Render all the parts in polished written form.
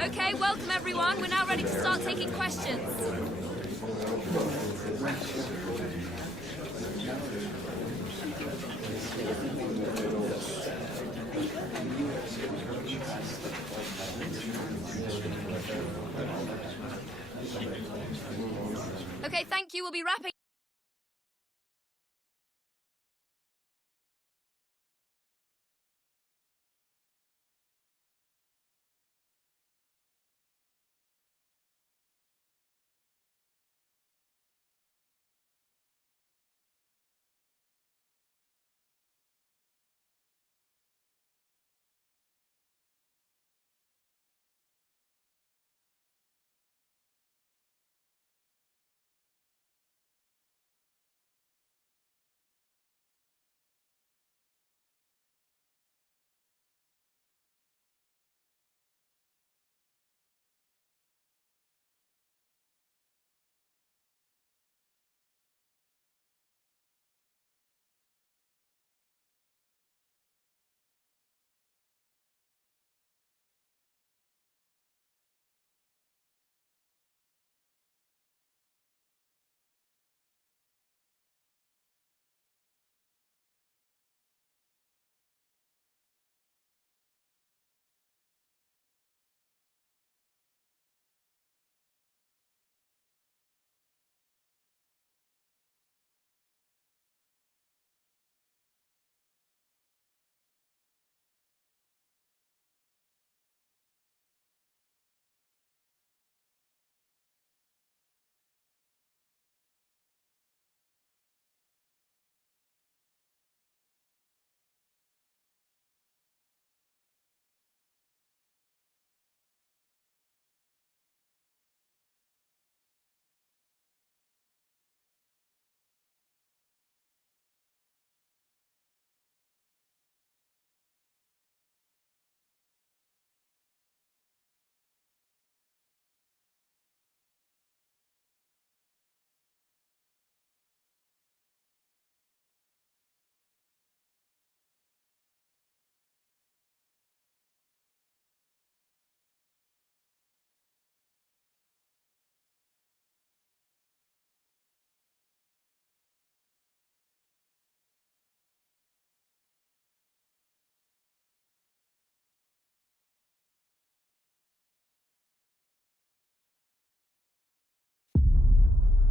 Okay, welcome everyone. We're now ready to start taking questions. Okay, thank you. We'll be wrapping.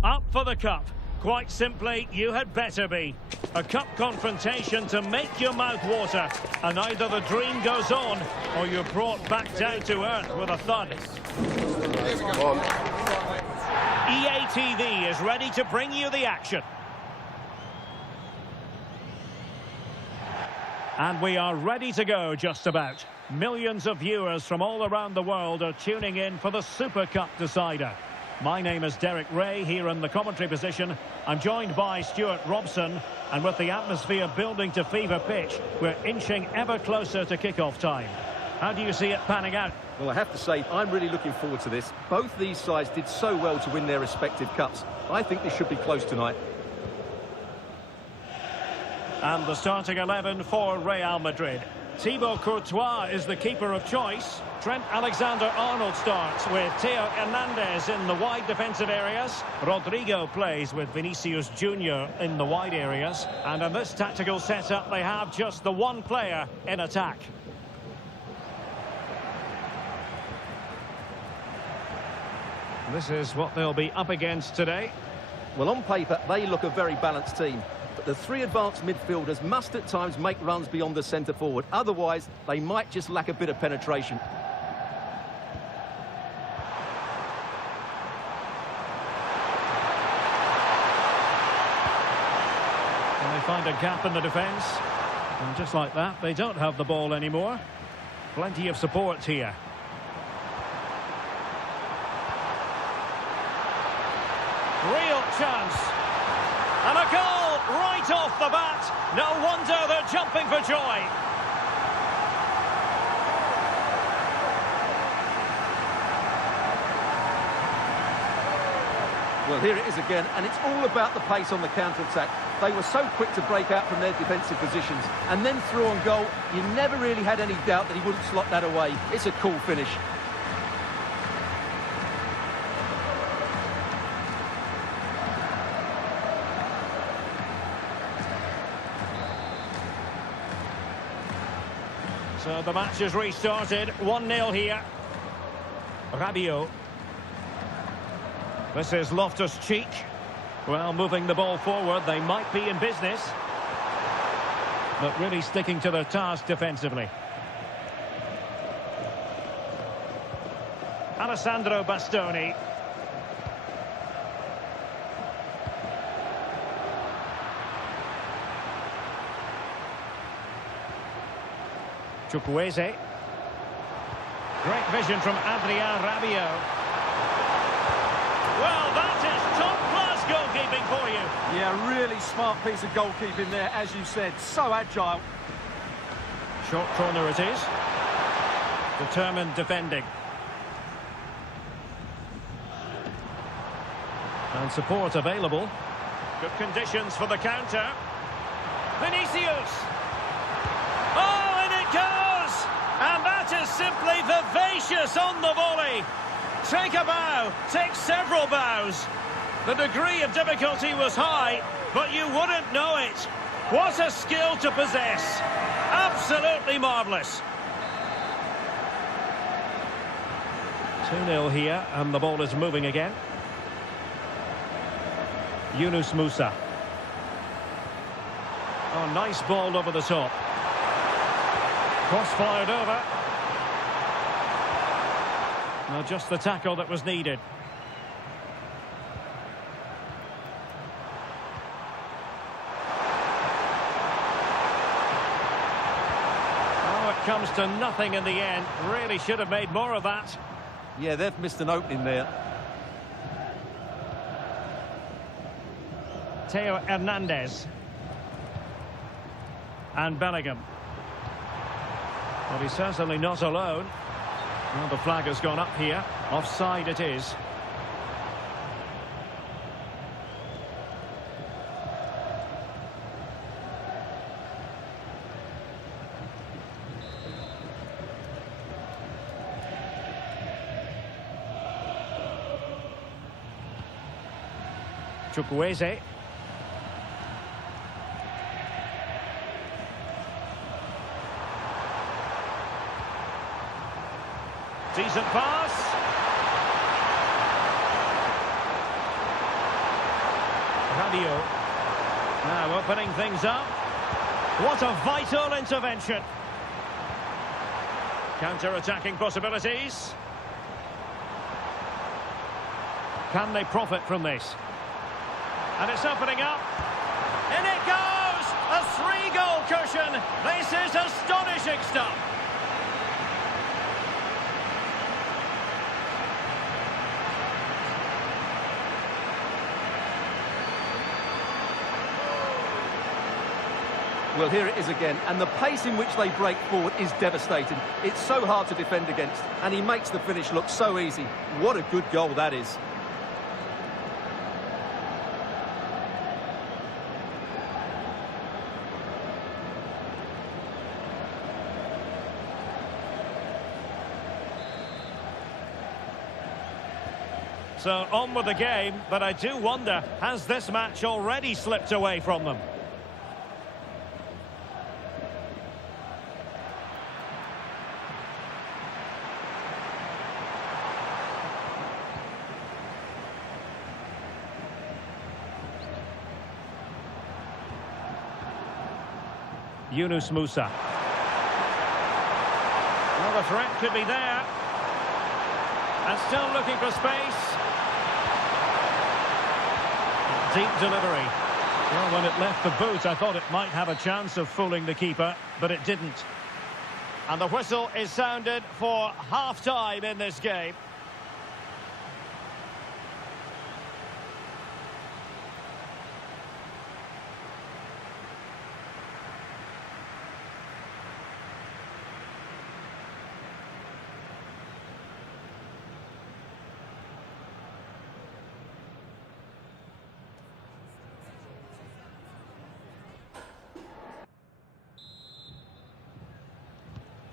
Up for the cup. Quite simply, you had better be. A cup confrontation to make your mouth water. And either the dream goes on, or you're brought back down to earth with a thud. EA TV is ready to bring you the action. And we are ready to go just about. Millions of viewers from all around the world are tuning in for the Super Cup decider. My name is Derek Ray, here in the commentary position. I'm joined by Stuart Robson, and with the atmosphere building to fever pitch, we're inching ever closer to kick-off time. How do you see it panning out? Well, I have to say, I'm really looking forward to this. Both these sides did so well to win their respective cups. I think this should be close tonight. And the starting 11 for Real Madrid. Thibaut Courtois is the keeper of choice. Trent Alexander-Arnold starts with Theo Hernandez in the wide defensive areas. Rodrigo plays with Vinicius Junior in the wide areas. And in this tactical setup, they have just the one player in attack. This is what they'll be up against today. Well, on paper, they look a very balanced team. But the three advanced midfielders must at times make runs beyond the centre forward. Otherwise, they might just lack a bit of penetration. And they find a gap in the defence. And just like that, they don't have the ball anymore. Plenty of support here. Real chance. And a goal right off the bat. No wonder they're jumping for joy. Well, here it is again, and it's all about the pace on the counter-attack. They were so quick to break out from their defensive positions, and then through on goal, you never really had any doubt that he wouldn't slot that away. It's a cool finish. So the match is restarted. 1-0 here. Rabiot. This is Loftus-Cheek. Well, moving the ball forward, they might be in business. But really sticking to their task defensively. Alessandro Bastoni. Chukwueze. Great vision from Adrien Rabiot. Well, that is top-class goalkeeping for you. Yeah, really smart piece of goalkeeping there, as you said. So agile. Short corner it is. Determined defending. And support available. Good conditions for the counter. Vinicius. Oh, and it goes! And that is simply vivacious on the volley. Take a bow, take several bows. The degree of difficulty was high, but you wouldn't know it. What a skill to possess. Absolutely marvellous. 2-0 here, and the ball is moving again. Yunus Musa. Oh, nice ball over the top. Cross fired over. Well, just the tackle that was needed. Oh, it comes to nothing in the end. Really should have made more of that. Yeah, they've missed an opening there. Theo Hernandez. And Bellingham. Well, he's certainly not alone. Well, the flag has gone up here. Offside it is. Chukwueze. Decent pass. Rabiot. Now opening things up. What a vital intervention. Counter-attacking possibilities. Can they profit from this? And it's opening up. In it goes! A 3-goal cushion. This is astonishing stuff. Well, here it is again, and the pace in which they break forward is devastating. It's so hard to defend against, and he makes the finish look so easy. What a good goal that is. So on with the game, but I do wonder, has this match already slipped away from them? Yunus Musa. Well, the threat could be there. And still looking for space. Deep delivery. Well, when it left the boot, I thought it might have a chance of fooling the keeper, but it didn't. And the whistle is sounded for half-time in this game.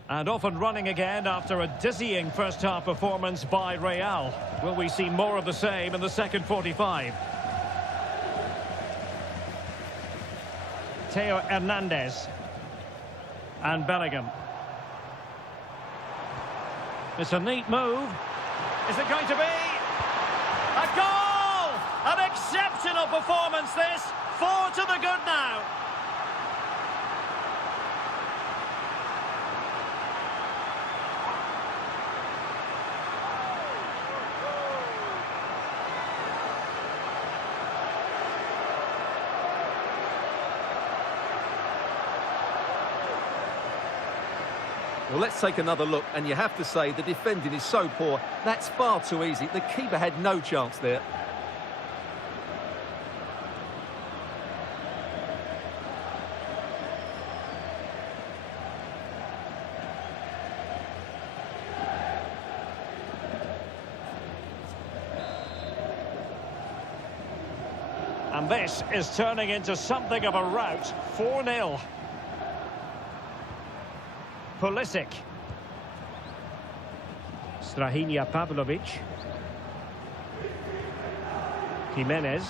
And off and running again after a dizzying first-half performance by Real. Will we see more of the same in the second 45? Theo Hernandez. And Bellingham. It's a neat move. Is it going to be a goal? An exceptional performance this. 4 to the good now. Well, let's take another look, and you have to say the defending is so poor. That's far too easy. The keeper had no chance there. And this is turning into something of a rout. 4-0. Pulisic. Strahinja Pavlovic. Jimenez.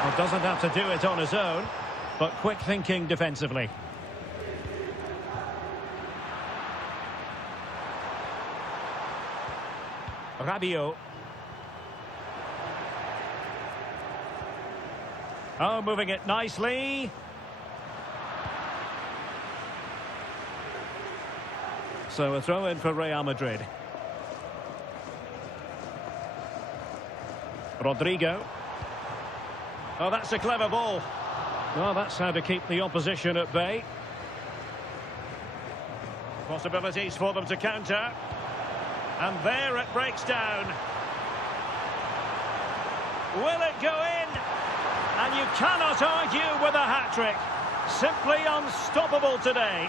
Well, doesn't have to do it on his own, but quick thinking defensively. Rabiot. Oh, moving it nicely. So a throw in for Real Madrid. Rodrigo. Oh, that's a clever ball. Well, that's how to keep the opposition at bay. Possibilities for them to counter. And there it breaks down. Will it go in? And you cannot argue with a hat-trick. Simply unstoppable today.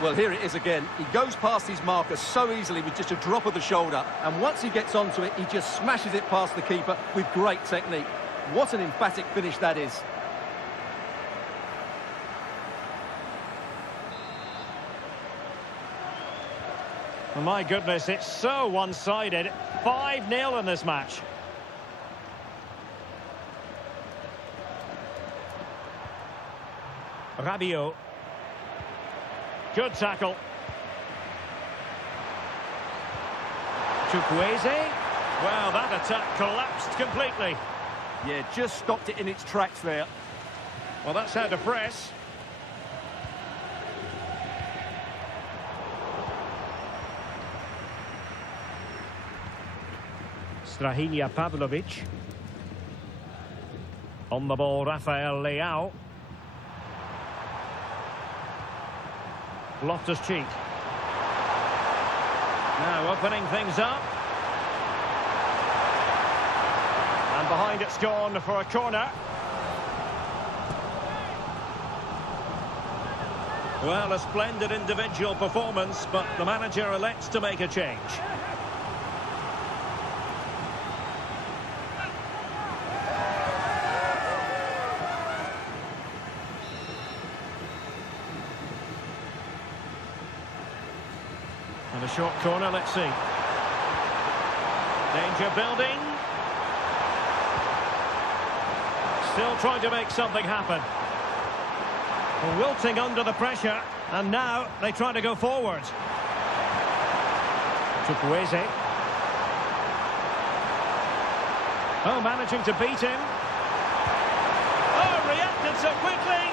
Well, here it is again. He goes past his marker so easily with just a drop of the shoulder. And once he gets onto it, he just smashes it past the keeper with great technique. What an emphatic finish that is. Oh, my goodness, it's so one-sided. 5-0 in this match. Rabiot. Good tackle. Chukwueze. Well, that attack collapsed completely. Yeah, just stopped it in its tracks there. Well, that's how to press. Strahinja Pavlovic. On the ball, Rafael Leao. Loftus-Cheek. Now opening things up. And behind it's gone for a corner. Well, a splendid individual performance, but the manager elects to make a change. And a short corner, let's see. Danger building. Still trying to make something happen. Wilting under the pressure, and now they try to go forward. Chukwueze. Oh, managing to beat him. Oh, reacted so quickly.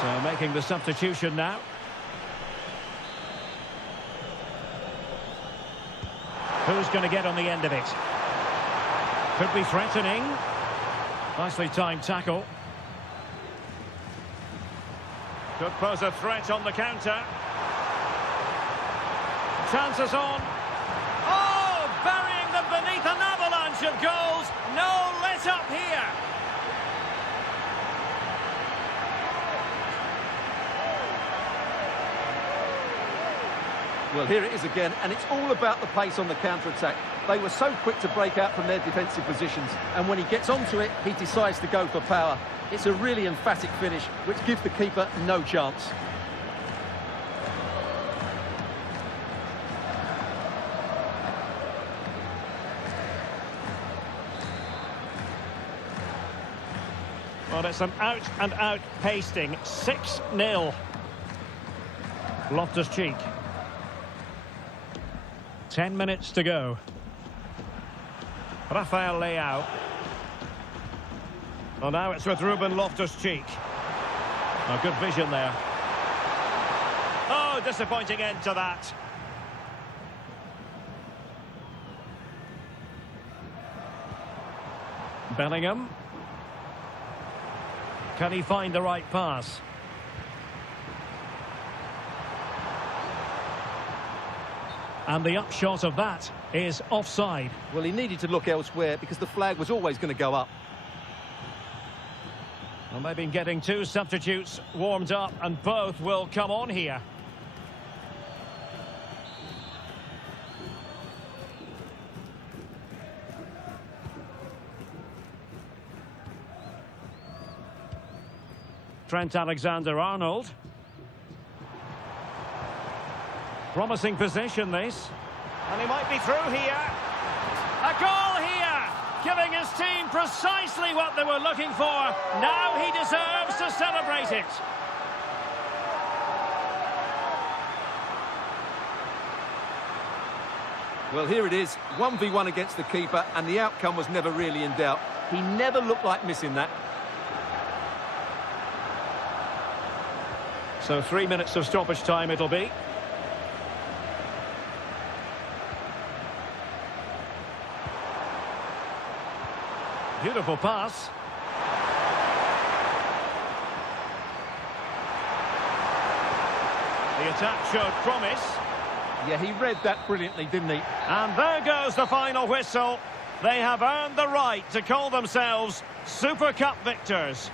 So making the substitution now. Who's going to get on the end of it? Could be threatening. Nicely timed tackle. Could pose a threat on the counter. Chances on. Oh, burying them beneath an avalanche of goals. No let up here. Well, here it is again, and it's all about the pace on the counter-attack. They were so quick to break out from their defensive positions, and when he gets onto it, he decides to go for power. It's a really emphatic finish, which gives the keeper no chance. Well, it's an out-and-out pasting. 6-0. Loftus-Cheek. 10 minutes to go. Rafael Leao. Well, now it's with Ruben Loftus-Cheek. Oh, good vision there. Oh, disappointing end to that. Bellingham. Can he find the right pass? And the upshot of that is offside. Well, he needed to look elsewhere because the flag was always going to go up. Well, they've been getting two substitutes warmed up, and both will come on here. Trent Alexander-Arnold. Promising position, this. And he might be through here. A goal here! Giving his team precisely what they were looking for. Now he deserves to celebrate it. Well, here it is, 1v1 against the keeper, and the outcome was never really in doubt. He never looked like missing that. So 3 minutes of stoppage time it'll be. Beautiful pass. The attack showed promise. Yeah, he read that brilliantly, didn't he? And there goes the final whistle. They have earned the right to call themselves Super Cup victors.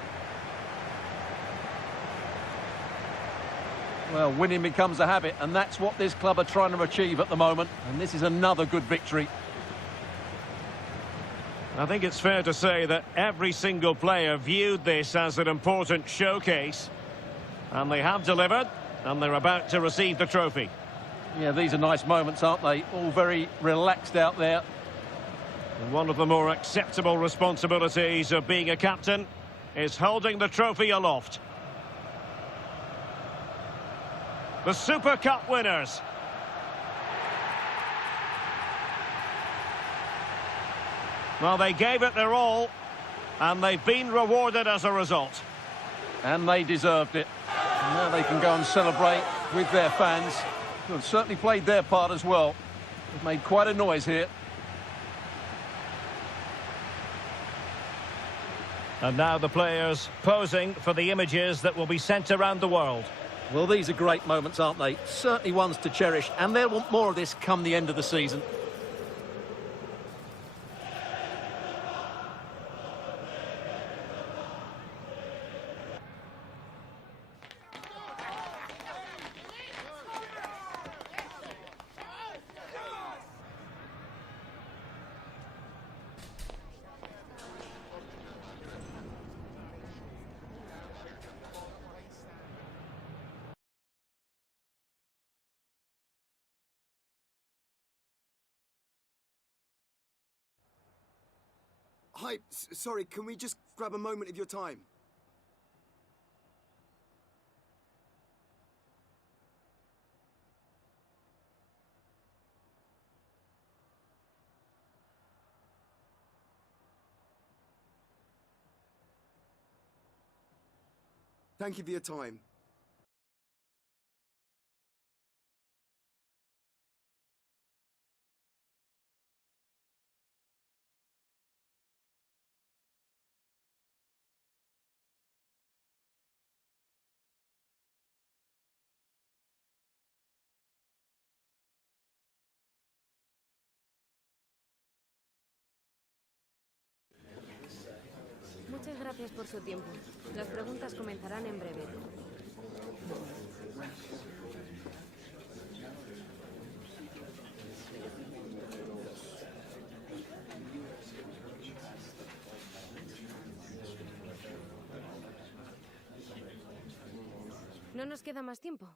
Well, winning becomes a habit, and that's what this club are trying to achieve at the moment. And this is another good victory. I think it's fair to say that every single player viewed this as an important showcase. And they have delivered, and they're about to receive the trophy. Yeah, these are nice moments, aren't they? All very relaxed out there. And one of the more acceptable responsibilities of being a captain is holding the trophy aloft. The Super Cup winners. Well, they gave it their all, and they've been rewarded as a result. And they deserved it. And now they can go and celebrate with their fans, who have certainly played their part as well. They've made quite a noise here. And now the players posing for the images that will be sent around the world. Well, these are great moments, aren't they? Certainly ones to cherish, and they'll want more of this come the end of the season. Hi, sorry, can we just grab a moment of your time? Thank you for your time. Muchas gracias por su tiempo. Las preguntas comenzarán en breve. No nos queda más tiempo.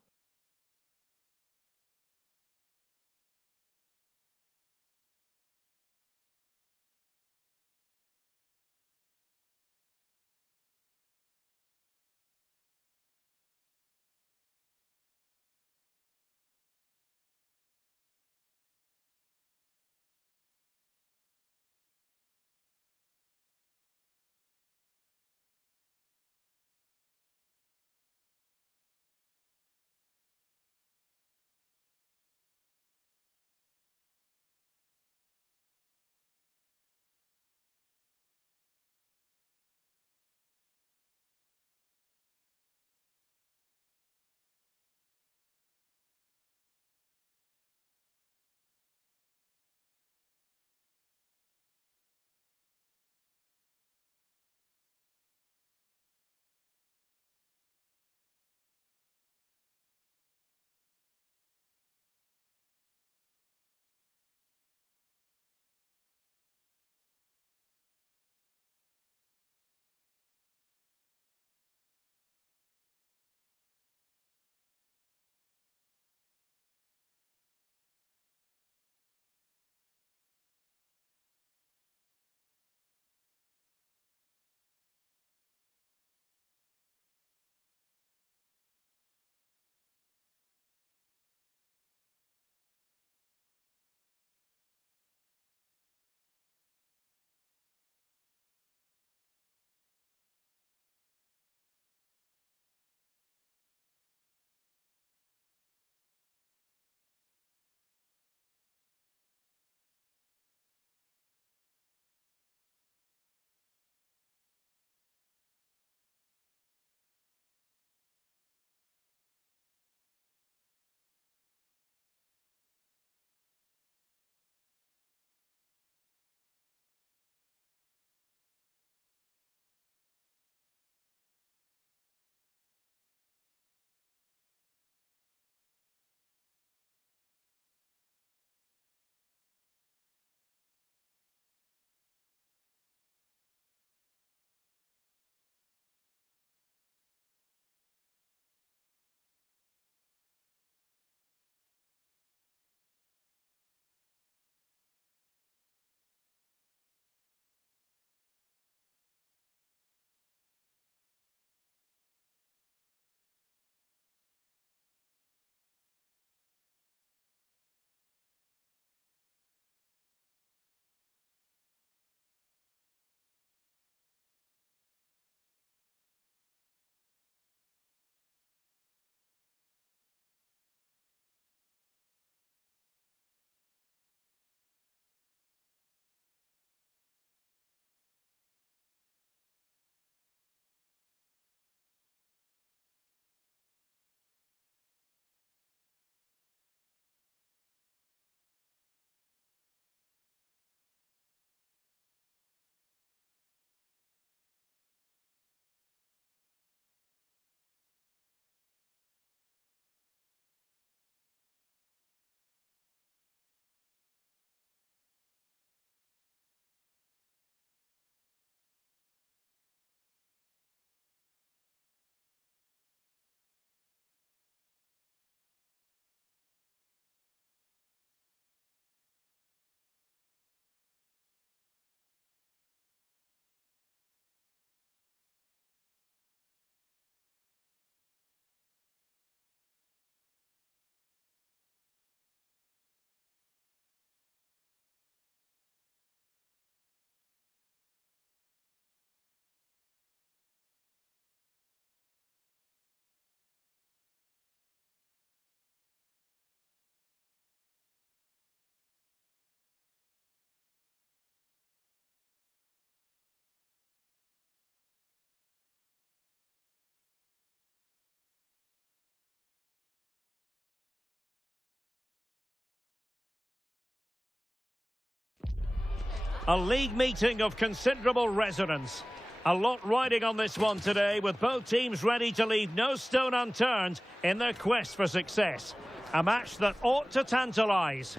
A league meeting of considerable resonance. A lot riding on this one today, with both teams ready to leave no stone unturned in their quest for success. A match that ought to tantalise.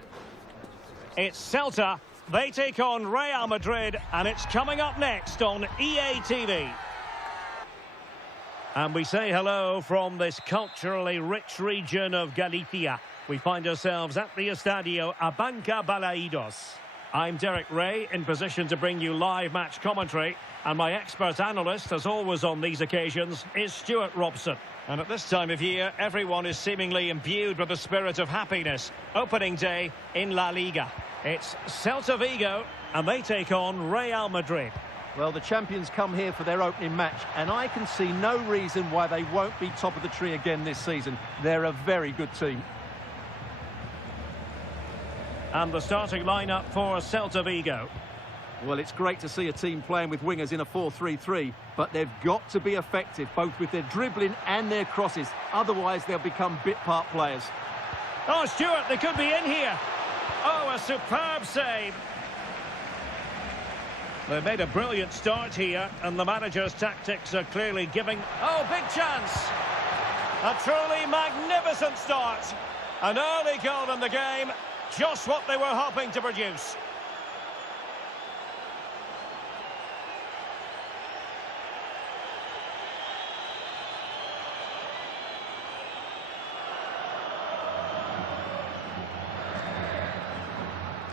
It's Celta. They take on Real Madrid, and it's coming up next on EA TV. And we say hello from this culturally rich region of Galicia. We find ourselves at the Estadio Abanca Balaidos. I'm Derek Ray, in position to bring you live match commentary, and my expert analyst, as always on these occasions, is Stuart Robson. And at this time of year, everyone is seemingly imbued with the spirit of happiness. Opening day in La Liga. It's Celta Vigo, and they take on Real Madrid. Well, the champions come here for their opening match, and I can see no reason why they won't be top of the tree again this season. They're a very good team. And the starting lineup for Celta Vigo. Well, it's great to see a team playing with wingers in a 4-3-3, but they've got to be effective, both with their dribbling and their crosses. Otherwise, they'll become bit-part players. Oh, Stuart, they could be in here. Oh, a superb save. They made a brilliant start here, and the manager's tactics are clearly giving... Oh, big chance! A truly magnificent start. An early goal in the game, just what they were hoping to produce.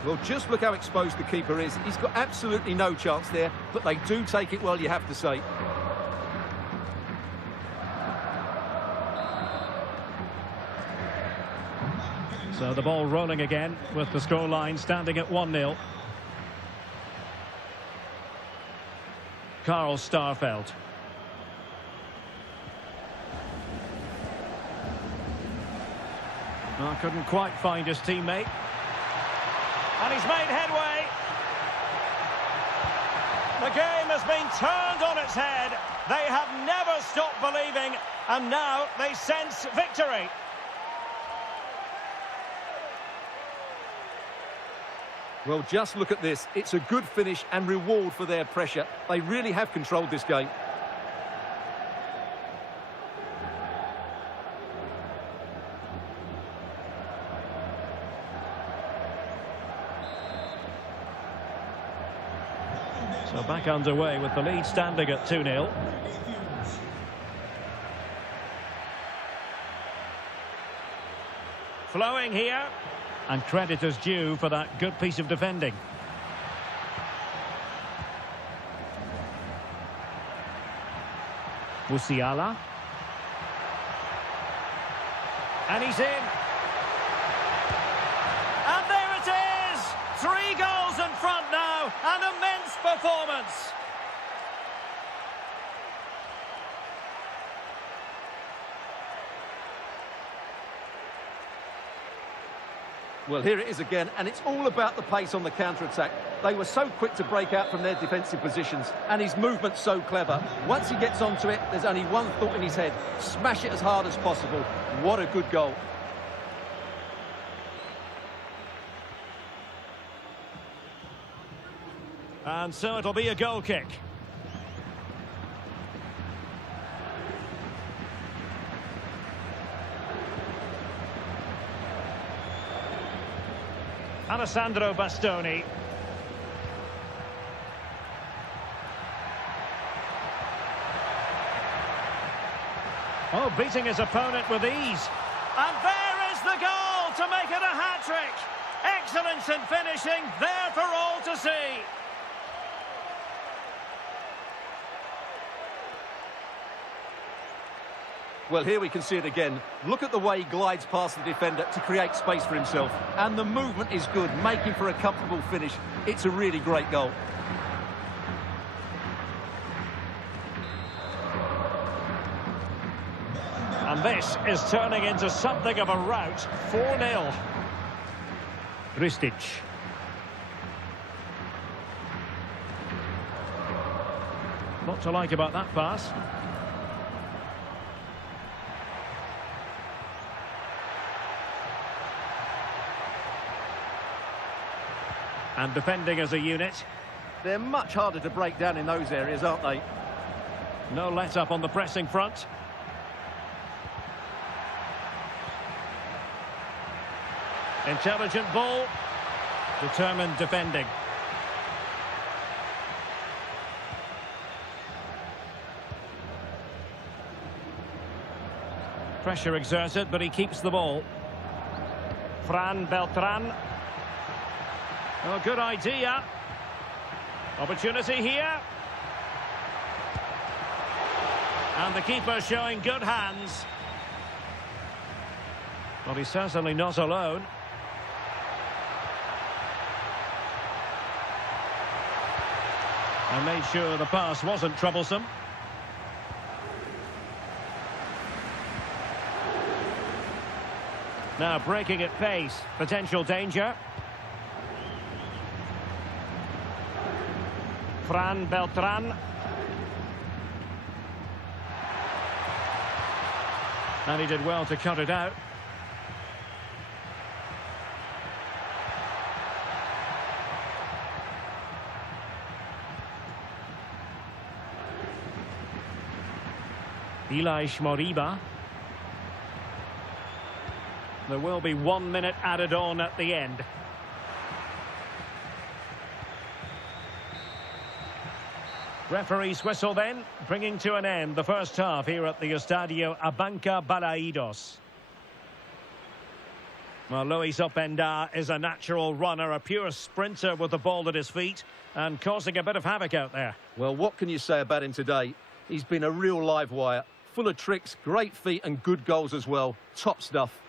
Well, just look how exposed the keeper is. He's got absolutely no chance there, but they do take it well, you have to say. So the ball rolling again, with the scoreline standing at 1-0. Carl Starfelt. Oh, couldn't quite find his teammate. And he's made headway. The game has been turned on its head. They have never stopped believing, and now they sense victory. Well, just look at this. It's a good finish and reward for their pressure. They really have controlled this game. So back underway with the lead standing at 2-0. Flowing here. And credit is due for that good piece of defending. Musiala. And he's in. And there it is! 3 goals in front now. An immense performance. Well, here it is again, and it's all about the pace on the counter-attack. They were so quick to break out from their defensive positions, and his movement's so clever. Once he gets onto it, there's only one thought in his head: smash it as hard as possible. What a good goal. And so it'll be a goal kick. Alessandro Bastoni. Oh, beating his opponent with ease. And there is the goal to make it a hat-trick. Excellence in finishing, there for all to see. Well, here we can see it again. Look at the way he glides past the defender to create space for himself. And the movement is good, making for a comfortable finish. It's a really great goal. And this is turning into something of a rout. 4-0. Ristic. Lot to like about that pass. And defending as a unit. They're much harder to break down in those areas, aren't they? No let-up on the pressing front. Intelligent ball. Determined defending. Pressure exerted, but he keeps the ball. Fran Beltran. Oh, good idea. Opportunity here. And the keeper showing good hands. Well, he's certainly not alone. And made sure the pass wasn't troublesome. Now breaking at pace, potential danger. Fran Beltran. And he did well to cut it out. Moriba. There will be 1 minute added on at the end. Referee's whistle then, bringing to an end the first half here at the Estadio Abanca Balaidos. Well, Luis Openda is a natural runner, a pure sprinter with the ball at his feet and causing a bit of havoc out there. Well, what can you say about him today? He's been a real live wire, full of tricks, great feet and good goals as well. Top stuff.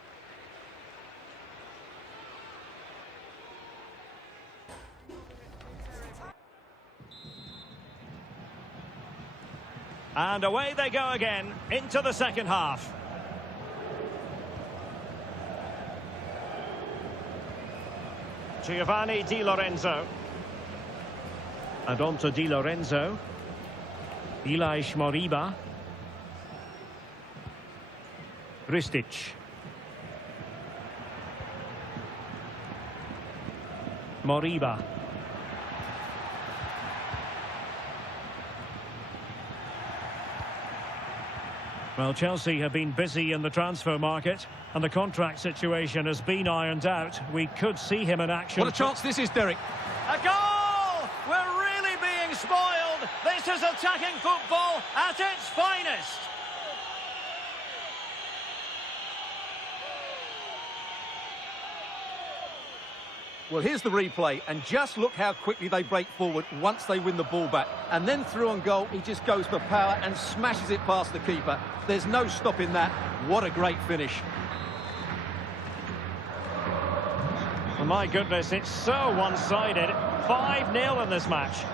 And away they go again, into the second half. Giovanni Di Lorenzo. And on to Di Lorenzo. Moriba. Ristic. Moriba. Well, Chelsea have been busy in the transfer market and the contract situation has been ironed out. We could see him in action. What a chance this is, Derek. A goal! We're really being spoiled. This is attacking football at its finest. Well, here's the replay, and just look how quickly they break forward once they win the ball back. And then through on goal, he just goes for power and smashes it past the keeper. There's no stopping that. What a great finish. Well, my goodness, it's so one-sided. 5-0 in this match.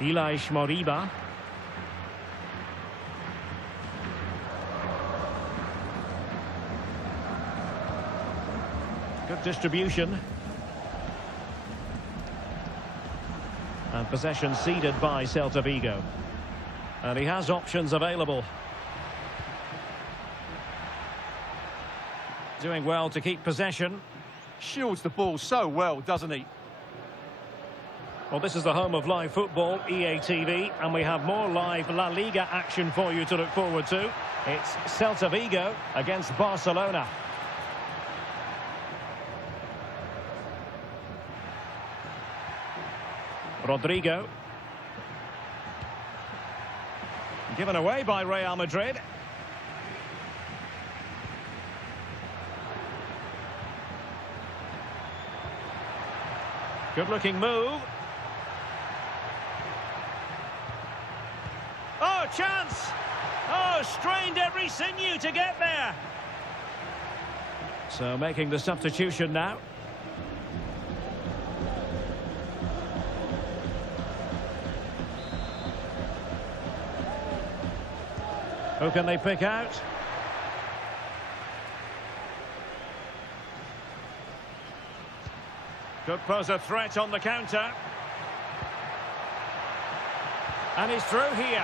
Moriba. Good distribution. And possession ceded by Celta Vigo. And he has options available. Doing well to keep possession. Shields the ball so well, doesn't he? Well, this is the home of live football, EA TV, and we have more live La Liga action for you to look forward to. It's Celta Vigo against Barcelona. Rodrigo. Given away by Real Madrid. Good-looking move. Oh, chance! Oh, strained every sinew to get there. So making the substitution now. Who can they pick out? Could pose a threat on the counter. And he's through here.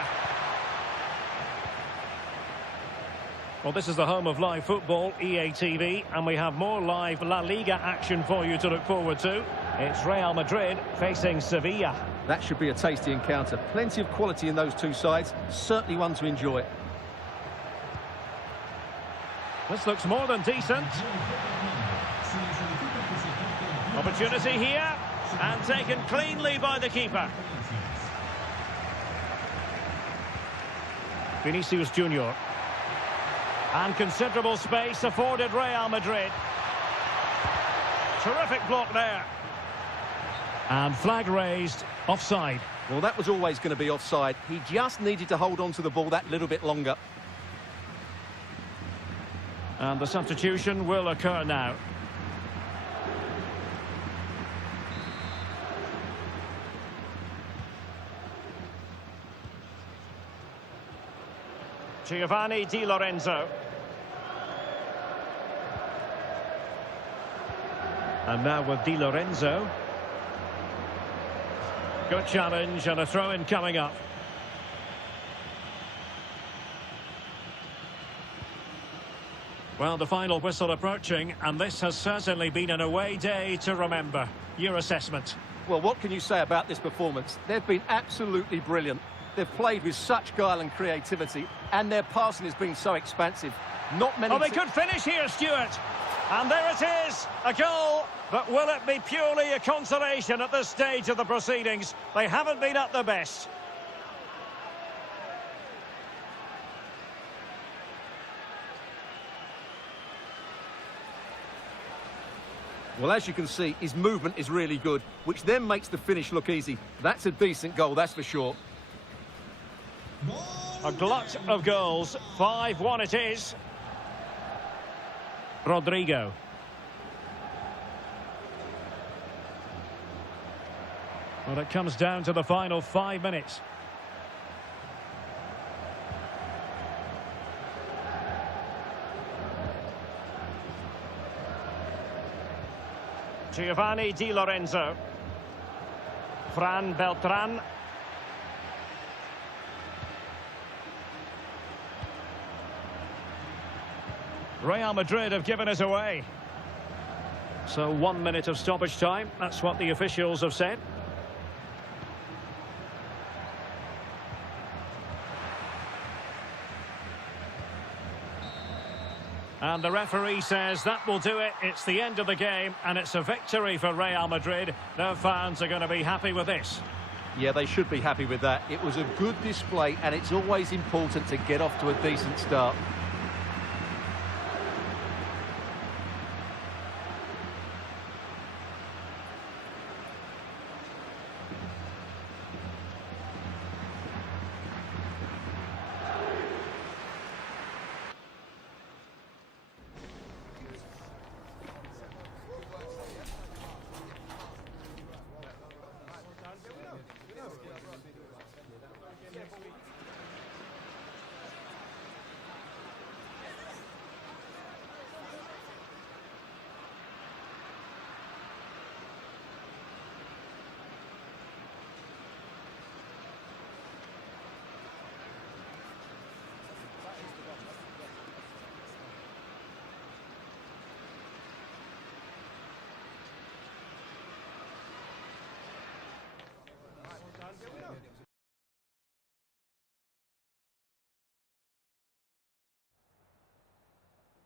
Well, this is the home of live football, EA TV, and we have more live La Liga action for you to look forward to. It's Real Madrid facing Sevilla. That should be a tasty encounter. Plenty of quality in those two sides. Certainly one to enjoy. This looks more than decent. Opportunity here, and taken cleanly by the keeper. Vinicius Junior. And considerable space afforded Real Madrid. Terrific block there. And flag raised, offside. Well, that was always going to be offside. He just needed to hold on to the ball that little bit longer. And the substitution will occur now. Giovanni Di Lorenzo. And now with Di Lorenzo. Good challenge and a throw-in coming up. Well, the final whistle approaching, and this has certainly been an away day to remember. Your assessment? Well, what can you say about this performance? They've been absolutely brilliant. They've played with such guile and creativity, and their passing has been so expansive. Not many... Oh, they could finish here, Stuart. And there it is, a goal. But will it be purely a consolation at this stage of the proceedings? They haven't been at their best. Well, as you can see, his movement is really good, which then makes the finish look easy. That's a decent goal, that's for sure. A glut of goals. 5-1 it is. Rodrigo. Well, it comes down to the final 5 minutes. Giovanni Di Lorenzo. Fran Beltran. Real Madrid have given it away. So 1 minute of stoppage time. That's what the officials have said. And the referee says that will do it. It's the end of the game, and it's a victory for Real Madrid. Their fans are going to be happy with this. Yeah, they should be happy with that. It was a good display, and it's always important to get off to a decent start.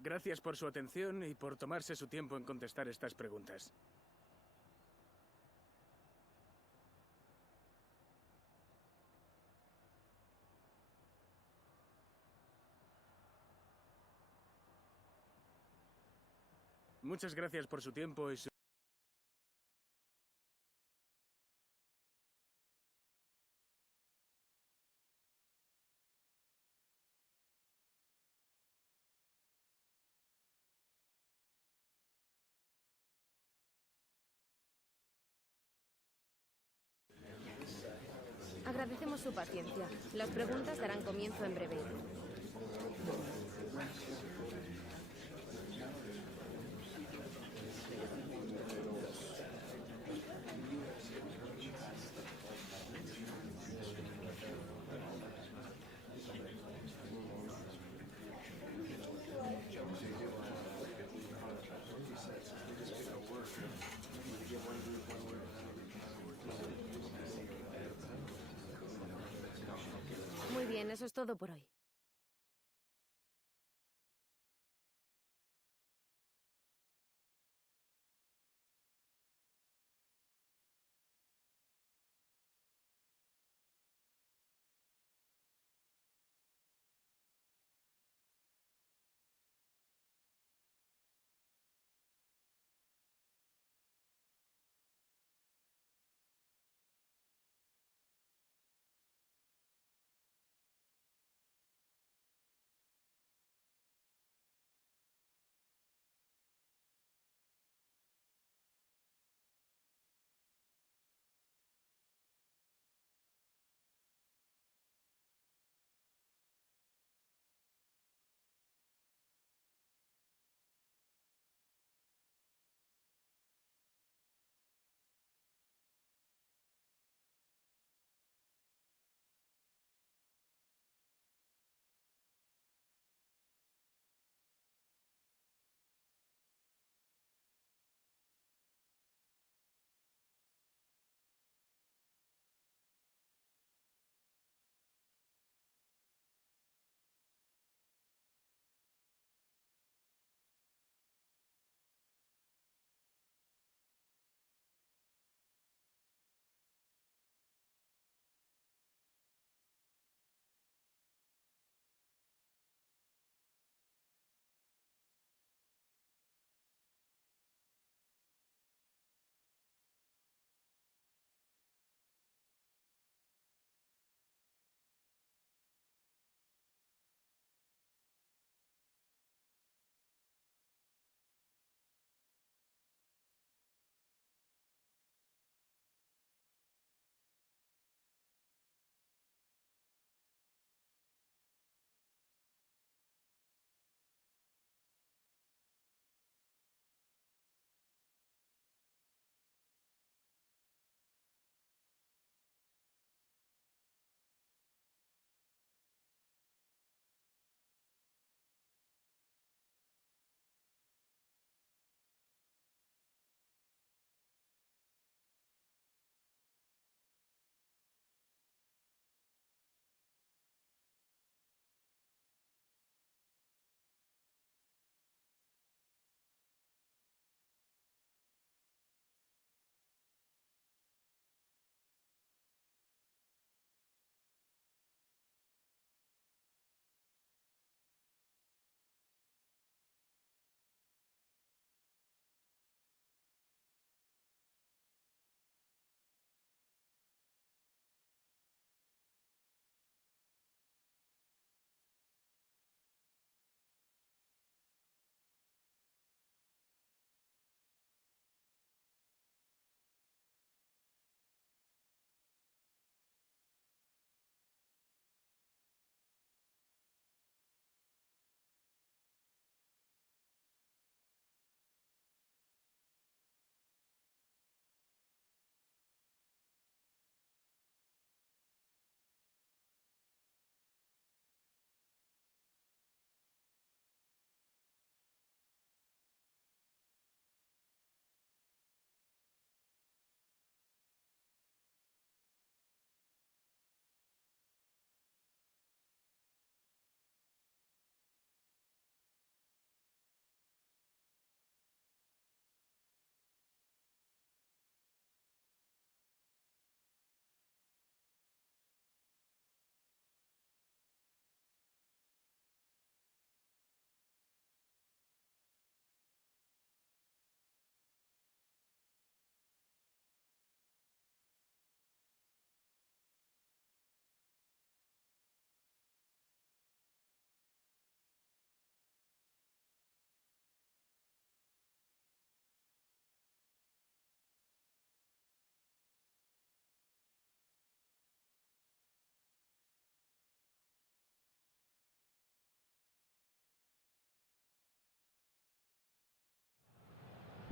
Gracias por su atención y por tomarse su tiempo en contestar estas preguntas. Muchas gracias por su tiempo y su... Agradecemos su paciencia. Las preguntas darán comienzo en breve. bien, eso es todo por hoy.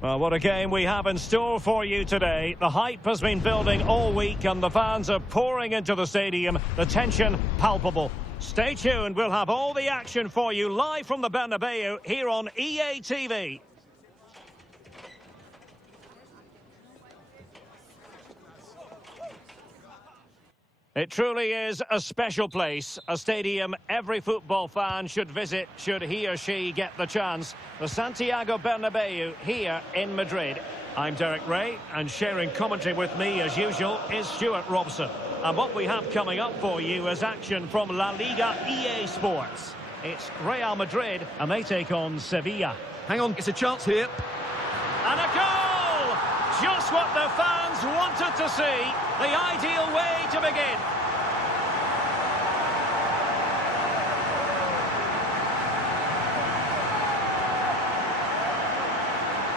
Well, what a game we have in store for you today. The hype has been building all week and the fans are pouring into the stadium. The tension palpable. Stay tuned, we'll have all the action for you live from the Bernabeu here on EA TV. It truly is a special place, a stadium every football fan should visit should he or she get the chance. The Santiago Bernabeu here in Madrid. I'm Derek Ray, and sharing commentary with me as usual is Stuart Robson. And what we have coming up for you is action from La Liga EA Sports. It's Real Madrid, and they take on Sevilla. Hang on, it's a chance here. And a goal! Just what the fans wanted to see. The ideal way to begin.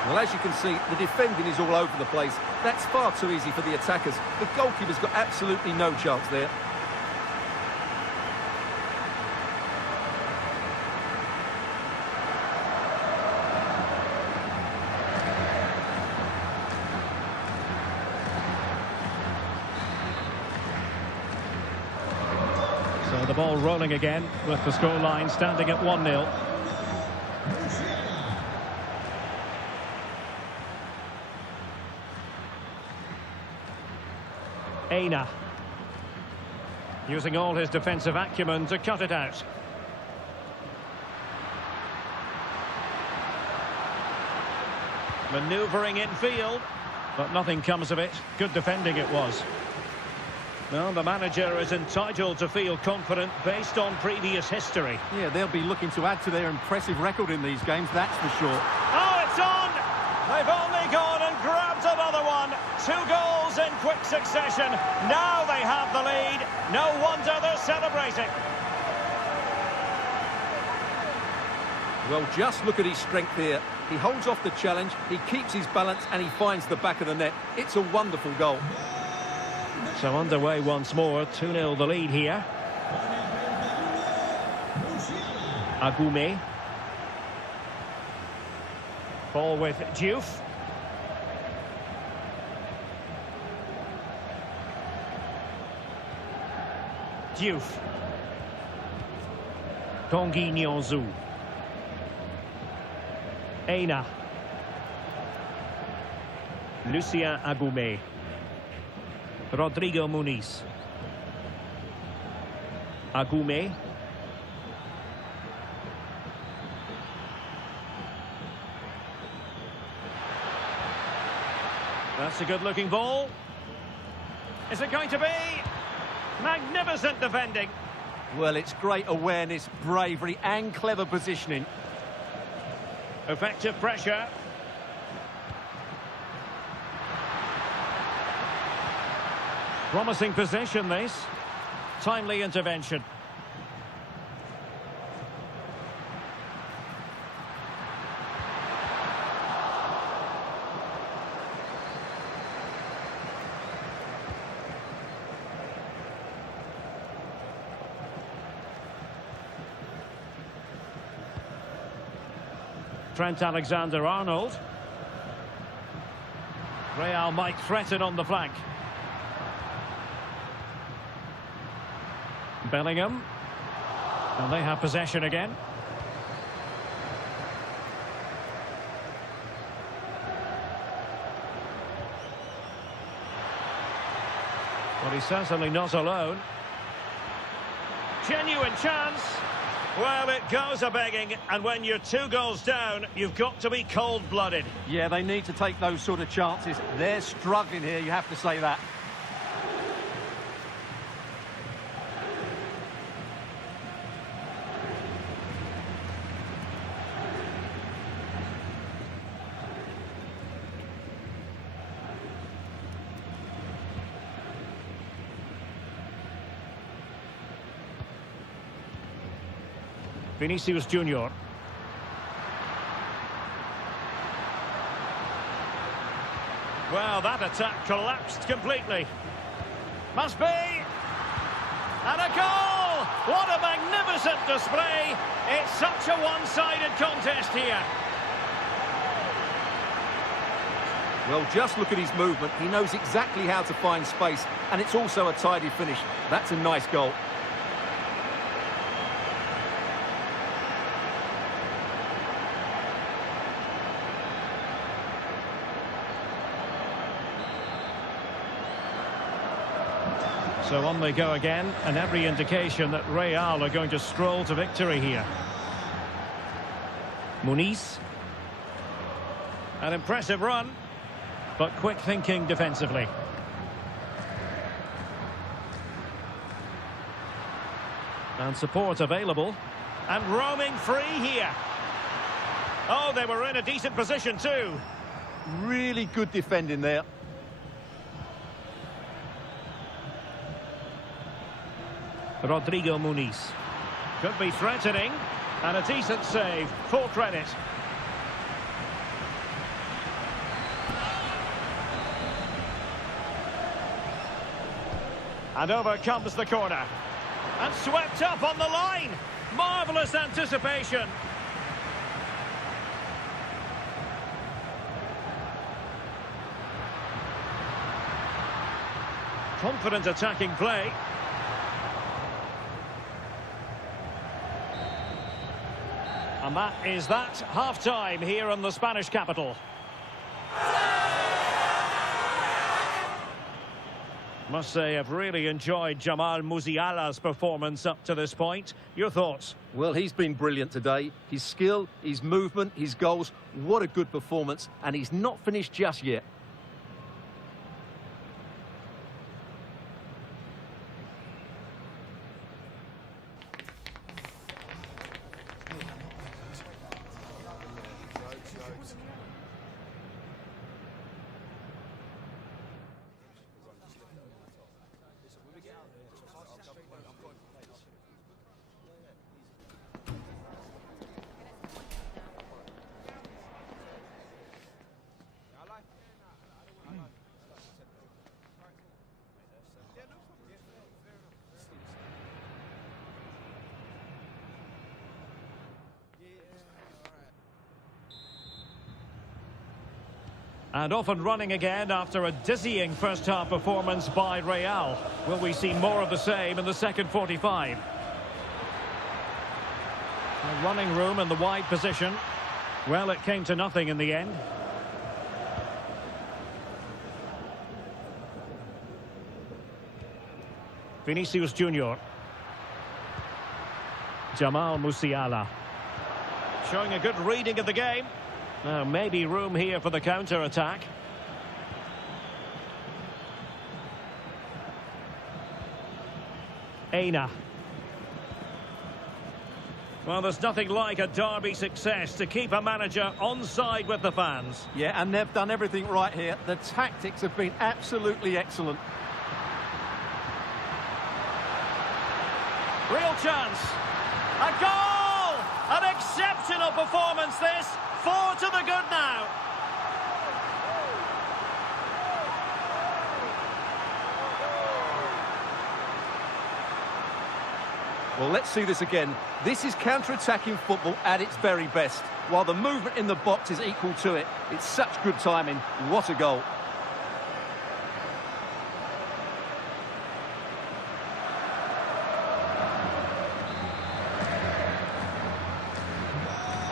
Well, as you can see, the defending is all over the place. That's far too easy for the attackers. The goalkeeper's got absolutely no chance there. So the ball rolling again with the scoreline standing at 1-0. Aina. Using all his defensive acumen to cut it out. Manoeuvring infield, but nothing comes of it. Good defending it was. Well, the manager is entitled to feel confident based on previous history. Yeah, they'll be looking to add to their impressive record in these games, that's for sure. Oh, it's on! They've only gone and grabbed another one. 2 goals in quick succession. Now they have the lead. No wonder they're celebrating. Well, just look at his strength here. He holds off the challenge, he keeps his balance, and he finds the back of the net. It's a wonderful goal. So underway once more, 2-0 the lead here. Agume. Ball with Diouf. Diouf. Tanguy Nianzou. Aina. Lucien Agume. Rodrigo Muniz. Agume. That's a good-looking ball. Is it going to be? Magnificent defending. Well, it's great awareness, bravery, and clever positioning. Effective pressure. Promising possession, this. Timely intervention. Trent Alexander-Arnold. Real might threaten on the flank. Bellingham. And they have possession again. Well, he's certainly not alone. Genuine chance. Well, it goes a-begging, and when you're 2 goals down, you've got to be cold-blooded. Yeah, they need to take those sort of chances. They're struggling here, you have to say that. Vinicius Junior. Well, that attack collapsed completely. Must be. And a goal! What a magnificent display. It's such a one-sided contest here. Well, just look at his movement. He knows exactly how to find space, and it's also a tidy finish. That's a nice goal. So on they go again, and every indication that Real are going to stroll to victory here. Muniz. An impressive run, but quick thinking defensively. And support available. And roaming free here. Oh, they were in a decent position too. Really good defending there. Rodrigo Muniz. Could be threatening. And a decent save. Full credit. And over comes the corner. And swept up on the line. Marvellous anticipation. Confident attacking play. And that is that. Half-time here in the Spanish capital. Must say I've really enjoyed Jamal Musiala's performance up to this point. Your thoughts? Well, he's been brilliant today. His skill, his movement, his goals. What a good performance. And he's not finished just yet. And off and running again after a dizzying first-half performance by Real. Will we see more of the same in the second 45? A running room in the wide position. Well, it came to nothing in the end. Vinicius Junior. Jamal Musiala. Showing a good reading of the game. Now, maybe room here for the counter-attack. Aina. Well, there's nothing like a derby success to keep a manager on side with the fans. Yeah, and they've done everything right here. The tactics have been absolutely excellent. Real chance. A goal! An exceptional performance, this. 4 to the good now. Well, let's see this again. This is counter-attacking football at its very best. While the movement in the box is equal to it. It's such good timing. What a goal.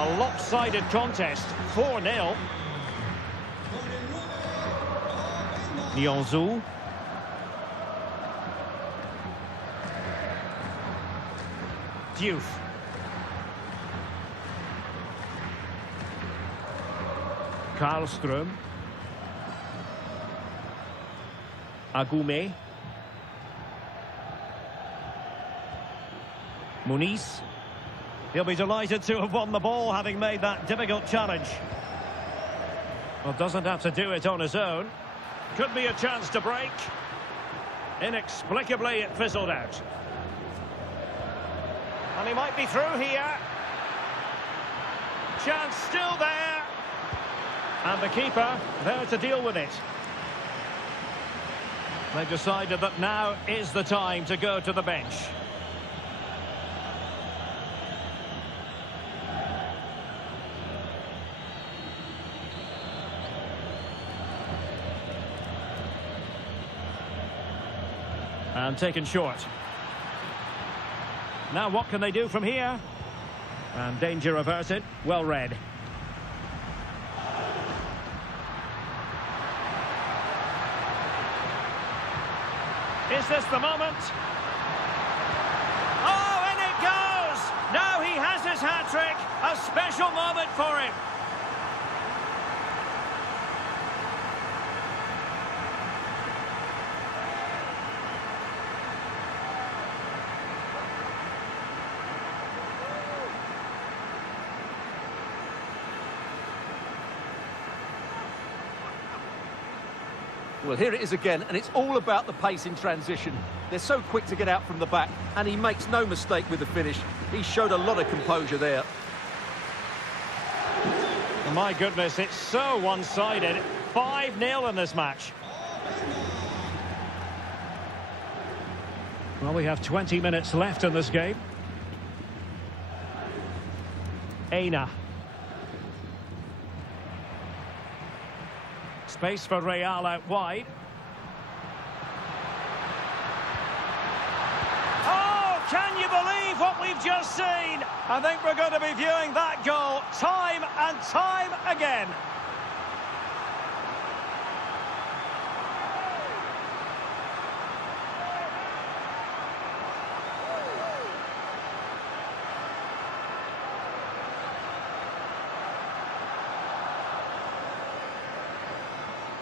A lopsided contest, 4-0. Nyonzu. Diouf. Karlström. Agoume. Muniz. He'll be delighted to have won the ball, having made that difficult challenge. Well, doesn't have to do it on his own. Could be a chance to break. Inexplicably, it fizzled out. And he might be through here. Chance still there. And the keeper there to deal with it. They've decided that now is the time to go to the bench. And taken short. Now what can they do from here? And danger averted. Well read. Is this the moment? Oh, and it goes! Now he has his hat-trick. A special moment for him. Well, here it is again, and it's all about the pace in transition. They're so quick to get out from the back, and he makes no mistake with the finish. He showed a lot of composure there. My goodness, it's so one-sided. 5-0 in this match. Well, we have 20 minutes left in this game. Aina. Space for Real out wide. Oh, can you believe what we've just seen? I think we're going to be viewing that goal time and time again.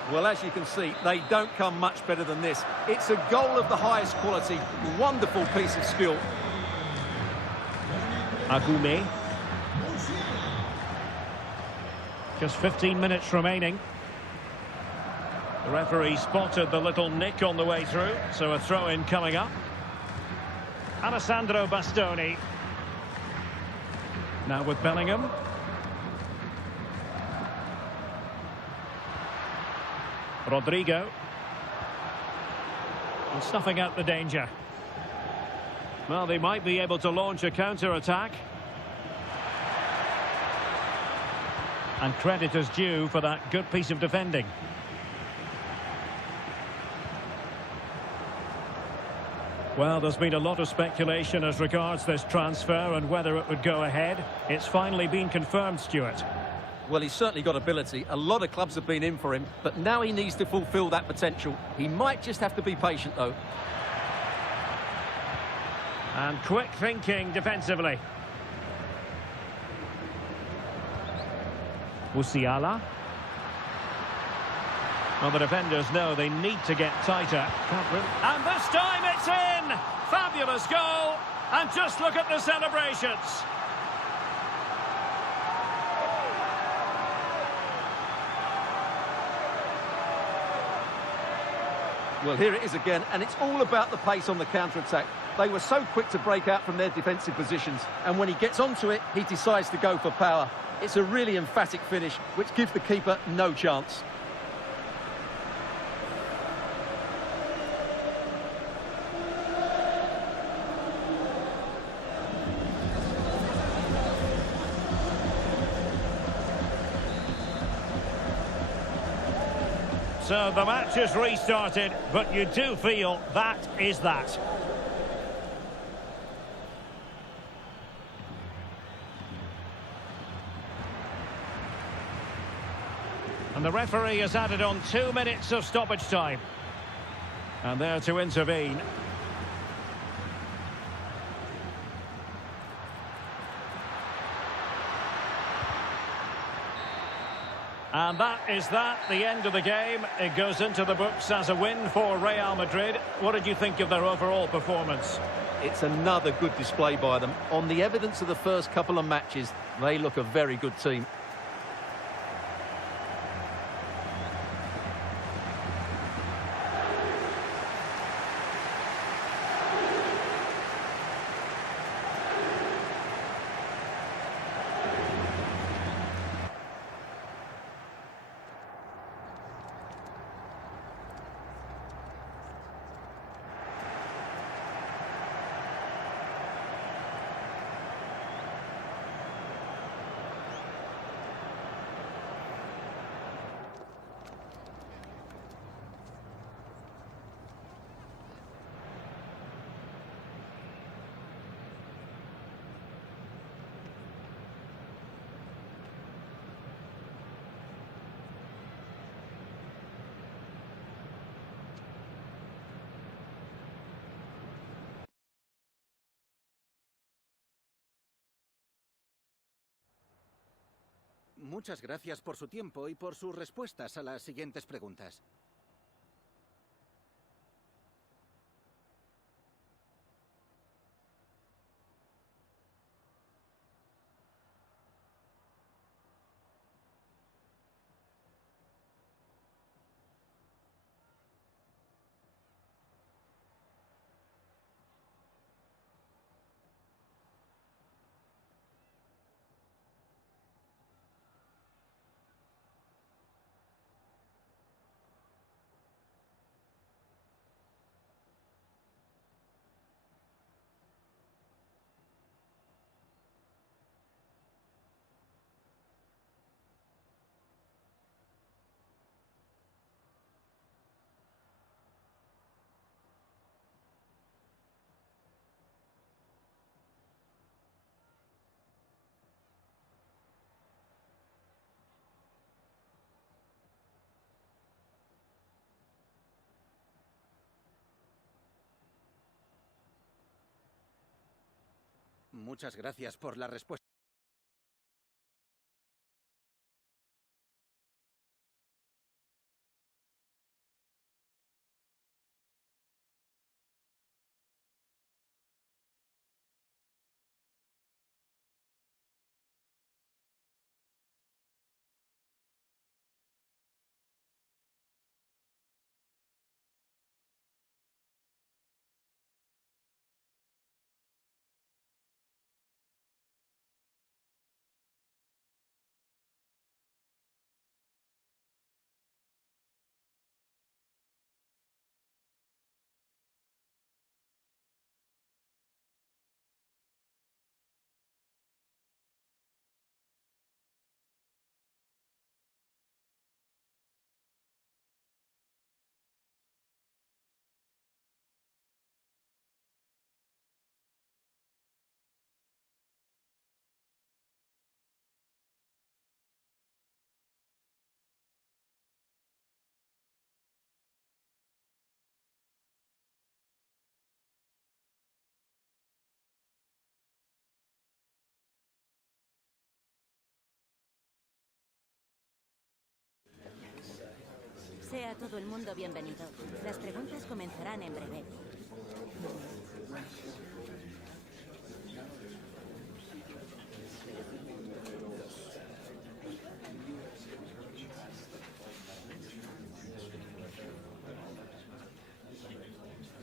Well, as you can see, they don't come much better than this. It's a goal of the highest quality. Wonderful piece of skill. Agume. Just 15 minutes remaining. The referee spotted the little nick on the way through, so a throw-in coming up. Alessandro Bastoni. Now with Bellingham. Rodrigo. And snuffing out the danger. Well, they might be able to launch a counter-attack. And credit is due for that good piece of defending. Well, there's been a lot of speculation as regards this transfer and whether it would go ahead. It's finally been confirmed, Stuart. Well, he's certainly got ability. A lot of clubs have been in for him, but now he needs to fulfil that potential. He might just have to be patient, though. And quick thinking defensively. Musiala. Well, the defenders know they need to get tighter. And this time it's in! Fabulous goal! And just look at the celebrations. Well, here it is again, and it's all about the pace on the counter-attack. They were so quick to break out from their defensive positions, and when he gets onto it, he decides to go for power. It's a really emphatic finish, which gives the keeper no chance. So the match is restarted, but you do feel that is that. And the referee has added on 2 minutes of stoppage time. And there to intervene. And that is that, the end of the game. It goes into the books as a win for Real Madrid. What did you think of their overall performance? It's another good display by them. On the evidence of the first couple of matches, they look a very good team. Muchas gracias por su tiempo y por sus respuestas a las siguientes preguntas. Muchas gracias por la respuesta. Sea todo el mundo bienvenido. Las preguntas comenzarán en breve.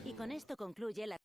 Y con esto concluye la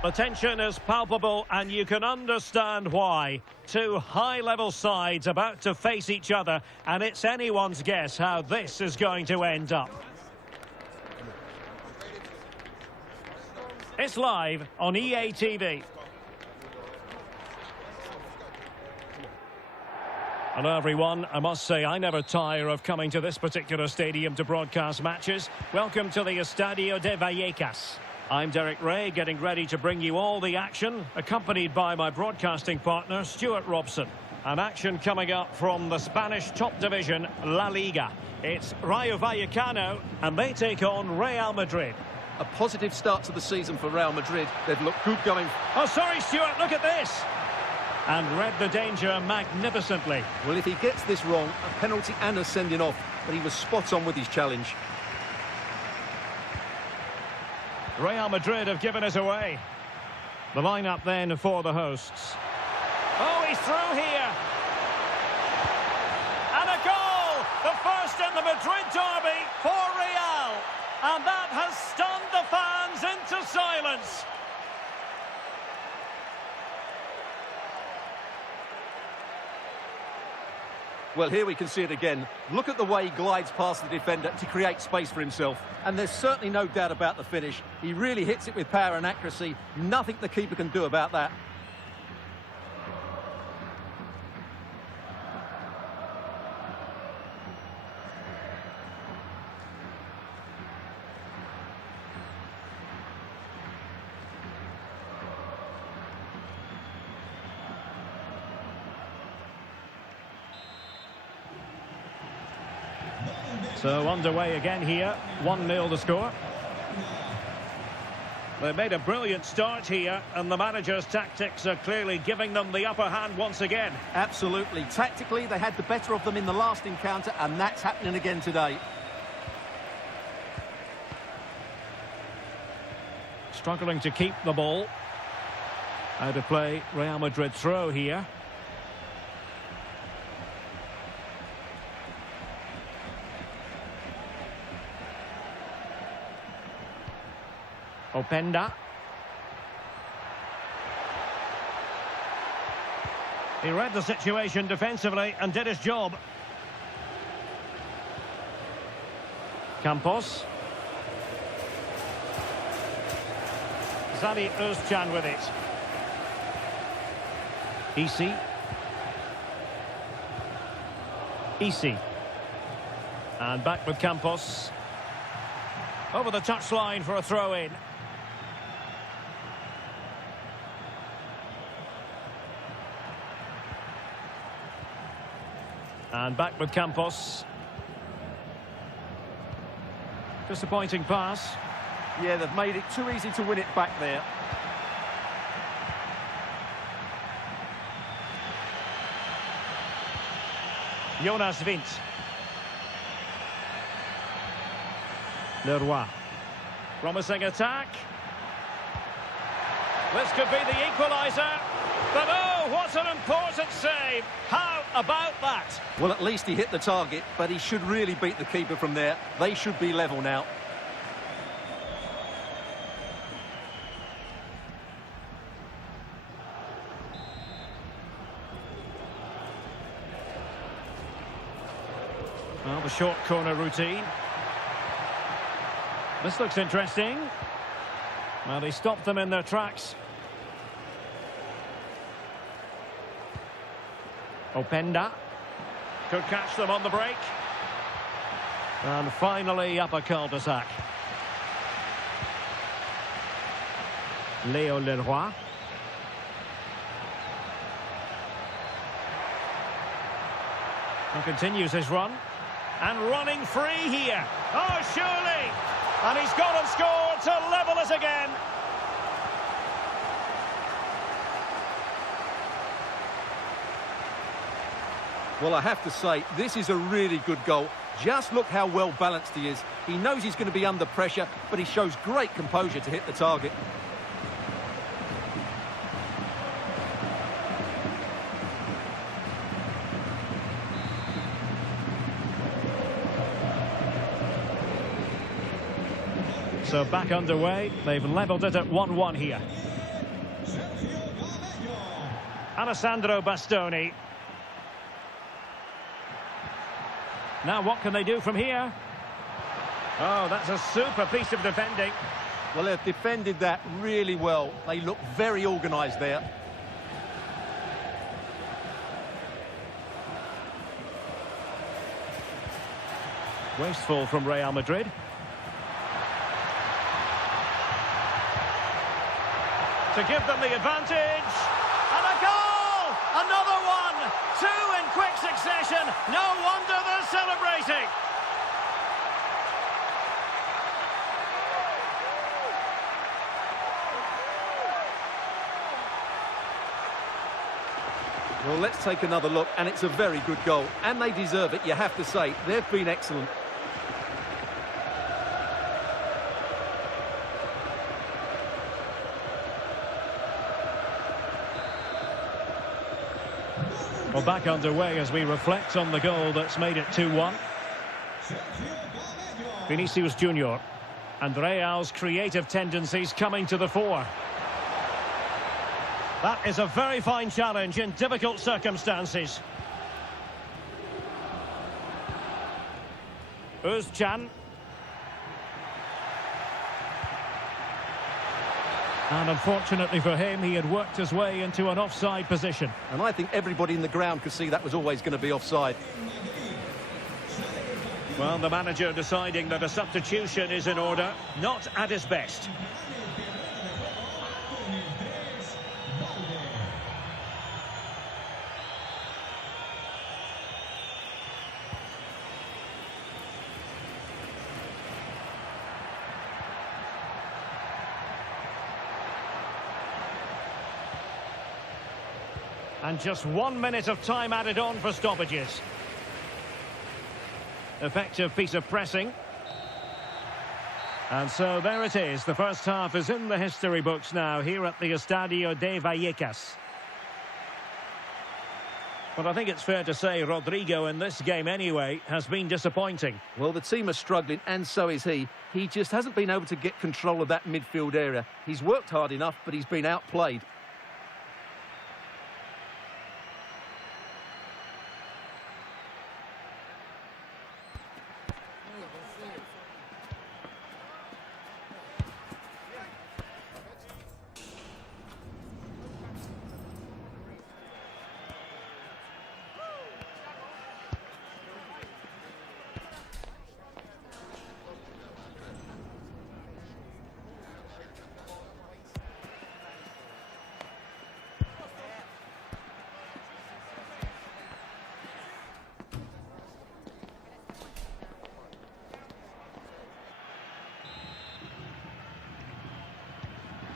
The tension is palpable and you can understand why. Two high-level sides about to face each other, and it's anyone's guess how this is going to end up. It's live on EA TV. Hello everyone, I must say I never tire of coming to this particular stadium to broadcast matches. Welcome to the Estadio de Vallecas. I'm Derek Ray, getting ready to bring you all the action, accompanied by my broadcasting partner, Stuart Robson. An action coming up from the Spanish top division, La Liga. It's Rayo Vallecano, and they take on Real Madrid. A positive start to the season for Real Madrid. They've looked good going. Oh, sorry, Stuart, look at this! And read the danger magnificently. Well, if he gets this wrong, a penalty and a sending off, but he was spot on with his challenge. Real Madrid have given us away. The lineup then for the hosts. Oh, he's through here. And a goal! The first in the Madrid derby for Real. And that has stunned the fans into silence. Well, here we can see it again. Look at the way he glides past the defender to create space for himself. And there's certainly no doubt about the finish. He really hits it with power and accuracy. Nothing the keeper can do about that. So underway again here, 1-0 the score. They made a brilliant start here, and the manager's tactics are clearly giving them the upper hand once again. Absolutely. Tactically, they had the better of them in the last encounter, and that's happening again today. Struggling to keep the ball. Out of play, Real Madrid throw here. Openda. He read the situation defensively and did his job. Campos. Zani Özcan with it. Easy. And back with Campos. Over the touchline for a throw-in. And back with Campos. Disappointing pass. Yeah, they've made it too easy to win it back there. Jonas Vint. Leroy. Promising attack. This could be the equaliser. But oh, what an important save. How about that? Well, at least he hit the target, but he should really beat the keeper from there. They should be level now. Well, the short corner routine. This looks interesting. Well, they stopped them in their tracks. Openda could catch them on the break. And finally up a cul-de-sac. Leo Leroy. And continues his run. And running free here. Oh, surely! And he's gone and scored to level us again. Well, I have to say, this is a really good goal. Just look how well balanced he is. He knows he's going to be under pressure, but he shows great composure to hit the target. So back underway. They've levelled it at 1-1 here. Alessandro Bastoni. Now what can they do from here? Oh, that's a super piece of defending. Well, they've defended that really well. They look very organised there. Wasteful from Real Madrid. To give them the advantage. And a goal! Another one! Two in quick succession. No wonder they're celebrating. Well, let's take another look, and it's a very good goal. And they deserve it, you have to say. They've been excellent. Well, back underway as we reflect on the goal that's made it 2-1. Vinicius Junior. And Real's creative tendencies coming to the fore. That is a very fine challenge in difficult circumstances. Özcan. And unfortunately for him, he had worked his way into an offside position. And I think everybody in the ground could see that was always going to be offside. Well, the manager deciding that a substitution is in order, not at his best. And just 1 minute of time added on for stoppages. Effective piece of pressing. And so there it is. The first half is in the history books now here at the Estadio de Vallecas. But I think it's fair to say Rodrigo in this game anyway has been disappointing. Well, the team are struggling, and so is he. He just hasn't been able to get control of that midfield area. He's worked hard enough, but he's been outplayed.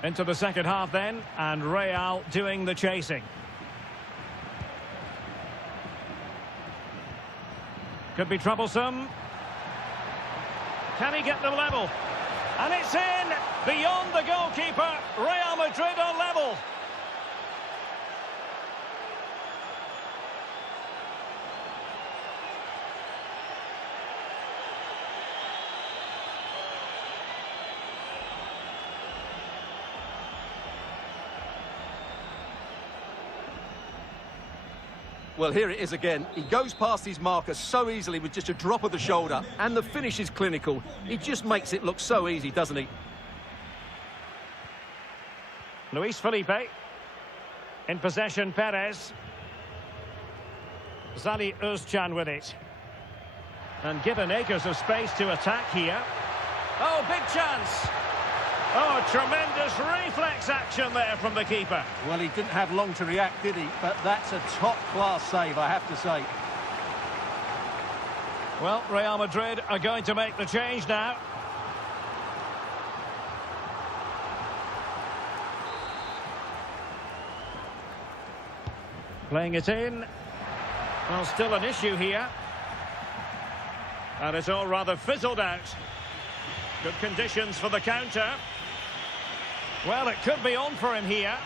Into the second half then, and Real doing the chasing. Could be troublesome. Can he get them level? And it's in! Beyond the goalkeeper, Real Madrid are level. Well, here it is again. He goes past his marker so easily with just a drop of the shoulder. And the finish is clinical. He just makes it look so easy, doesn't he? Luis Felipe. In possession, Perez. Zali Özcan with it. And given acres of space to attack here. Oh, big chance. Oh, tremendous reflex action there from the keeper. Well, he didn't have long to react, did he? But that's a top-class save, I have to say. Well, Real Madrid are going to make the change now. Playing it in. Well, still an issue here. And it's all rather fizzled out. Good conditions for the counter. Well, it could be on for him here.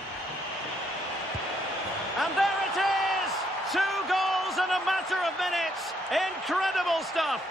And there it is! 2 goals in a matter of minutes. Incredible stuff.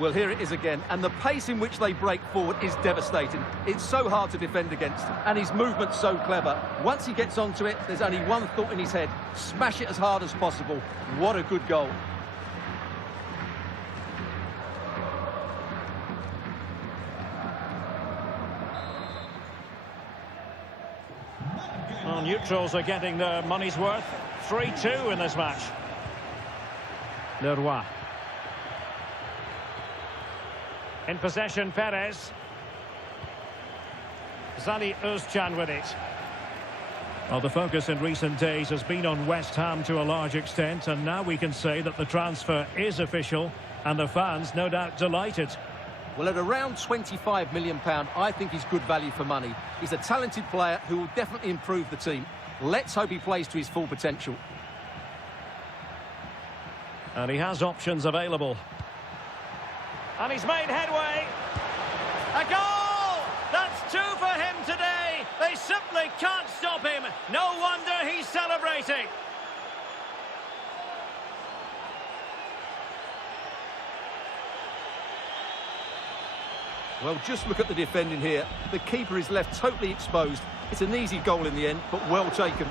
Well, here it is again, and the pace in which they break forward is devastating. It's so hard to defend against, and his movement's so clever. Once he gets onto it, there's only one thought in his head: smash it as hard as possible. What a good goal. Well, neutrals are getting their money's worth. 3-2 in this match. Leroy. In possession, Perez. Zali Özcan with it. Well, the focus in recent days has been on West Ham to a large extent, and now we can say that the transfer is official, and the fans no doubt delighted. Well, at around £25 million, I think he's good value for money. He's a talented player who will definitely improve the team. Let's hope he plays to his full potential. And he has options available. And he's made headway. A goal! That's 2 for him today. They simply can't stop him. No wonder he's celebrating. Well, just look at the defending here. The keeper is left totally exposed. It's an easy goal in the end, but well taken.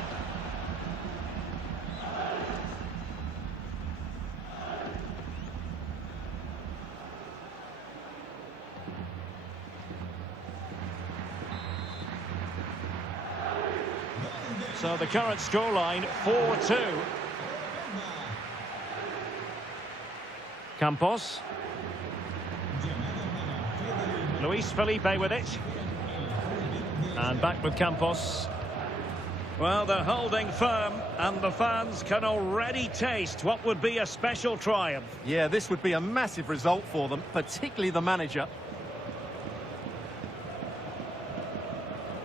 So the current scoreline, 4-2. Campos. Luis Felipe with it. And back with Campos. Well, they're holding firm, and the fans can already taste what would be a special triumph. Yeah, this would be a massive result for them, particularly the manager.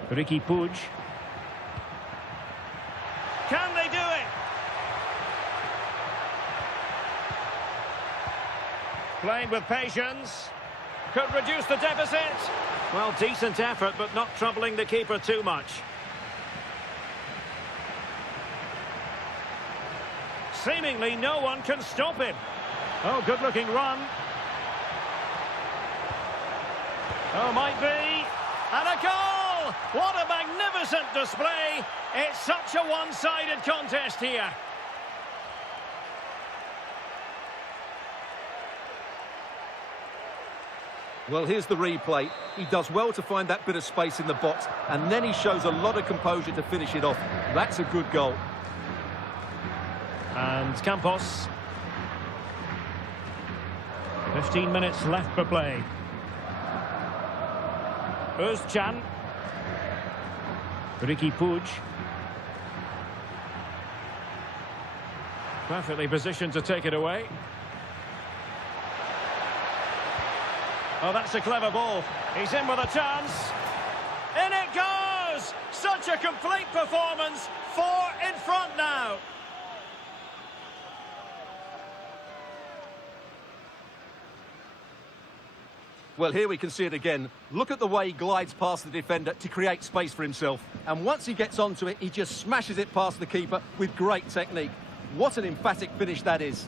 Ricky Puig. Can they do it? Playing with patience. Could reduce the deficit. Well, decent effort, but not troubling the keeper too much. Seemingly no one can stop him. Oh, good-looking run. Oh, might be. And a goal! What a magnificent display. It's such a one-sided contest here. Well, here's the replay. He does well to find that bit of space in the box, and then he shows a lot of composure to finish it off. That's a good goal. And Campos. 15 minutes left for play. Özcan. Ricky Puig. Perfectly positioned to take it away. Oh, that's a clever ball. He's in with a chance. In it goes! Such a complete performance. 4 in front now. Well, here we can see it again. Look at the way he glides past the defender to create space for himself. And once he gets onto it, he just smashes it past the keeper with great technique. What an emphatic finish that is.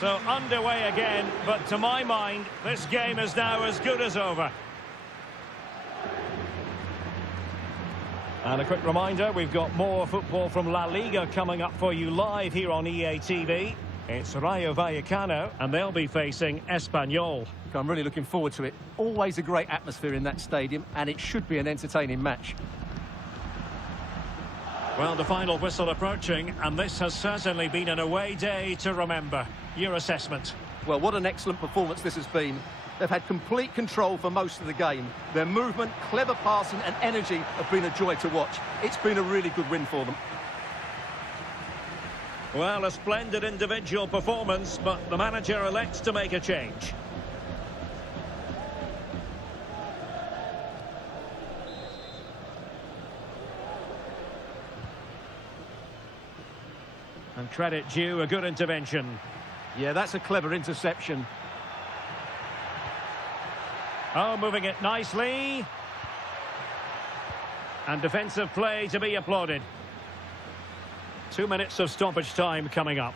So underway again, but to my mind, this game is now as good as over. And a quick reminder, we've got more football from La Liga coming up for you live here on EA TV. It's Rayo Vallecano, and they'll be facing Espanyol. I'm really looking forward to it. Always a great atmosphere in that stadium, and it should be an entertaining match. Well, the final whistle approaching, and this has certainly been an away day to remember. Your assessment? Well, what an excellent performance this has been. They've had complete control for most of the game. Their movement, clever passing and energy have been a joy to watch. It's been a really good win for them. Well, a splendid individual performance, but the manager elects to make a change. And credit due, a good intervention. Yeah, that's a clever interception. Oh, moving it nicely. And defensive play to be applauded. 2 minutes of stoppage time coming up.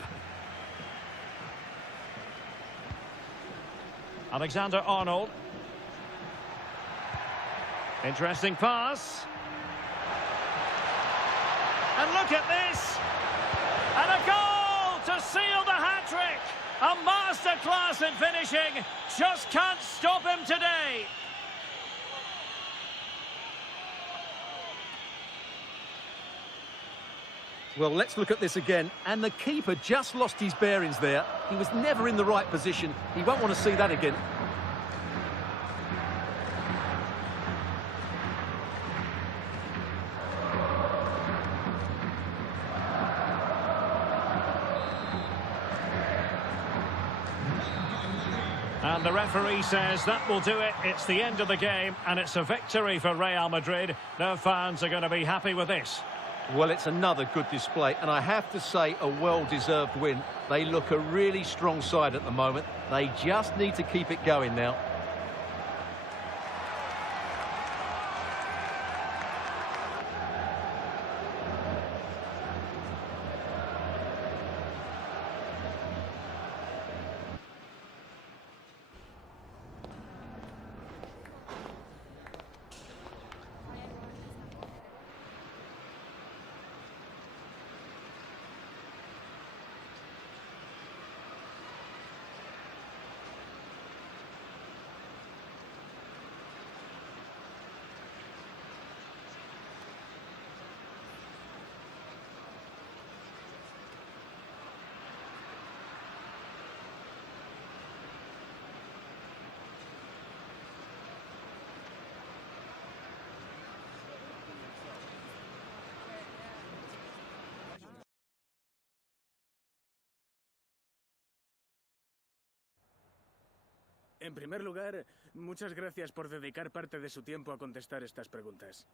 Alexander-Arnold. Interesting pass. And look at this. And a goal to seal the hat-trick. A masterclass in finishing. Just can't stop him today. Well, let's look at this again. And the keeper just lost his bearings there. He was never in the right position. He won't want to see that again. And the referee says that will do it. It's the end of the game, and it's a victory for Real Madrid. Their fans are going to be happy with this. Well, it's another good display, and I have to say a well-deserved win. They look a really strong side at the moment. They just need to keep it going now. En primer lugar, muchas gracias por dedicar parte de su tiempo a contestar estas preguntas.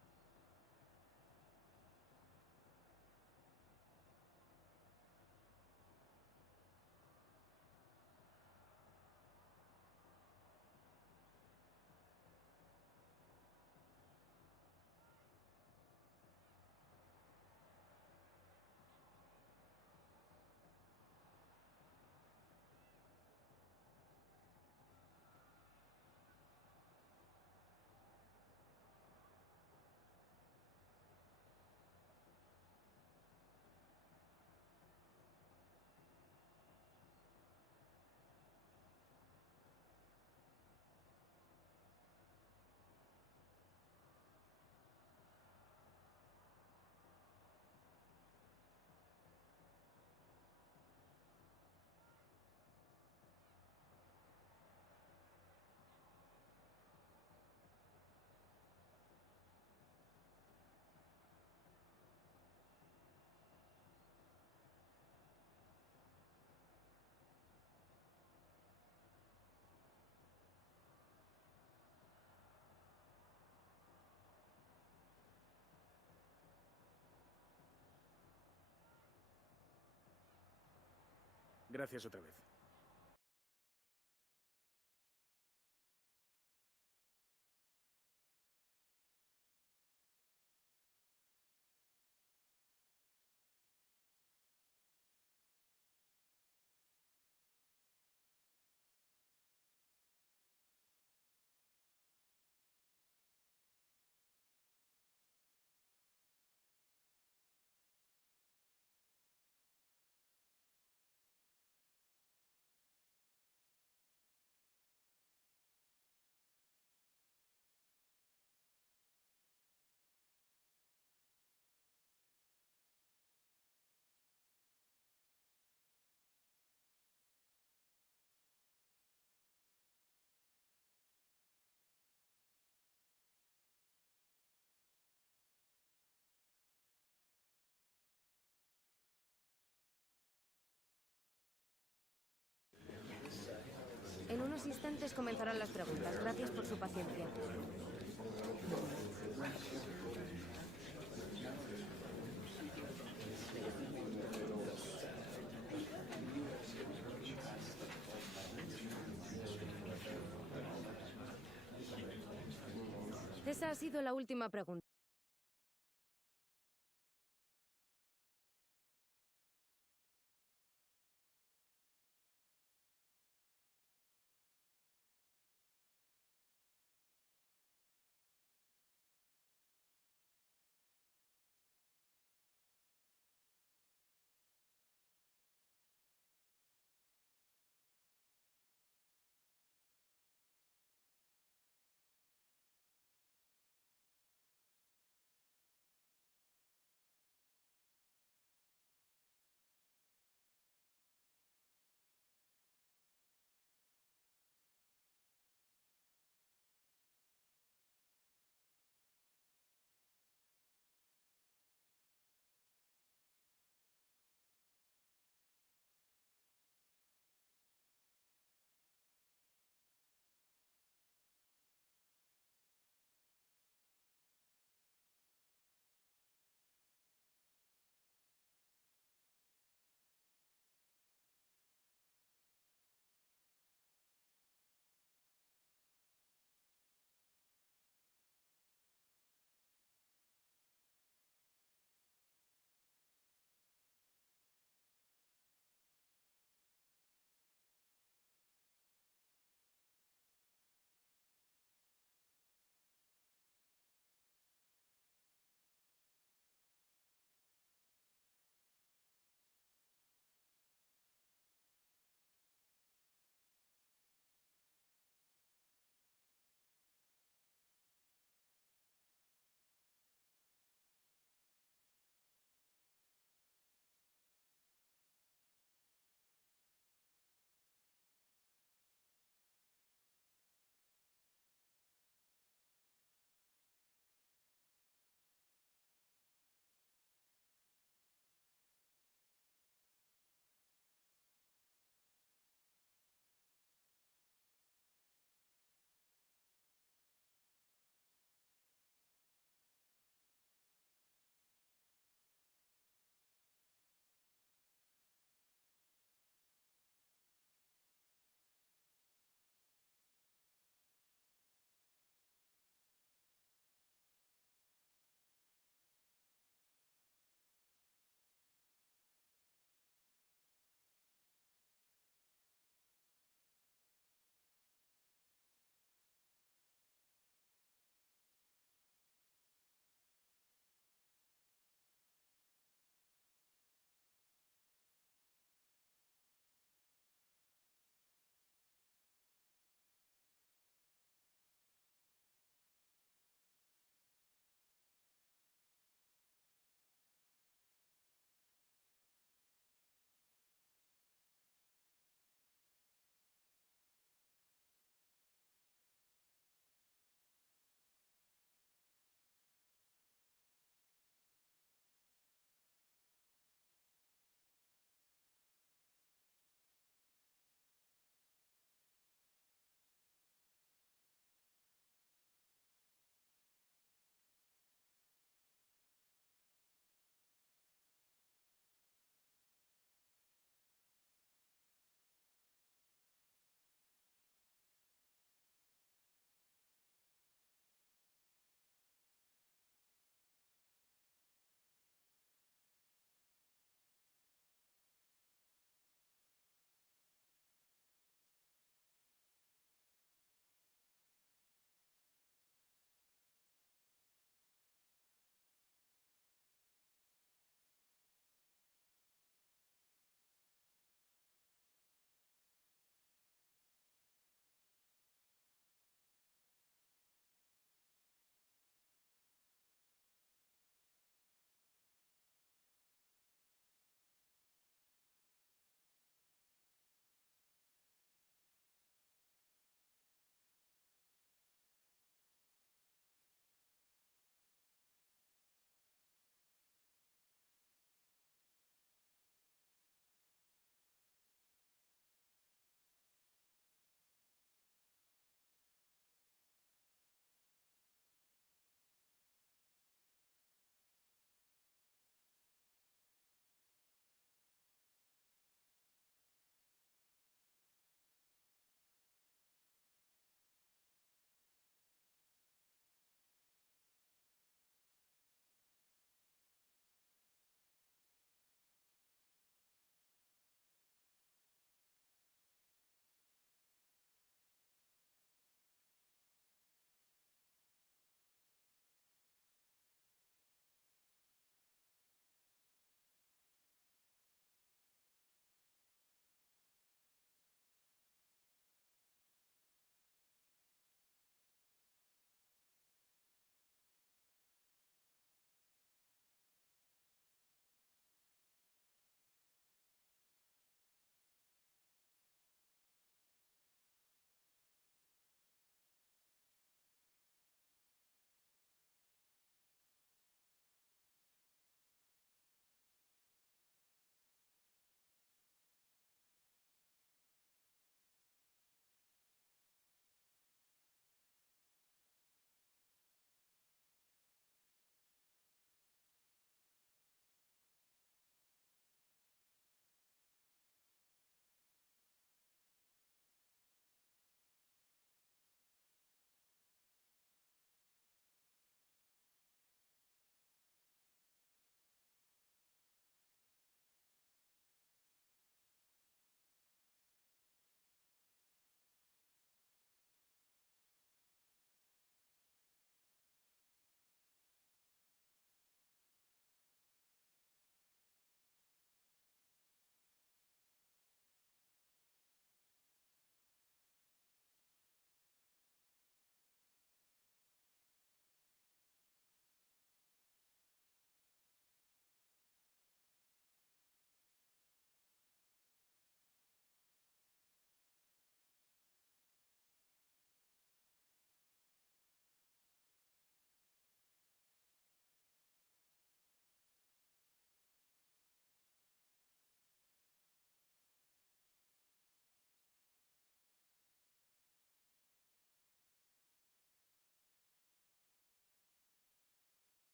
Gracias otra vez. En unos instantes comenzarán las preguntas. Gracias por su paciencia. Esa ha sido la última pregunta.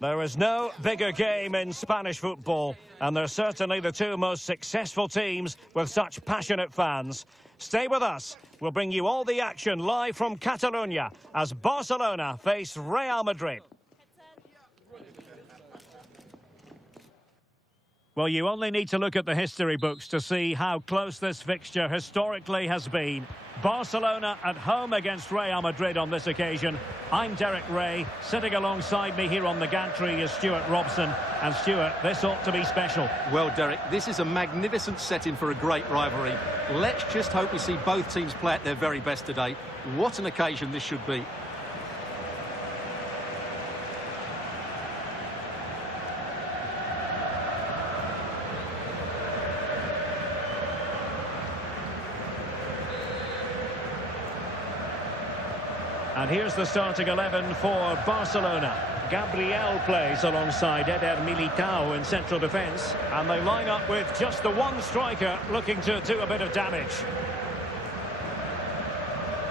There is no bigger game in Spanish football, and they're certainly the two most successful teams with such passionate fans. Stay with us. We'll bring you all the action live from Catalonia as Barcelona face Real Madrid. Well, you only need to look at the history books to see how close this fixture historically has been. Barcelona at home against Real Madrid on this occasion. I'm Derek Ray. Sitting alongside me here on the gantry is Stuart Robson. And Stuart, this ought to be special. Well, Derek, this is a magnificent setting for a great rivalry. Let's just hope we see both teams play at their very best today. What an occasion this should be. And here's the starting 11 for Barcelona. Gabriel plays alongside Eder Militao in central defence. And they line up with just the one striker looking to do a bit of damage.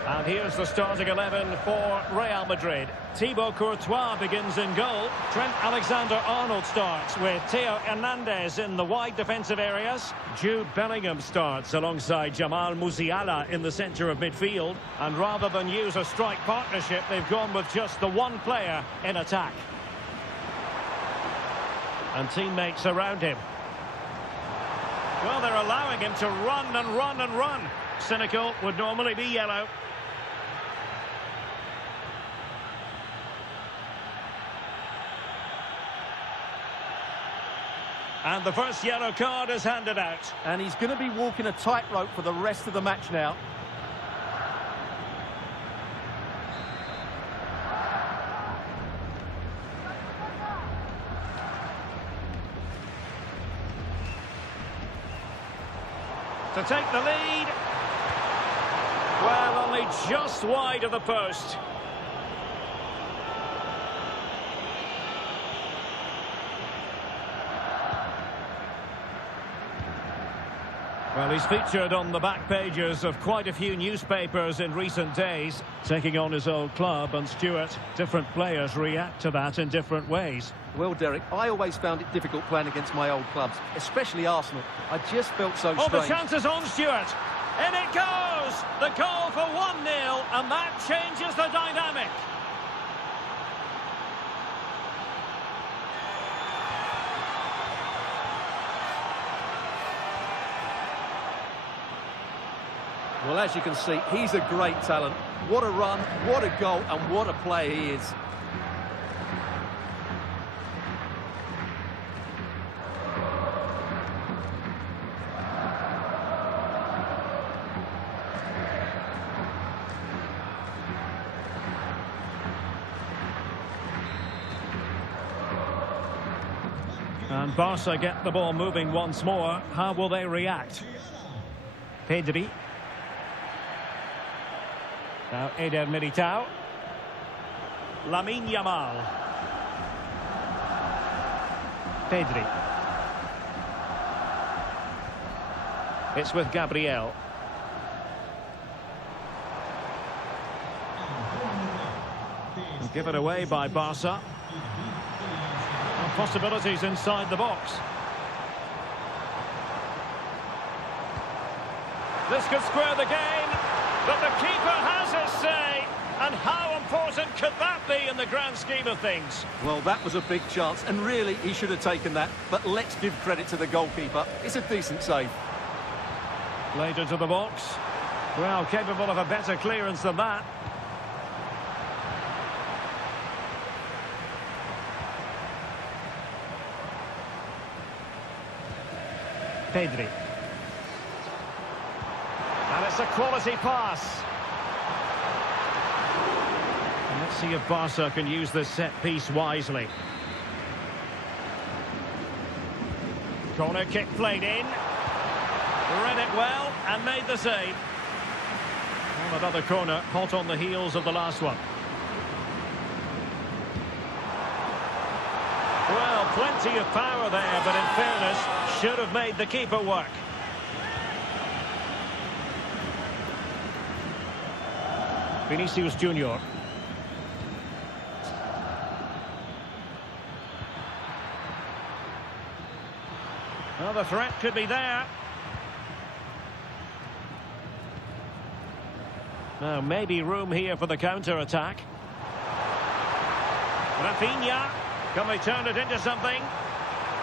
And here's the starting 11 for Real Madrid. Thibaut Courtois begins in goal. Trent Alexander-Arnold starts with Theo Hernandez in the wide defensive areas. Jude Bellingham starts alongside Jamal Musiala in the centre of midfield. And rather than use a strike partnership, they've gone with just the one player in attack. And teammates around him. Well, they're allowing him to run and run and run. Cynical would normally be yellow. And the first yellow card is handed out. And he's going to be walking a tightrope for the rest of the match now. To take the lead. Well, only just wide of the post. Well, he's featured on the back pages of quite a few newspapers in recent days, taking on his old club, and Stuart, different players react to that in different ways. Well, Derek, I always found it difficult playing against my old clubs, especially Arsenal. I just felt so strange. Oh, the chance is on, Stuart. In it goes! The goal for 1-0, and that changes the dynamic. Well, as you can see, he's a great talent. What a run, what a goal, and what a player he is. And Barca get the ball moving once more. How will they react? Pedri. Now Eder Militao. Lamine Yamal. Pedri. It's with Gabriel. And given away by Barca. And possibilities inside the box. This could square the game, but the keeper has his say. And how important could that be in the grand scheme of things? Well, that was a big chance, and really, he should have taken that. But let's give credit to the goalkeeper. It's a decent save. Played into the box. Well, capable of a better clearance than that. Pedri. And it's a quality pass. And let's see if Barca can use this set piece wisely. Corner kick played in. Read it well and made the save. Well, another corner, hot on the heels of the last one. Well, plenty of power there, but in fairness, should have made the keeper work. Vinicius Junior. Well, the threat could be there. Now, maybe room here for the counter-attack. Rafinha. Can they turn it into something?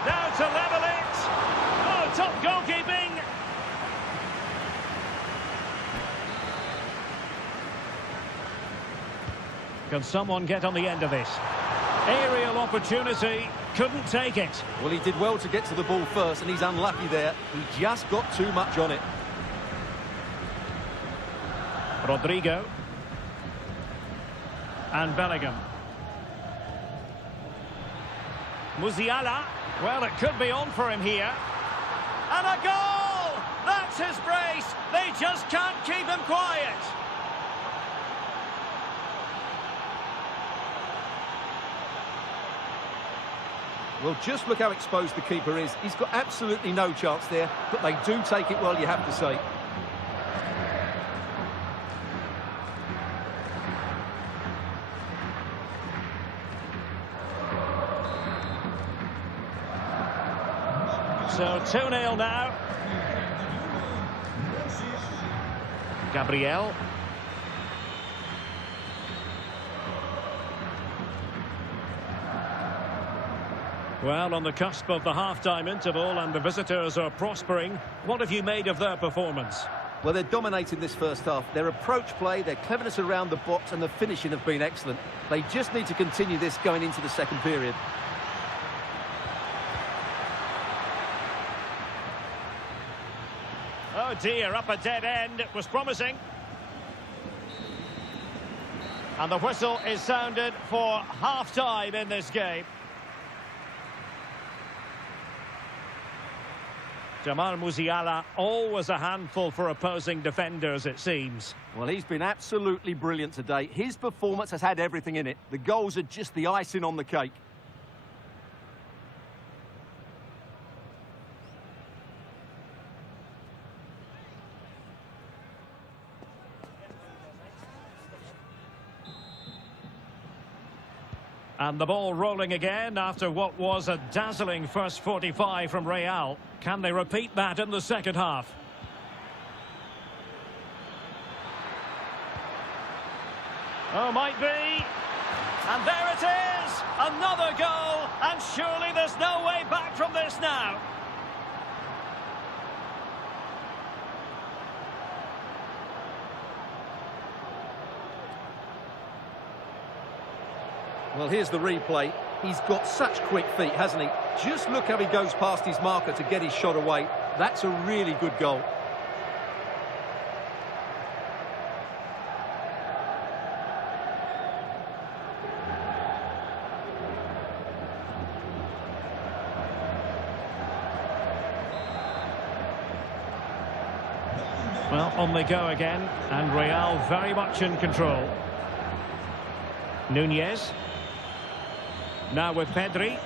Now to level it. Oh, top goalkeeping. Can someone get on the end of this? Aerial opportunity. Couldn't take it. Well, he did well to get to the ball first, and he's unlucky there. He just got too much on it. Rodrigo. And Bellingham. Musiala. Well, it could be on for him here. And a goal! That's his brace. They just can't keep him quiet. Well, just look how exposed the keeper is. He's got absolutely no chance there, but they do take it well, you have to say. So 2-0 now. Gabriel. Well, on the cusp of the half-time interval and the visitors are prospering. What have you made of their performance? Well, they're dominating this first half. Their approach play, their cleverness around the box and the finishing have been excellent. They just need to continue this going into the second period. Oh dear, up a dead end. It was promising. And the whistle is sounded for half-time in this game. Jamal Musiala, always a handful for opposing defenders, it seems. Well, he's been absolutely brilliant today. His performance has had everything in it. The goals are just the icing on the cake. And the ball rolling again after what was a dazzling first 45 from Real. Can they repeat that in the second half? Oh, might be. And there it is! Another goal! And surely there's no way back from this now. Well, here's the replay. He's got such quick feet, hasn't he? Just look how he goes past his marker to get his shot away. That's a really good goal. Well, on they go again, and Real very much in control. Nunez. Now with Pedri.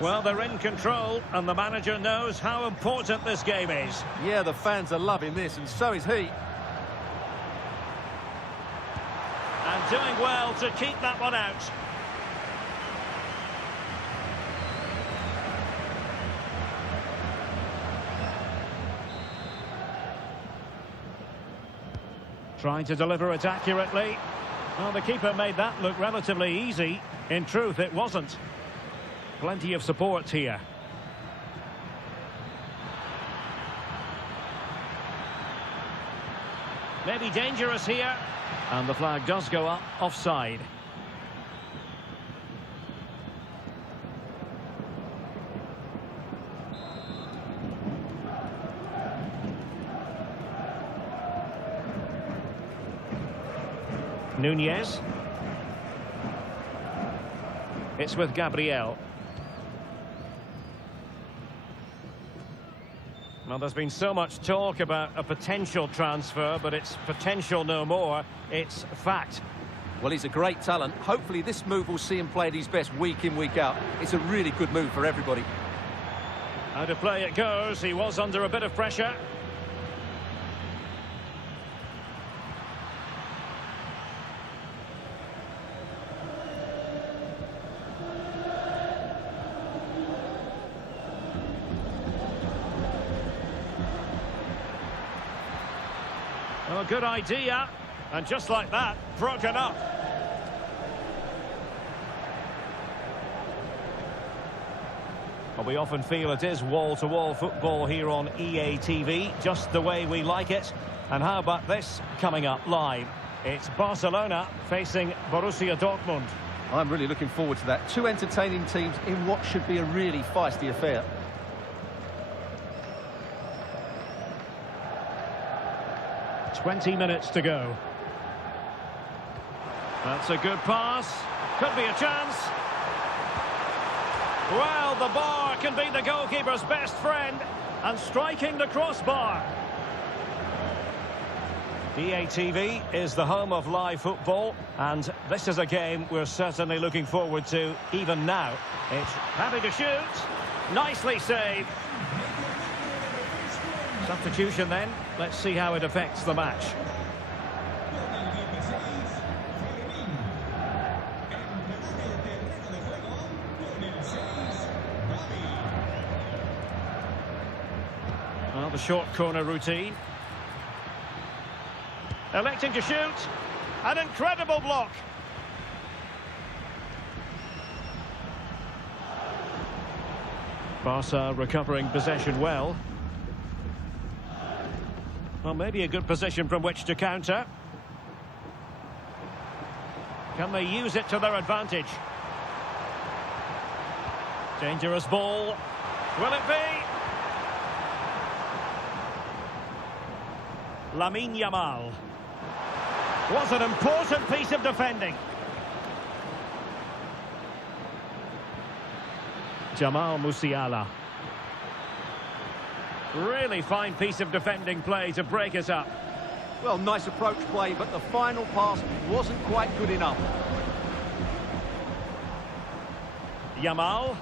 Well, they're in control, and the manager knows how important this game is. Yeah, the fans are loving this, and so is he. And doing well to keep that one out. Trying to deliver it accurately. Well, the keeper made that look relatively easy. In truth, it wasn't. Plenty of support here. Maybe dangerous here. And the flag does go up, offside. Nunez. It's with Gabriel. Well, there's been so much talk about a potential transfer, but it's potential no more. It's fact. Well, he's a great talent. Hopefully this move will see him play at his best week in, week out. It's a really good move for everybody. Out of play it goes. He was under a bit of pressure. Well, good idea. And just like that, broken up. Well, we often feel it is wall-to-wall football here on EA TV, just the way we like it. And how about this coming up live? It's Barcelona facing Borussia Dortmund. I'm really looking forward to that. Two entertaining teams in what should be a really feisty affair. "20 minutes to go. That's a good pass. Could be a chance. Well, the bar can be the goalkeeper's best friend. And striking the crossbar. EATV is the home of live football, and this is a game we're certainly looking forward to even now. It's happy to shoot. Nicely saved. Substitution then. Let's see how it affects the match. Well, the short corner routine. Electing to shoot. An incredible block. Barca recovering possession well. Well, maybe a good position from which to counter. Can they use it to their advantage? Dangerous ball. Will it be? Lamine Yamal. Was an important piece of defending. Jamal Musiala. Really fine piece of defending play to break it up. Well, nice approach play, but the final pass wasn't quite good enough. Yamal.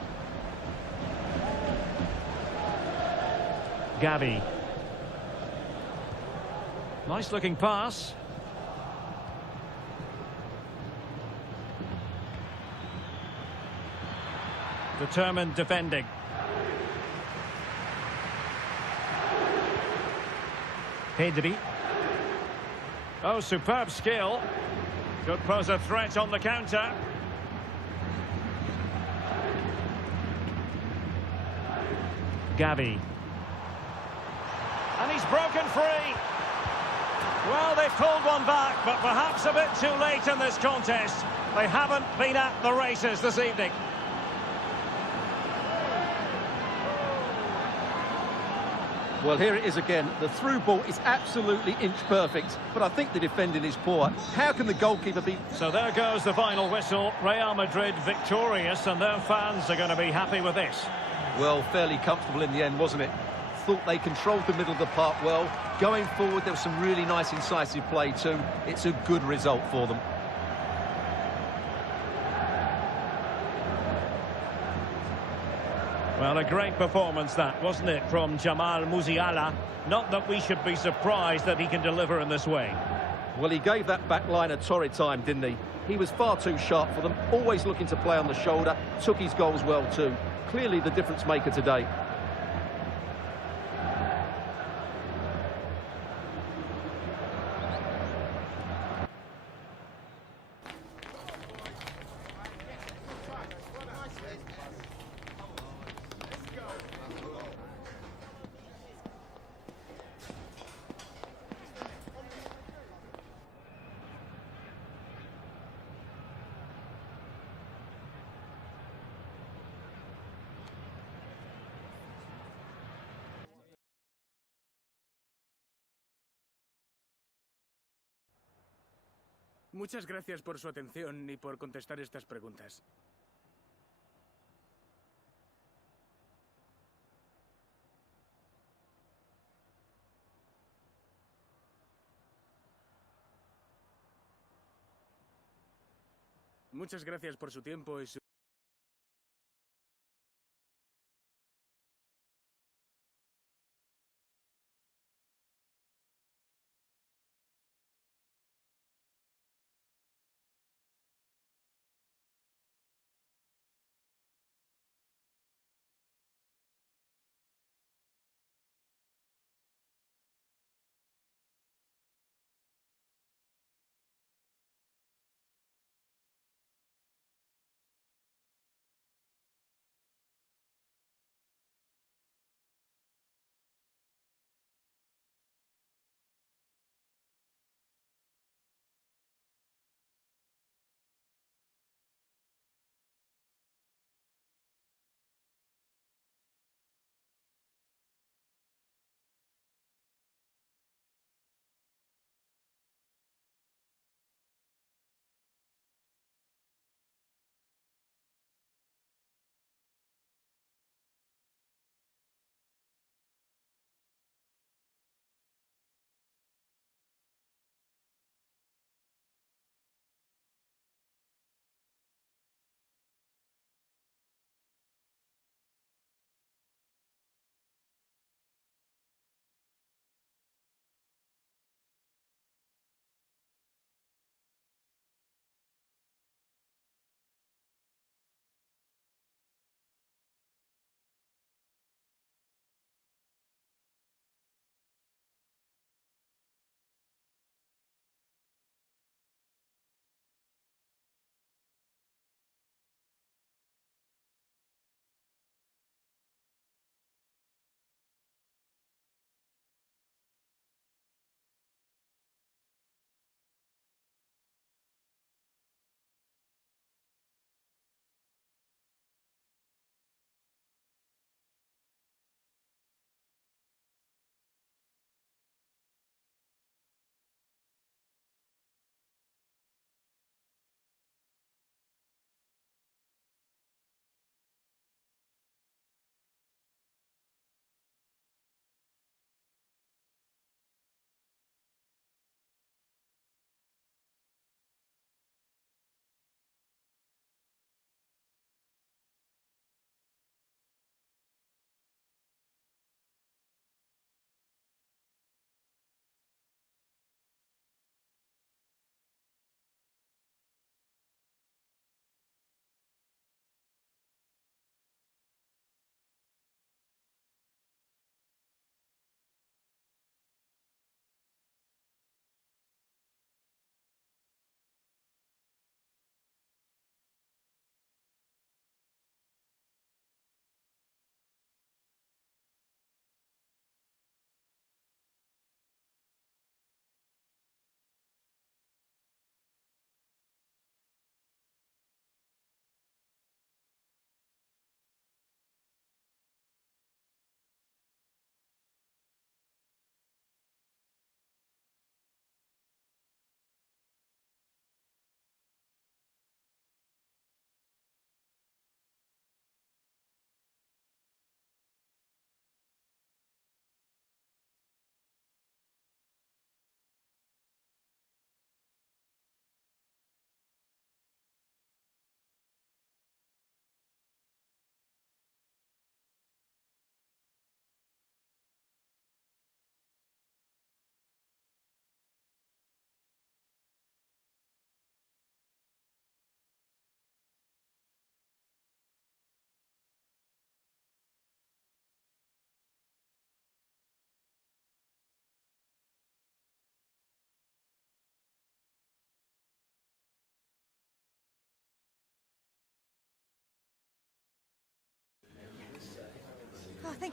Gavi. Nice looking pass. Determined defending. Pedri. Oh, superb skill. Could pose a threat on the counter. Gavi. And he's broken free. Well, they've pulled one back, but perhaps a bit too late in this contest. They haven't been at the races this evening. Well, here it is again. The through ball is absolutely inch perfect, but I think the defending is poor. How can the goalkeeper be... So there goes the final whistle. Real Madrid victorious, and their fans are going to be happy with this. Well, fairly comfortable in the end, wasn't it? Thought they controlled the middle of the park well. Going forward, there was some really nice incisive play too. It's a good result for them. Well, a great performance that, wasn't it, from Jamal Musiala? Not that we should be surprised that he can deliver in this way. Well, he gave that back line a torrid time, didn't he? He was far too sharp for them, always looking to play on the shoulder, took his goals well too. Clearly the difference maker today. Muchas gracias por su atención y por contestar estas preguntas. Muchas gracias por su tiempo y su...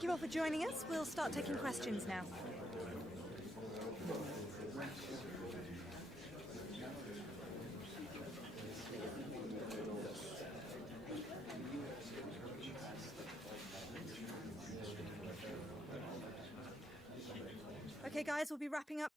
Thank you all for joining us. We'll start taking questions now. Okay, guys, we'll be wrapping up.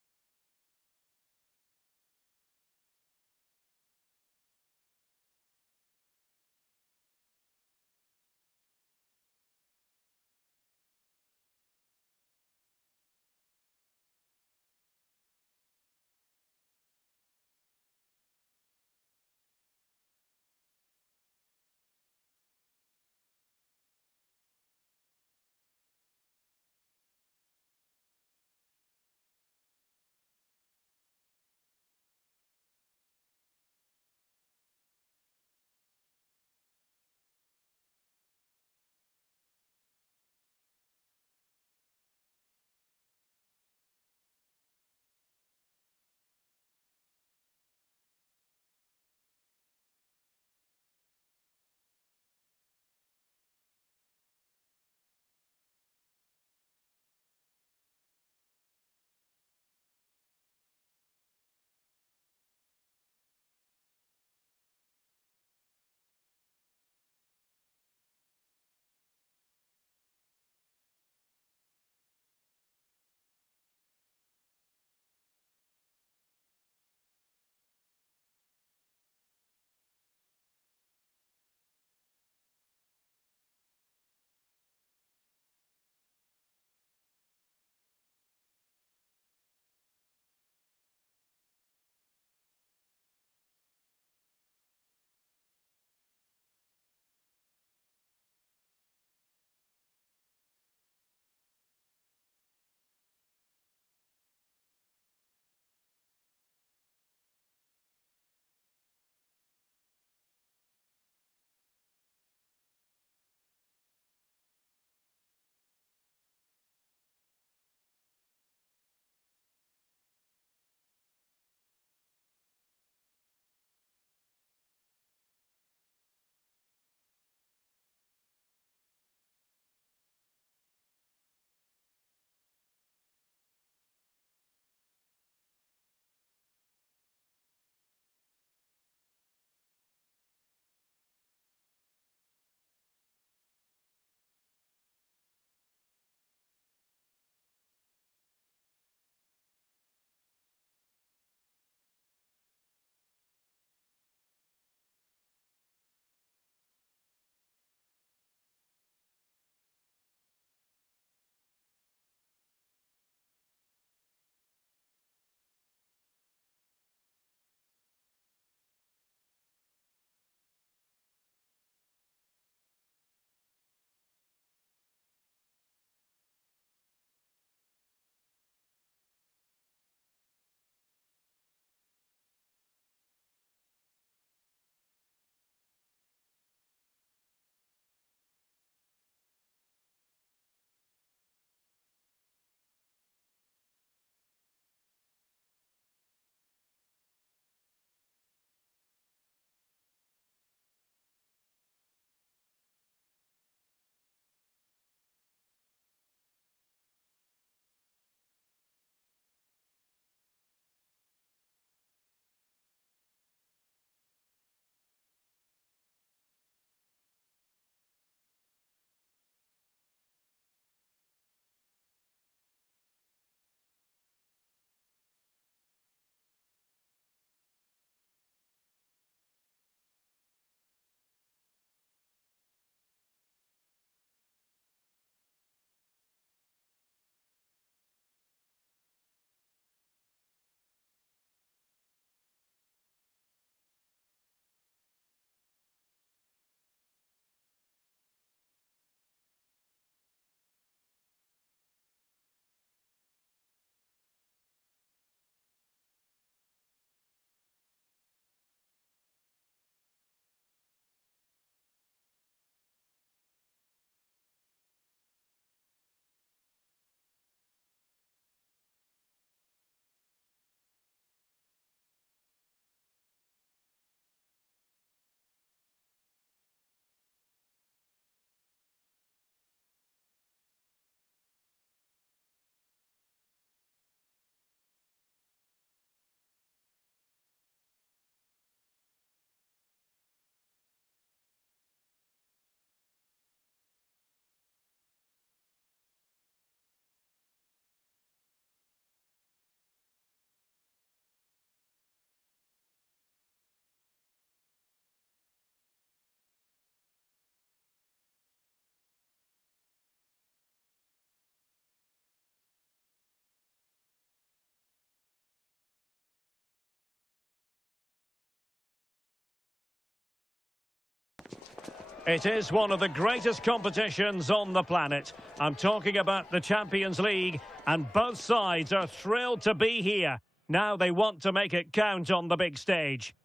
It is one of the greatest competitions on the planet. I'm talking about the Champions League, and both sides are thrilled to be here. Now they want to make it count on the big stage.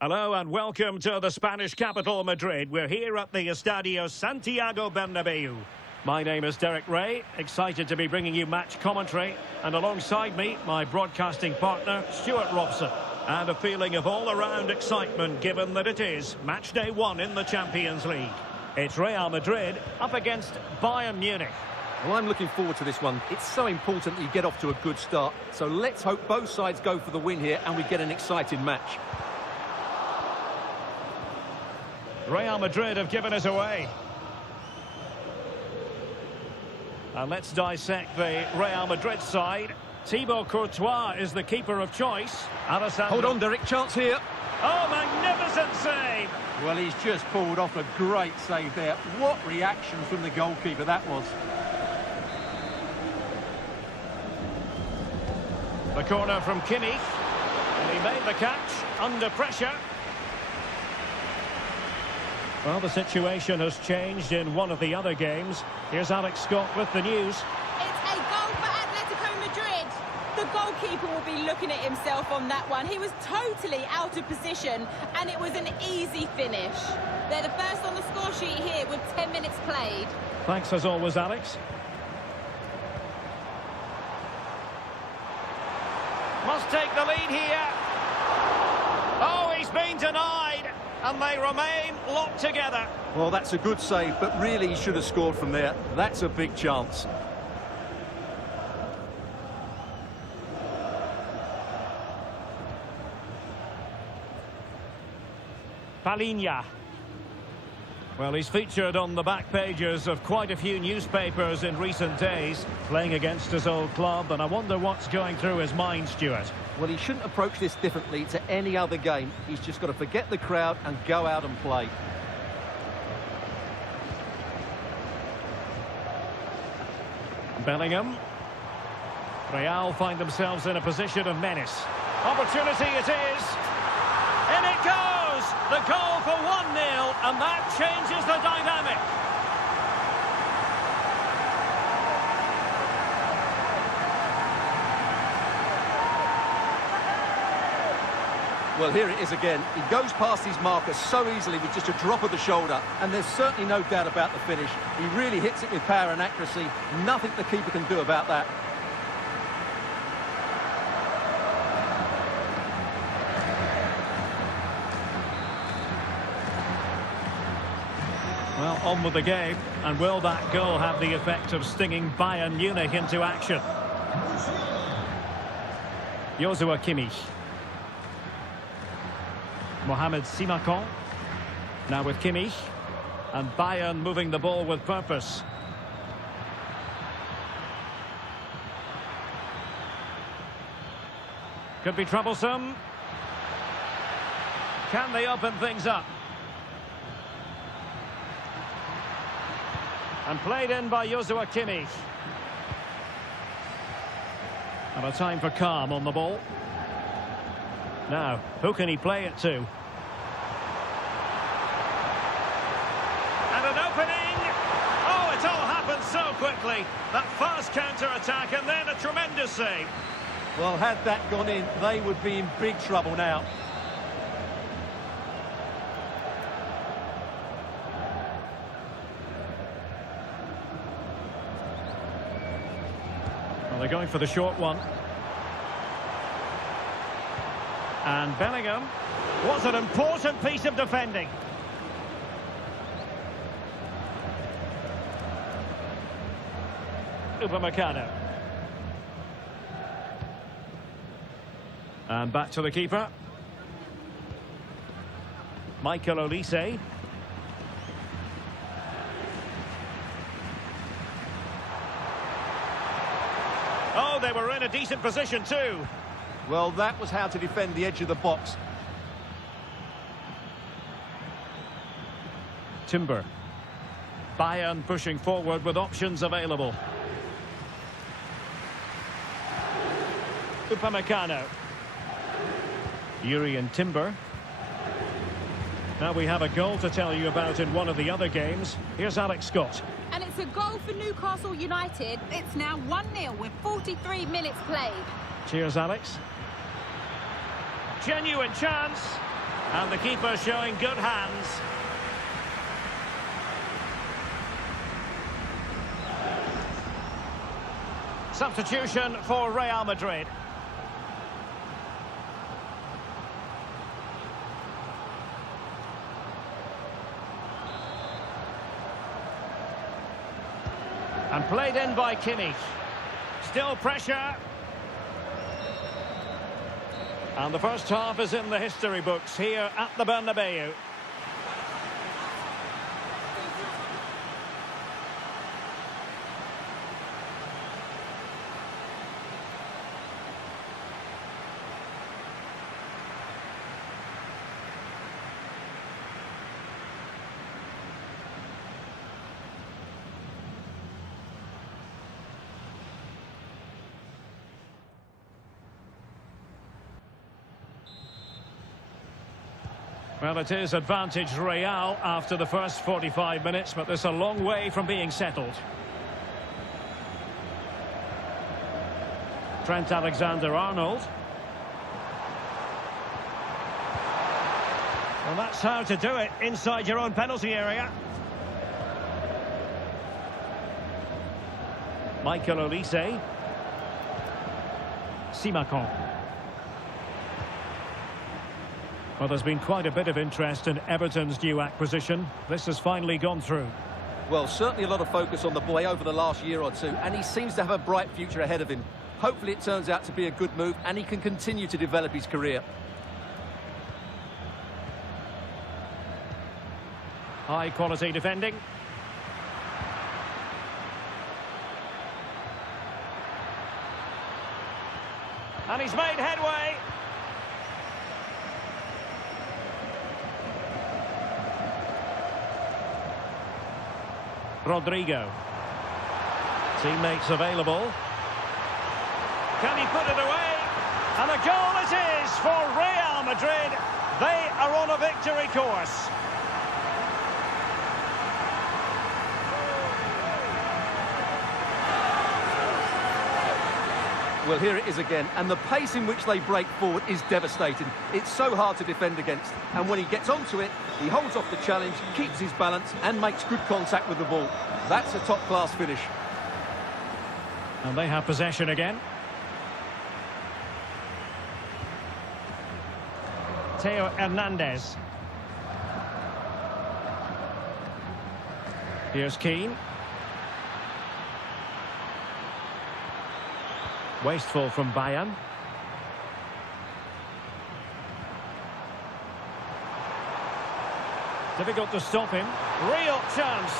Hello and welcome to the Spanish capital, Madrid. We're here at the Estadio Santiago Bernabeu. My name is Derek Ray, excited to be bringing you match commentary. And alongside me, my broadcasting partner, Stuart Robson. And a feeling of all-around excitement given that it is match day 1 in the Champions League. It's Real Madrid up against Bayern Munich. Well, I'm looking forward to this one. It's so important that you get off to a good start. So let's hope both sides go for the win here and we get an exciting match. Real Madrid have given it away. And let's dissect the Real Madrid side. Thibaut Courtois is the keeper of choice. Hold on, Derek, chance here. Oh, magnificent save! Well, he's just pulled off a great save there. What reaction from the goalkeeper that was. The corner from Kimmich. And he made the catch under pressure. Well, the situation has changed in one of the other games. Here's Alex Scott with the news. It's a goal for Atletico Madrid. The goalkeeper will be looking at himself on that one. He was totally out of position, and it was an easy finish. They're the first on the score sheet here with 10 minutes played. Thanks as always, Alex. Must take the lead here. Oh, he's been denied, and they remain locked together. Well, that's a good save, but really he should have scored from there. That's a big chance. Palinha. Well, he's featured on the back pages of quite a few newspapers in recent days, playing against his old club, and I wonder what's going through his mind, Stuart. Well, he shouldn't approach this differently to any other game. He's just got to forget the crowd and go out and play. Bellingham. Real find themselves in a position of menace. Opportunity it is. In it goes! The goal for 1-0, and that changes the dynamic. Well, here it is again. He goes past his marker so easily with just a drop of the shoulder, and there's certainly no doubt about the finish. He really hits it with power and accuracy. Nothing the keeper can do about that. Well, on with the game, and will that goal have the effect of stinging Bayern Munich into action? Joshua Kimmich. Mohamed Simakon. Now with Kimmich. And Bayern moving the ball with purpose. Could be troublesome. Can they open things up? And played in by Joshua Kimmich. And a time for calm on the ball. Now, who can he play it to? And an opening! Oh, it all happened so quickly. That fast counter-attack and then a tremendous save. Well, had that gone in, they would be in big trouble now. They're going for the short one. And Bellingham was an important piece of defending. Upamecano. And back to the keeper. Michael Olise. Oh, they were in a decent position too. Well, that was how to defend the edge of the box. Timber. Bayern pushing forward with options available. Upamecano. Yuri and Timber. Now we have a goal to tell you about in one of the other games. Here's Alex Scott. And it's a goal for Newcastle United. It's now 1-0 with 43 minutes played. Cheers, Alex. Genuine chance. And the keeper showing good hands. Substitution for Real Madrid. And played in by Kimmich. Still pressure. And the first half is in the history books here at the Bernabeu. Well, it is advantage Real after the first 45 minutes, but there's a long way from being settled. Trent Alexander-Arnold. Well, that's how to do it inside your own penalty area. Michael Olise. Simakon. Well, there's been quite a bit of interest in Everton's new acquisition. This has finally gone through. Well, certainly a lot of focus on the boy over the last year or two, and he seems to have a bright future ahead of him. Hopefully it turns out to be a good move, and he can continue to develop his career. High quality defending. And he's made headway. Rodrigo. Teammates available. Can he put it away? And a goal it is for Real Madrid. They are on a victory course. Well, here it is again, and the pace in which they break forward is devastating. It's so hard to defend against, and when he gets onto it, he holds off the challenge, keeps his balance, and makes good contact with the ball. That's a top-class finish. And they have possession again. Theo Hernandez. Here's Keane. Wasteful from Bayern. Difficult to stop him. Real chance.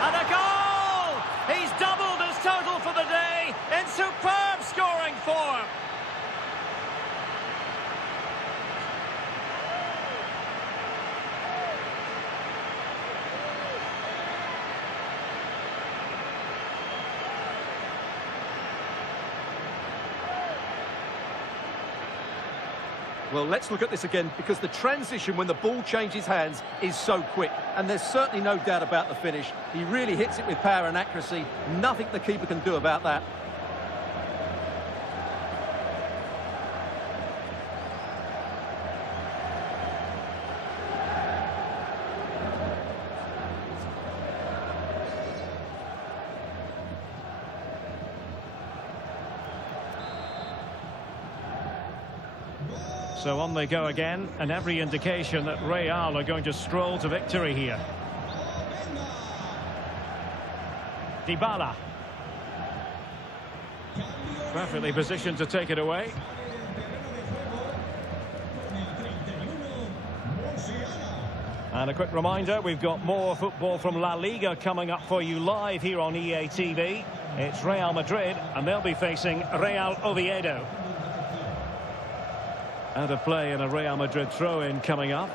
And a goal! He's doubled his total for the day in superb scoring form. Well, let's look at this again, because the transition when the ball changes hands is so quick. And there's certainly no doubt about the finish. He really hits it with power and accuracy. Nothing the keeper can do about that. So on they go again, and every indication that Real are going to stroll to victory here. Dybala. Perfectly positioned to take it away. And a quick reminder, we've got more football from La Liga coming up for you live here on EA TV. It's Real Madrid, and they'll be facing Real Oviedo. Out of play and a Real Madrid throw-in coming up.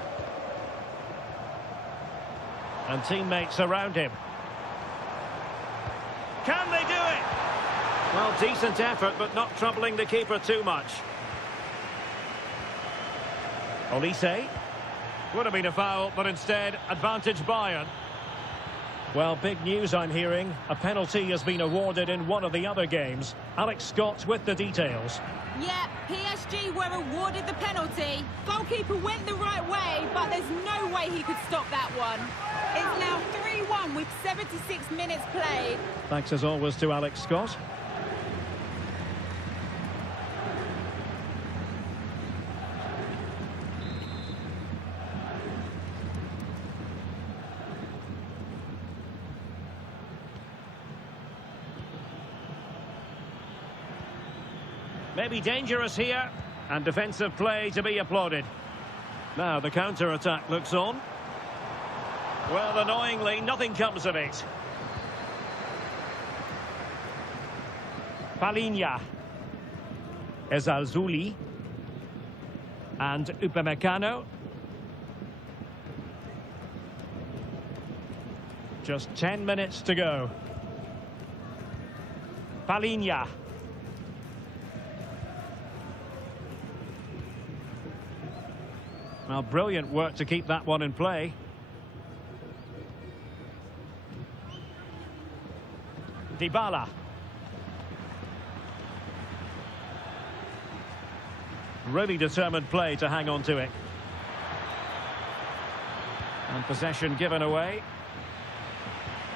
And teammates around him. Can they do it? Well, decent effort, but not troubling the keeper too much. Olise. Would have been a foul, but instead, advantage Bayern. Well, big news I'm hearing. A penalty has been awarded in one of the other games. Alex Scott with the details. Yeah, PSG were awarded the penalty. Goalkeeper went the right way, but there's no way he could stop that one. It's now 3-1 with 76 minutes played. Thanks as always to Alex Scott. Maybe dangerous here, and defensive play to be applauded. Now the counter-attack looks on. Well, annoyingly, nothing comes of it. Palinha. Ezalzouli. And Upamecano. Just 10 minutes to go. Palinha. Well, brilliant work to keep that one in play. Dybala. Really determined play to hang on to it. And possession given away.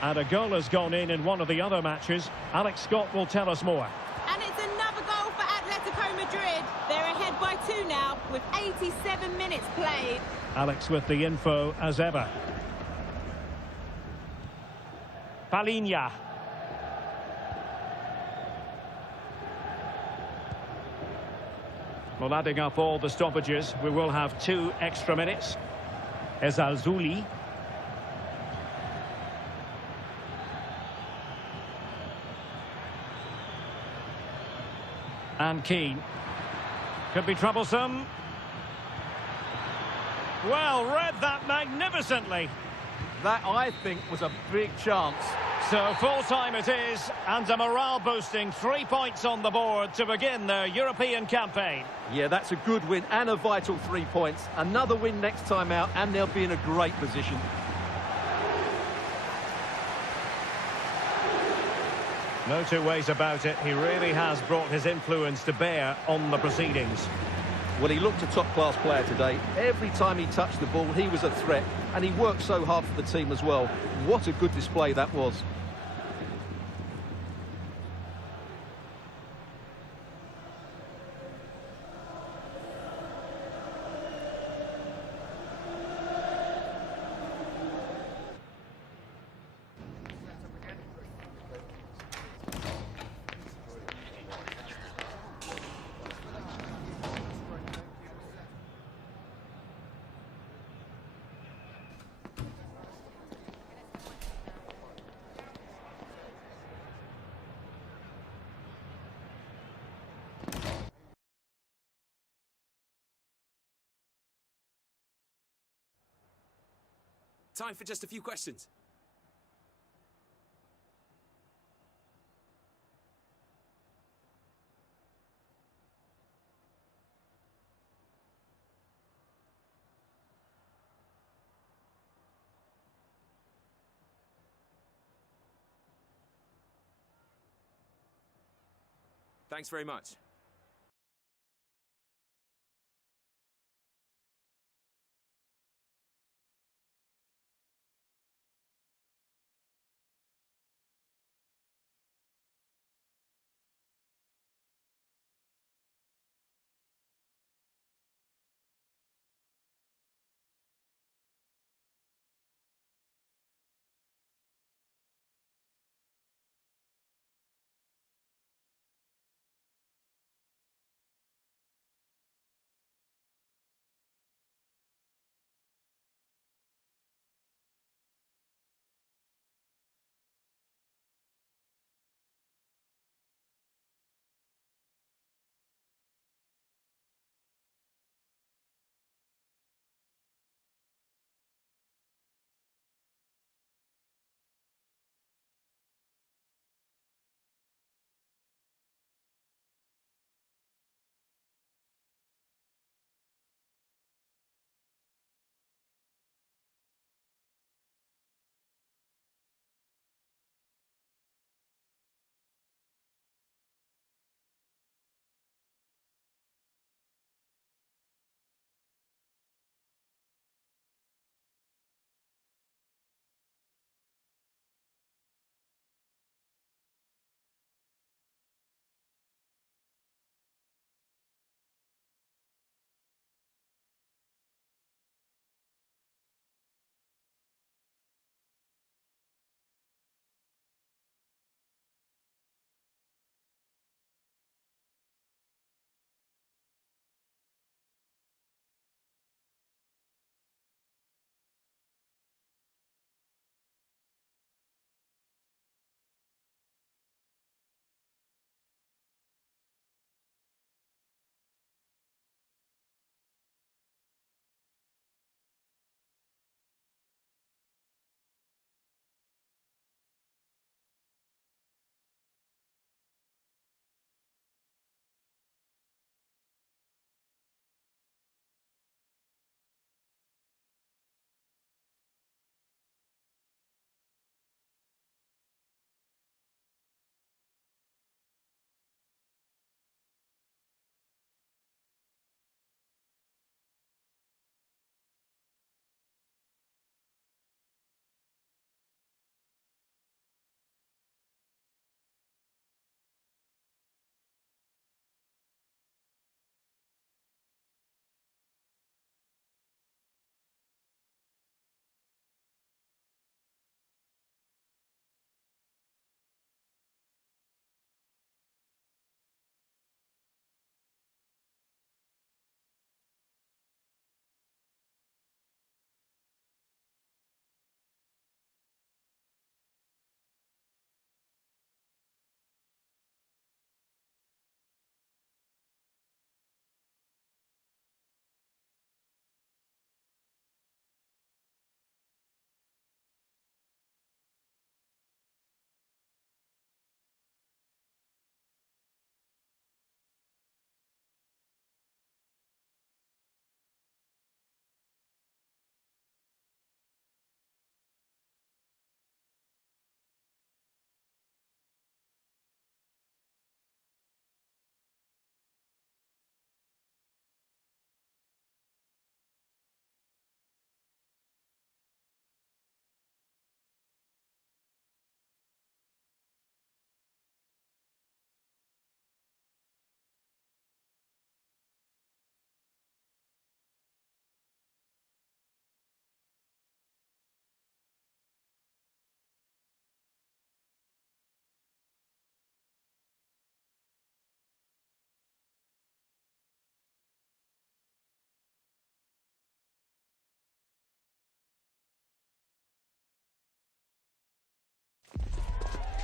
And a goal has gone in one of the other matches. Alex Scott will tell us more. And it's another goal for Atletico Madrid. They're ahead by 2 now with 87 minutes played. Alex with the info as ever. Palinha. Well, adding up all the stoppages, we will have 2 extra minutes. Ezalzouli. And Keane. Could be troublesome. Well, read that magnificently. That, I think, was a big chance. So full-time it is, and a morale-boosting 3 points on the board to begin their European campaign. Yeah, that's a good win and a vital 3 points. Another win next time out, and they'll be in a great position. No two ways about it. He really has brought his influence to bear on the proceedings. Well, he looked a top-class player today. Every time he touched the ball, he was a threat, and he worked so hard for the team as well. What a good display that was. Time for just a few questions. Thanks very much.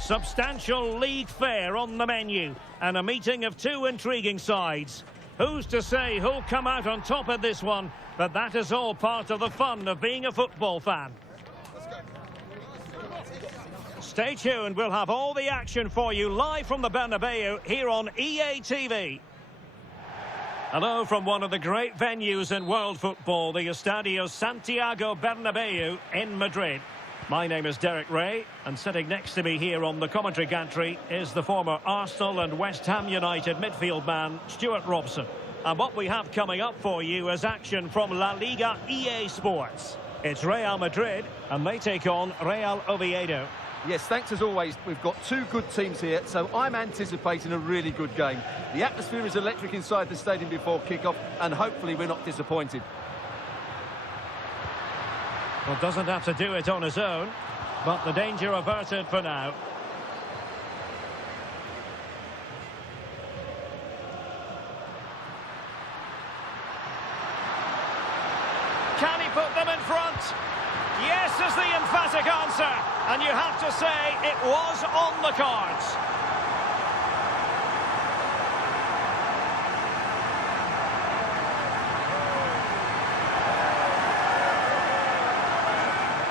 Substantial league fare on the menu and a meeting of two intriguing sides. Who's to say who'll come out on top of this one? But that is all part of the fun of being a football fan. Stay tuned, we'll have all the action for you live from the Bernabeu here on EA TV. Hello from one of the great venues in world football, the Estadio Santiago Bernabeu in Madrid. My name is Derek Ray, and sitting next to me here on the commentary gantry is the former Arsenal and West Ham United midfield man, Stuart Robson. And what we have coming up for you is action from La Liga EA Sports. It's Real Madrid, and they take on Real Oviedo. Yes, thanks as always. We've got two good teams here, so I'm anticipating a really good game. The atmosphere is electric inside the stadium before kick-off, and hopefully we're not disappointed. Well, doesn't have to do it on his own, but the danger averted for now. Can he put them in front? Yes is the emphatic answer, and you have to say it was on the cards.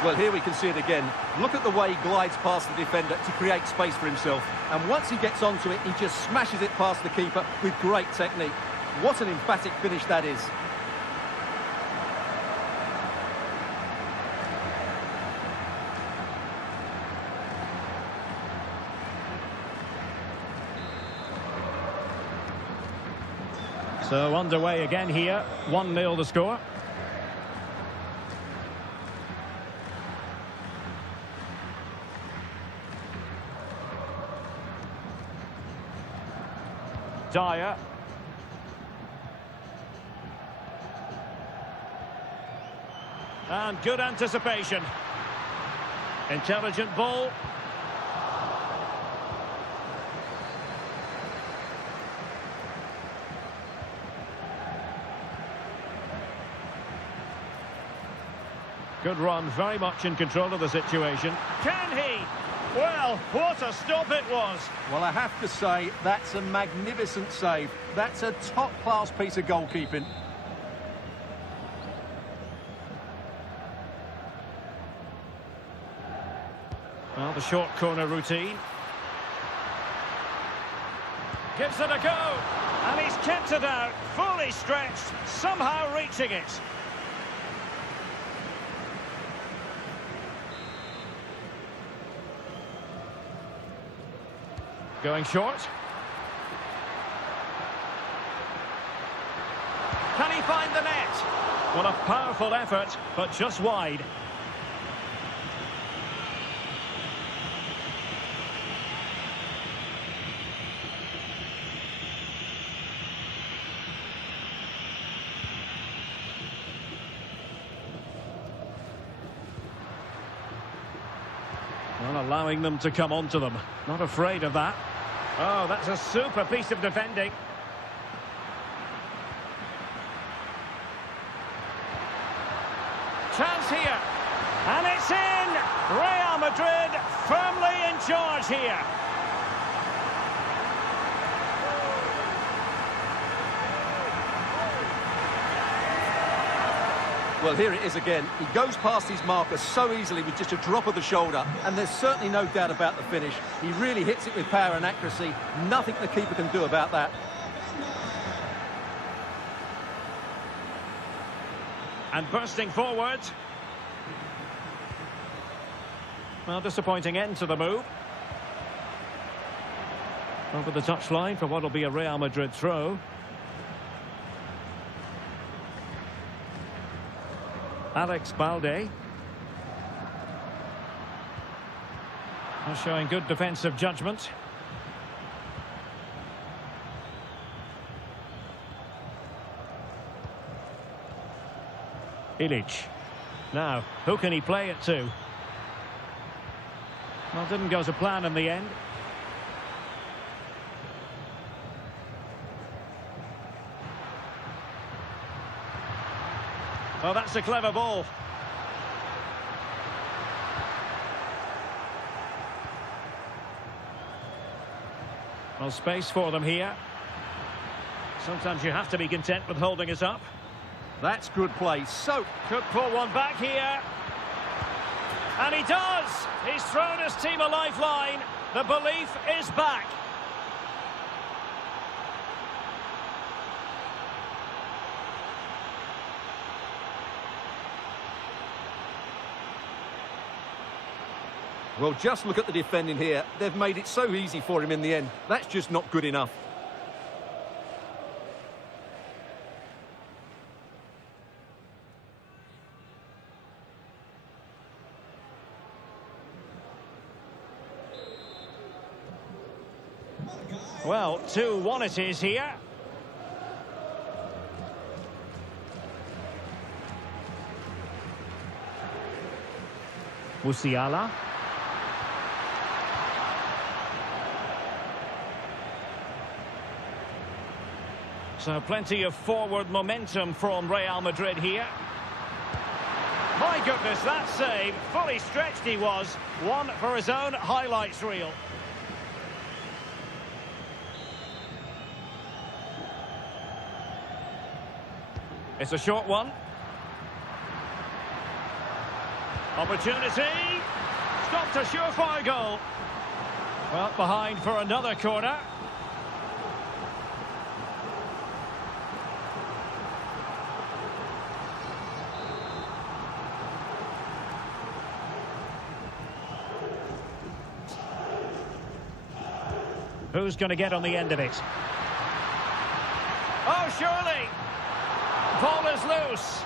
Well, here we can see it again. Look at the way he glides past the defender to create space for himself. And once he gets onto it, he just smashes it past the keeper with great technique. What an emphatic finish that is. So underway again here, 1-0 the score. Dyer. And good anticipation. Intelligent ball. Good run, very much in control of the situation. Can he? Well, what a stop it was. Well, I have to say, that's a magnificent save. That's a top-class piece of goalkeeping. Well, the short corner routine. Gives it a go. And he's kept it out, fully stretched, somehow reaching it. Going short. Can he find the net? Well, a powerful effort, but just wide. Well, allowing them to come onto them. Not afraid of that. Oh, that's a super piece of defending. Chance here. And it's in! Real Madrid firmly in charge here. Well, here it is again. He goes past his marker so easily with just a drop of the shoulder, and there's certainly no doubt about the finish. He really hits it with power and accuracy. Nothing the keeper can do about that. And bursting forward. Well, disappointing end to the move. Over the touchline for what will be a Real Madrid throw. Alex Balde. Showing good defensive judgment. Ilic. Now, who can he play it to? Well, didn't go to plan in the end. Oh, that's a clever ball. Well, space for them here. Sometimes you have to be content with holding it up. That's good play. So could pull one back here. And he does! He's thrown his team a lifeline. The belief is back. Well, just look at the defending here. They've made it so easy for him in the end. That's just not good enough. Well, 2-1 it is here. Musiala. So plenty of forward momentum from Real Madrid here. My goodness, that save, fully stretched he was. One for his own highlights reel. It's a short one. Opportunity. Stopped a surefire goal. Well, behind for another corner. Who's going to get on the end of it? Oh, surely! Ball is loose.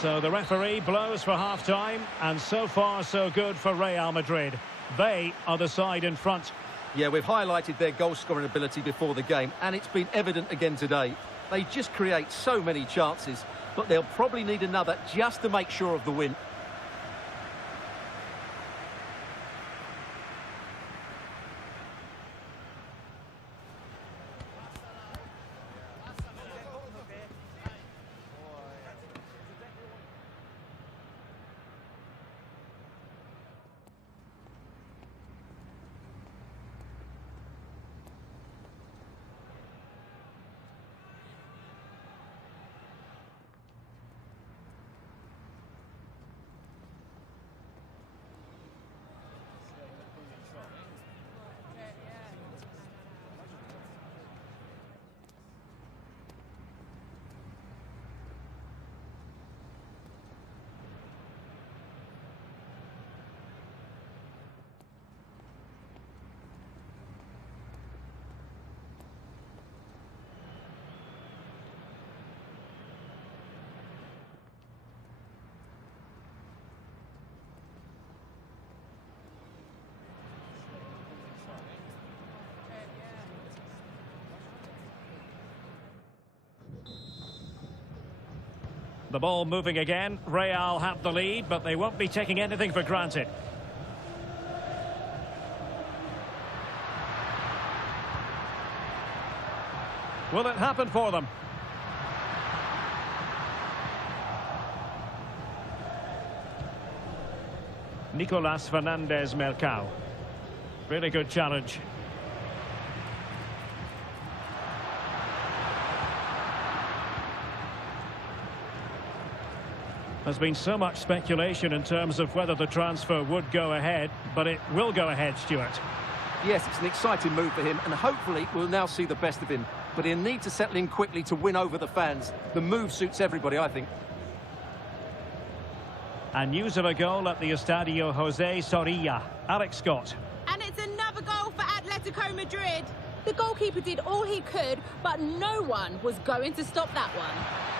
So the referee blows for half-time, and so far so good for Real Madrid. They are the side in front. Yeah, we've highlighted their goal-scoring ability before the game, and it's been evident again today. They just create so many chances, but they'll probably need another just to make sure of the win. The ball moving again. Real have the lead, but they won't be taking anything for granted. Will it happen for them? Nicolas Fernandez-Mercado. Really good challenge. There's been so much speculation in terms of whether the transfer would go ahead, but it will go ahead, Stuart. Yes, it's an exciting move for him, and hopefully we'll now see the best of him. But he'll need to settle in quickly to win over the fans. The move suits everybody, I think. And news of a goal at the Estadio José Zorrilla. Alex Scott. And it's another goal for Atletico Madrid. The goalkeeper did all he could, but no one was going to stop that one.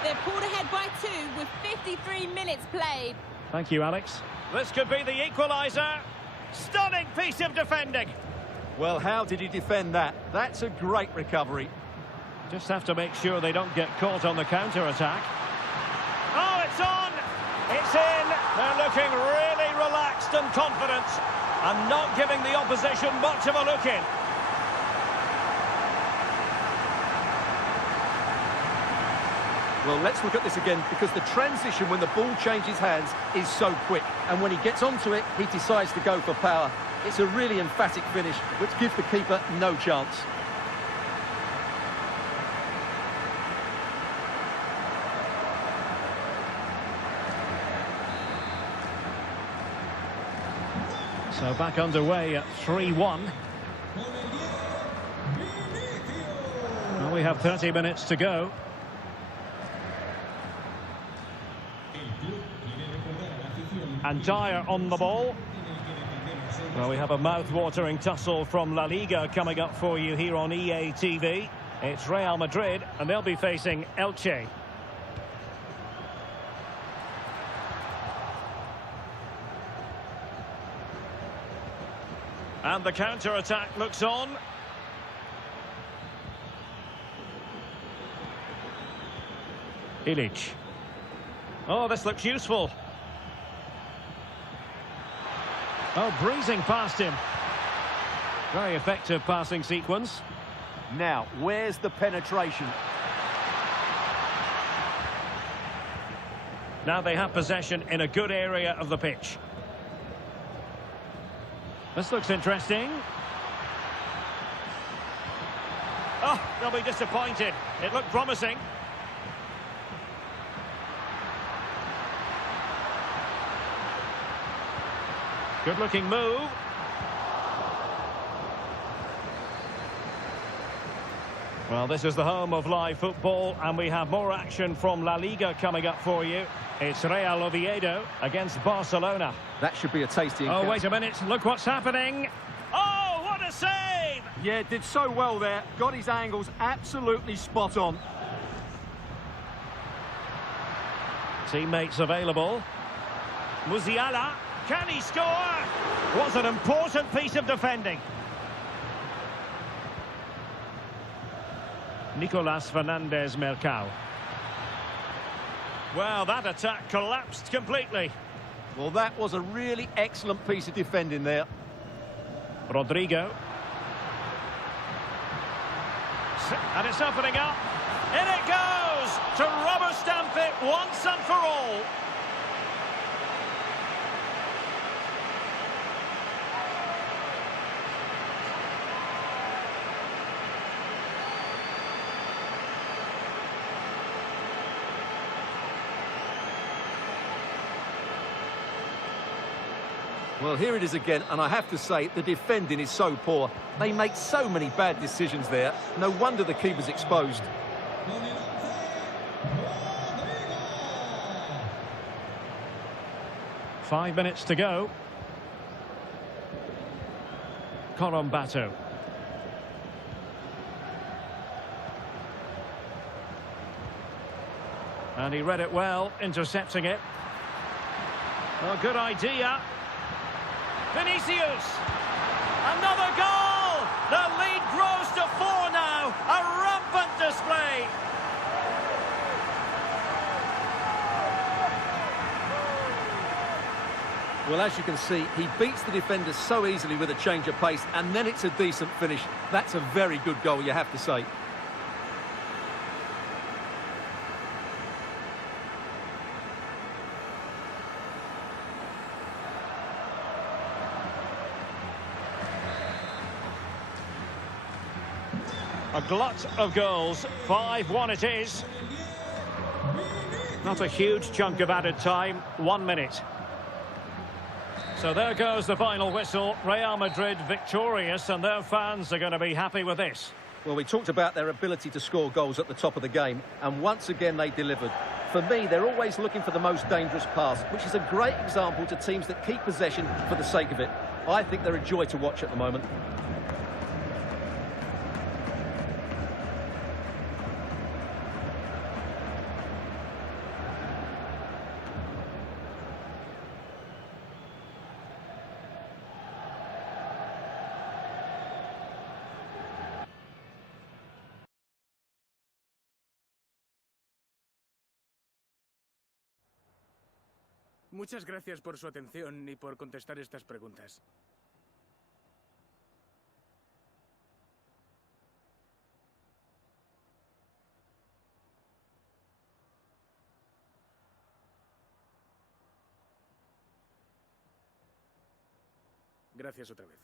They're pulled ahead by 2 with 53 minutes played. Thank you, Alex. This could be the equaliser. Stunning piece of defending. Well, how did he defend that? That's a great recovery. Just have to make sure they don't get caught on the counter-attack. Oh, it's on! It's in! They're looking really relaxed and confident, and not giving the opposition much of a look in. Well, let's look at this again, because the transition when the ball changes hands is so quick. And when he gets onto it, he decides to go for power. It's a really emphatic finish, which gives the keeper no chance. So back underway at 3-1. Well, we have 30 minutes to go. And Dyer on the ball. Well, we have a mouth-watering tussle from La Liga coming up for you here on EA TV. It's Real Madrid, and they'll be facing Elche. And the counter-attack looks on. Ilic. Oh, this looks useful. Oh, breezing past him. Very effective passing sequence. Now, where's the penetration? Now they have possession in a good area of the pitch. This looks interesting. Oh, they'll be disappointed. It looked promising. Good-looking move. Well, this is the home of live football, and we have more action from La Liga coming up for you. It's Real Oviedo against Barcelona. That should be a tasty encounter. Oh, wait a minute. Look what's happening. Oh, what a save! Yeah, did so well there. Got his angles absolutely spot on. Teammates available. Musiala. Can he score? Was an important piece of defending. Nicolas Fernandez-Mercado. Well, that attack collapsed completely. Well, that was a really excellent piece of defending there. Rodrigo. And it's opening up. In it goes! To rubber stamp it once and for all. Well, here it is again, and I have to say, the defending is so poor. They make so many bad decisions there. No wonder the keeper's exposed. Five minutes to go. Corombato. And he read it well, intercepting it. Oh, good idea. Vinicius. Another goal. The lead grows to 4 now. A rampant display. Well, as you can see, he beats the defender so easily with a change of pace, and then it's a decent finish. That's a very good goal, you have to say. A glut of goals. 5-1 it is. Not a huge chunk of added time. 1 minute. So there goes the final whistle. Real Madrid victorious, and their fans are going to be happy with this. Well, we talked about their ability to score goals at the top of the game, and once again they delivered. For me, they're always looking for the most dangerous pass, which is a great example to teams that keep possession for the sake of it. I think they're a joy to watch at the moment. Muchas gracias por su atención y por contestar estas preguntas. Gracias otra vez.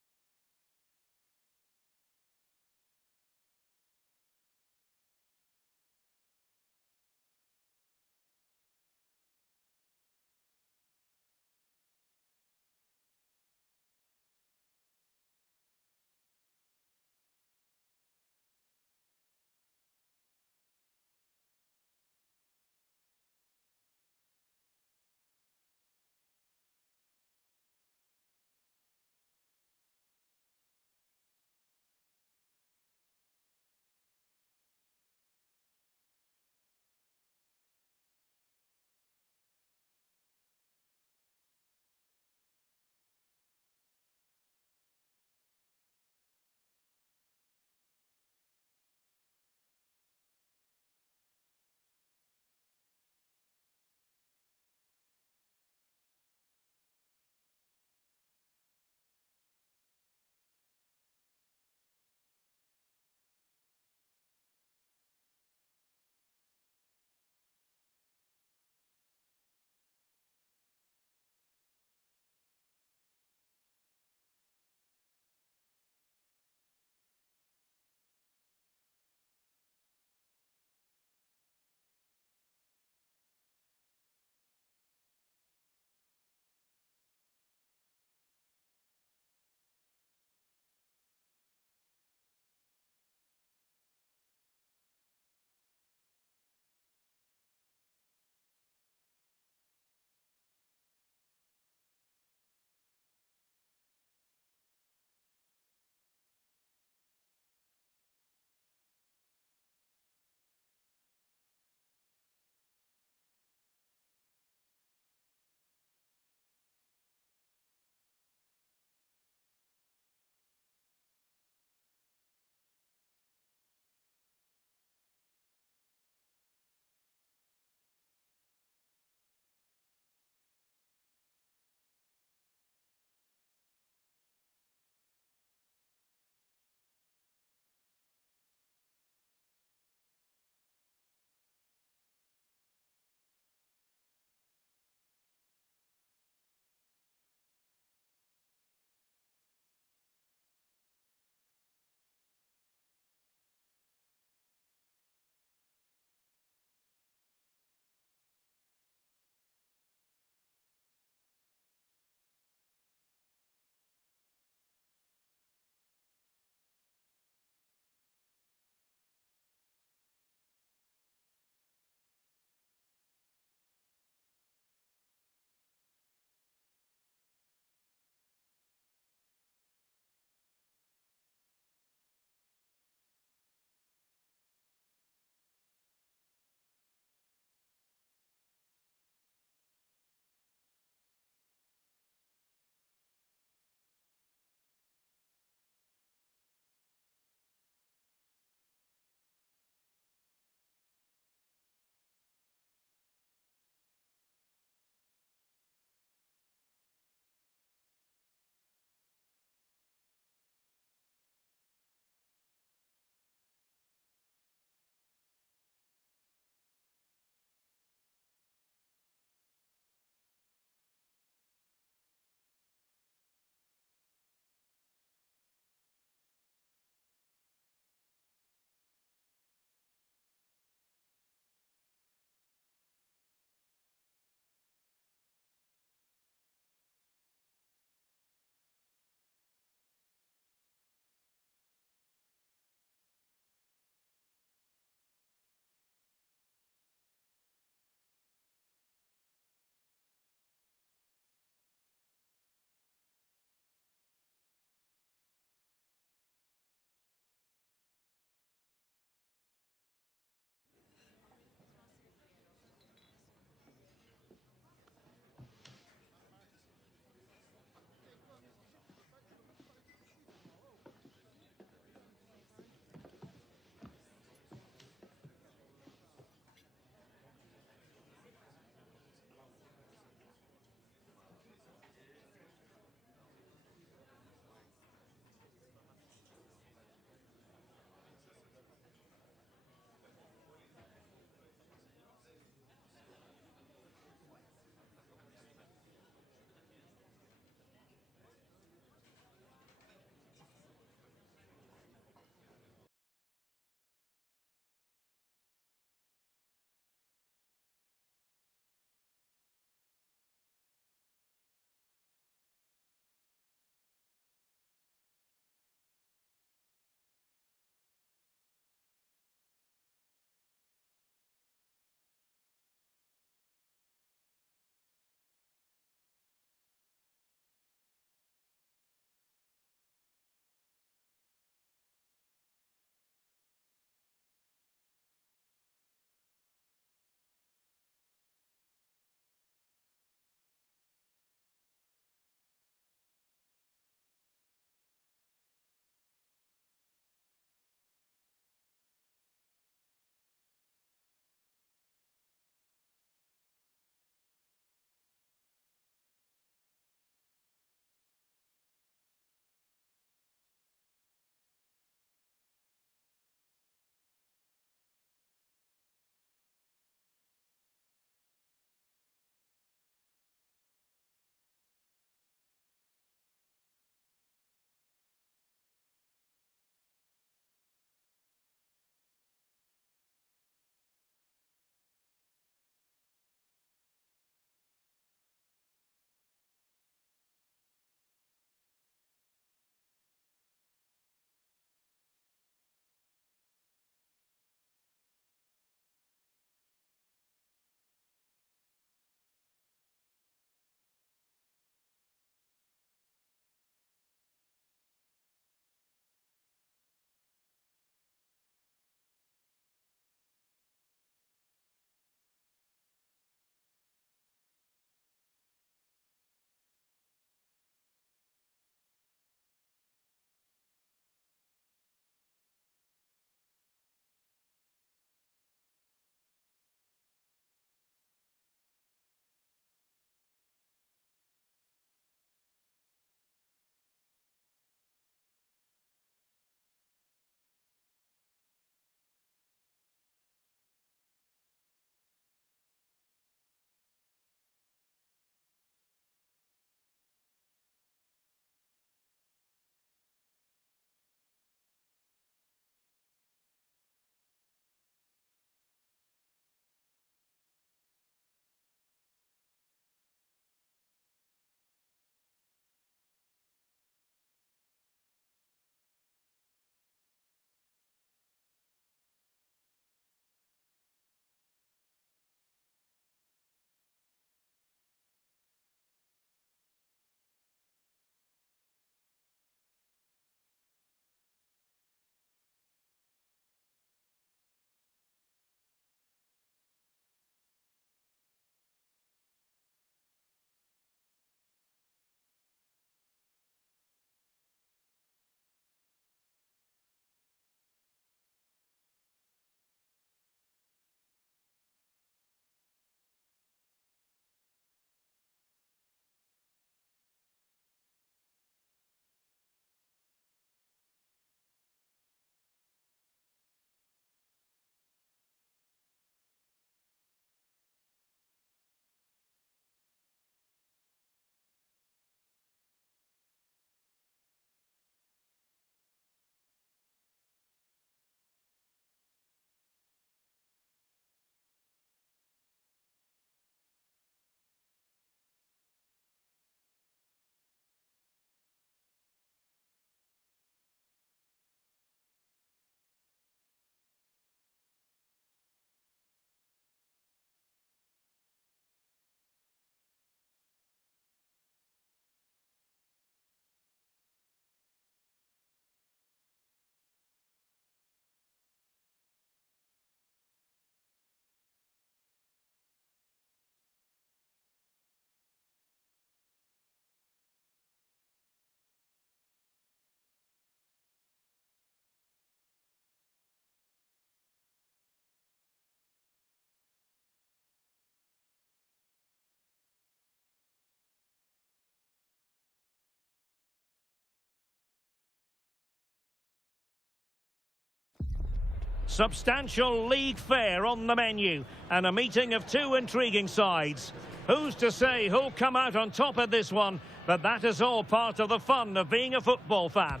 Substantial league fare on the menu and a meeting of two intriguing sides. Who's to say who'll come out on top of this one? But that is all part of the fun of being a football fan.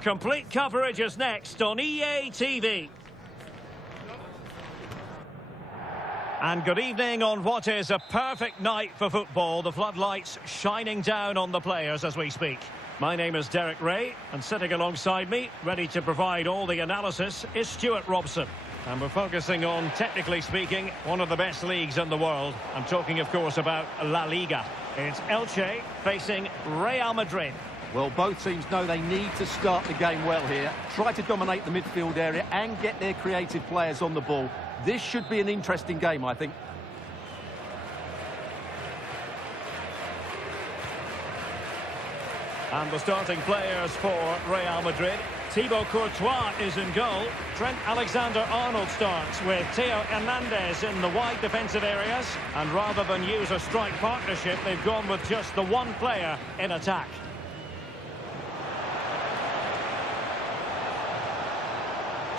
Complete coverage is next on EA TV. And good evening on what is a perfect night for football. The floodlights shining down on the players as we speak. My name is Derek Ray, and sitting alongside me, ready to provide all the analysis, is Stuart Robson. And we're focusing on, technically speaking, one of the best leagues in the world. I'm talking, of course, about La Liga. It's Elche facing Real Madrid. Well, both teams know they need to start the game well here. Try to dominate the midfield area and get their creative players on the ball. This should be an interesting game, I think. And the starting players for Real Madrid. Thibaut Courtois is in goal. Trent Alexander-Arnold starts with Theo Hernandez in the wide defensive areas. And rather than use a strike partnership, they've gone with just the one player in attack.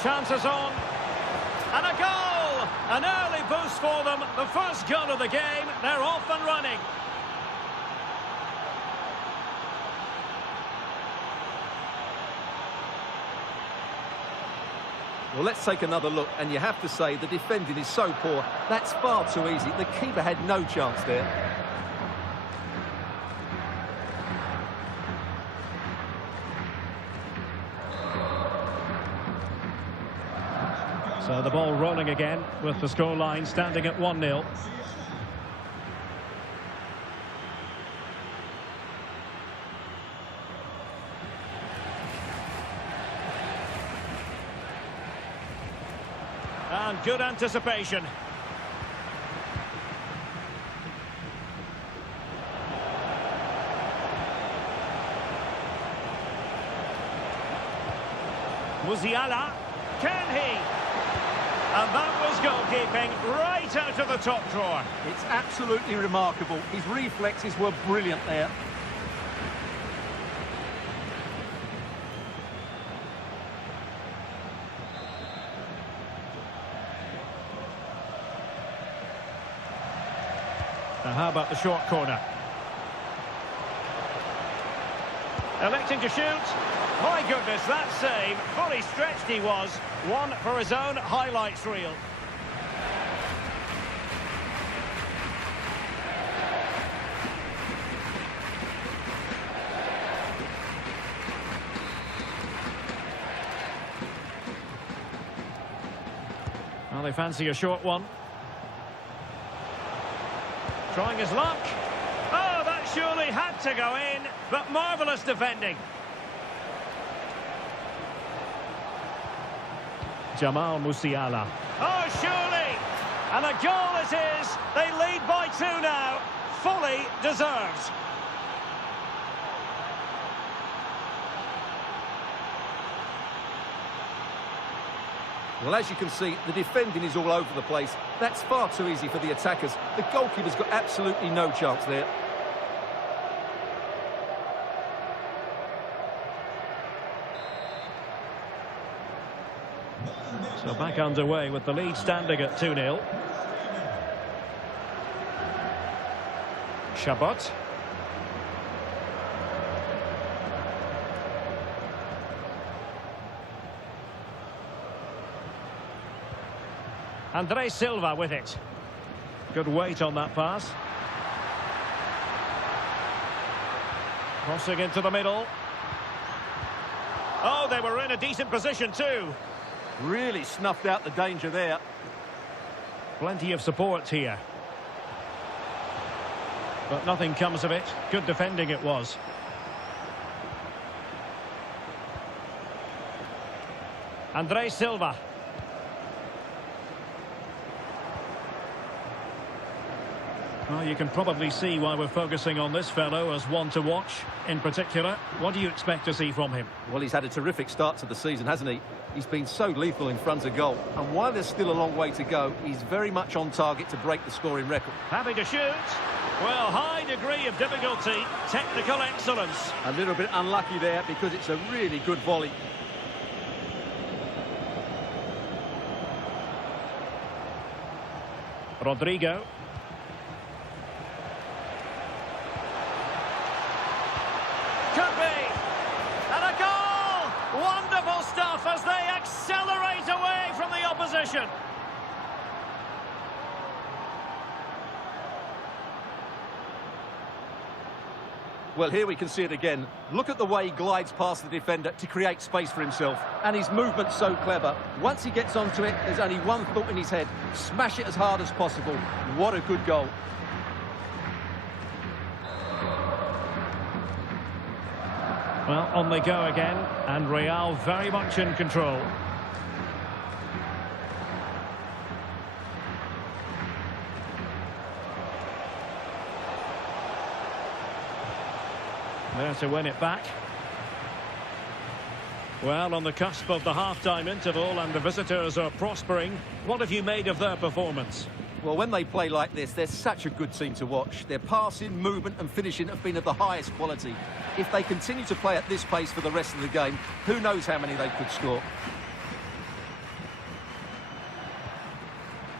Chances on. And a goal! An early boost for them. The first goal of the game. They're off and running. Well, let's take another look, and you have to say the defending is so poor. That's far too easy. The keeper had no chance there. So the ball rolling again with the scoreline standing at 1-0. And good anticipation. Musiala, can he? And that was goalkeeping right out of the top drawer. It's absolutely remarkable. His reflexes were brilliant there. Now how about the short corner? Electing to shoot. My goodness, that save. Fully stretched he was. One for his own highlights reel. Well, they fancy a short one. Trying his luck. Oh, that surely had to go in, but marvellous defending. Jamal Musiala. Oh, surely! And a goal it is. They lead by 2 now. Fully deserved. Well, as you can see, the defending is all over the place. That's far too easy for the attackers. The goalkeeper's got absolutely no chance there. So back underway with the lead standing at 2-0. Chabot. Andre Silva with it. Good weight on that pass. Crossing into the middle. Oh, they were in a decent position too. Really snuffed out the danger there. Plenty of support here. But nothing comes of it. Good defending it was. Andre Silva. Well, you can probably see why we're focusing on this fellow as one to watch in particular. What do you expect to see from him? Well, he's had a terrific start to the season, hasn't he? He's been so lethal in front of goal. And while there's still a long way to go, he's very much on target to break the scoring record. Having to shoot. Well, high degree of difficulty. Technical excellence. A little bit unlucky there because it's a really good volley. Rodrigo. Could be. And a goal! Wonderful stuff as they accelerate away from the opposition. Well, here we can see it again. Look at the way he glides past the defender to create space for himself. And his movement's so clever. Once he gets onto it, there's only one thought in his head. Smash it as hard as possible. What a good goal. Well, on they go again, and Real very much in control. There to win it back. Well, on the cusp of the half-time interval, and the visitors are prospering. What have you made of their performance? Well, when they play like this, they're such a good team to watch. Their passing, movement and finishing have been of the highest quality. If they continue to play at this pace for the rest of the game, who knows how many they could score.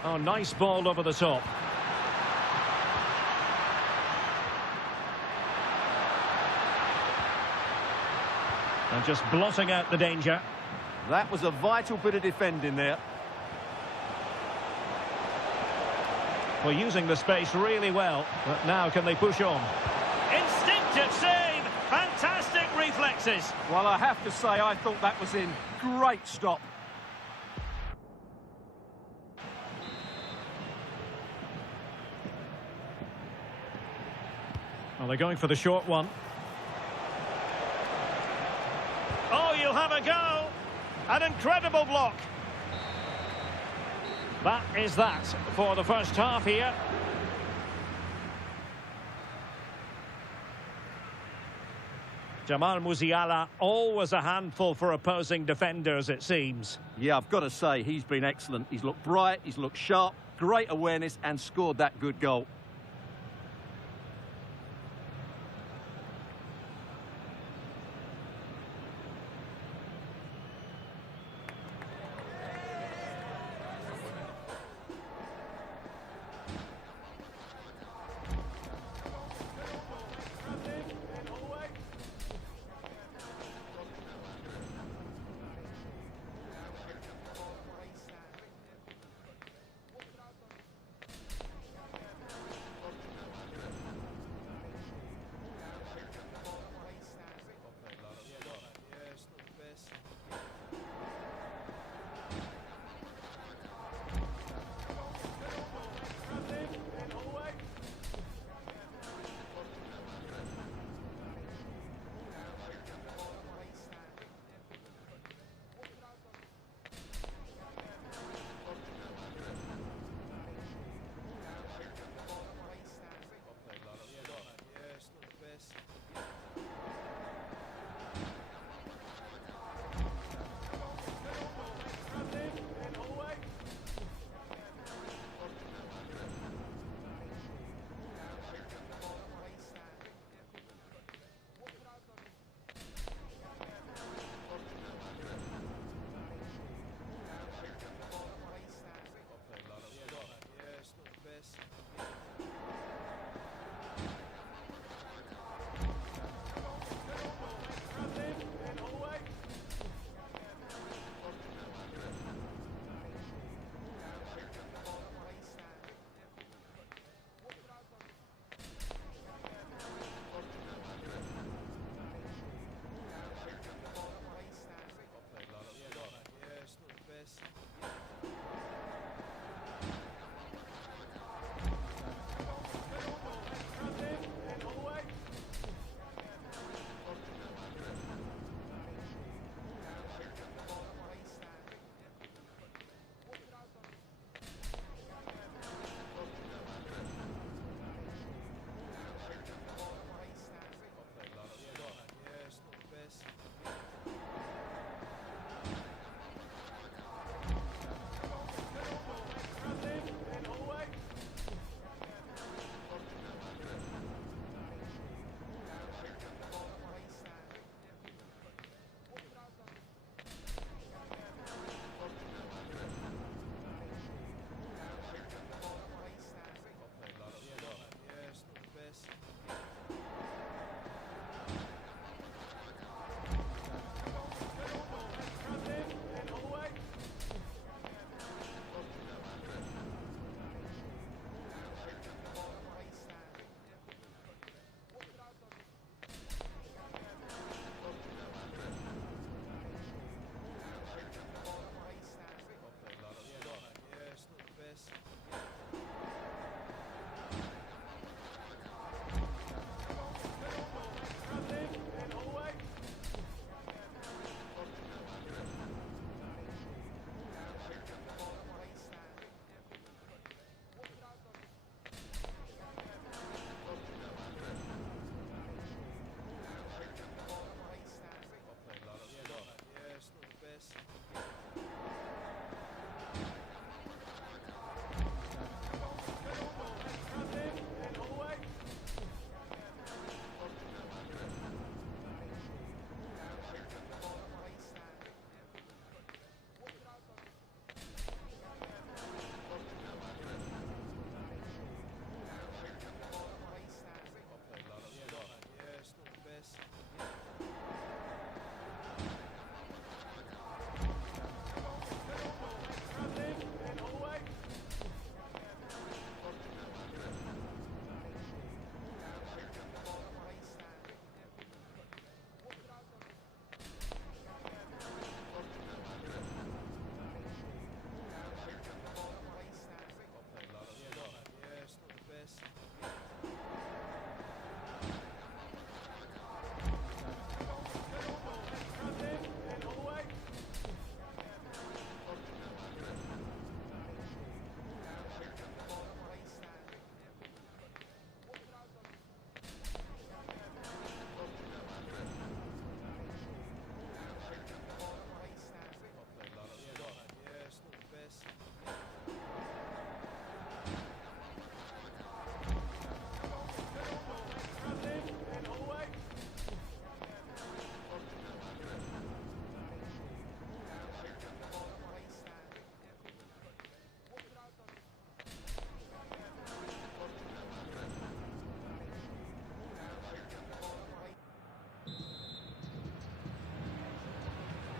Oh, nice ball over the top. And just blotting out the danger. That was a vital bit of defending there. Well, using the space really well, but now can they push on? Instinctive save! Fantastic reflexes! Well, I have to say, I thought that was in. Great stop. Well, they're going for the short one. Oh, you'll have a go! An incredible block! That is that for the first half here. Jamal Musiala, always a handful for opposing defenders, it seems. Yeah, I've got to say, he's been excellent. He's looked bright, he's looked sharp, great awareness and scored that good goal.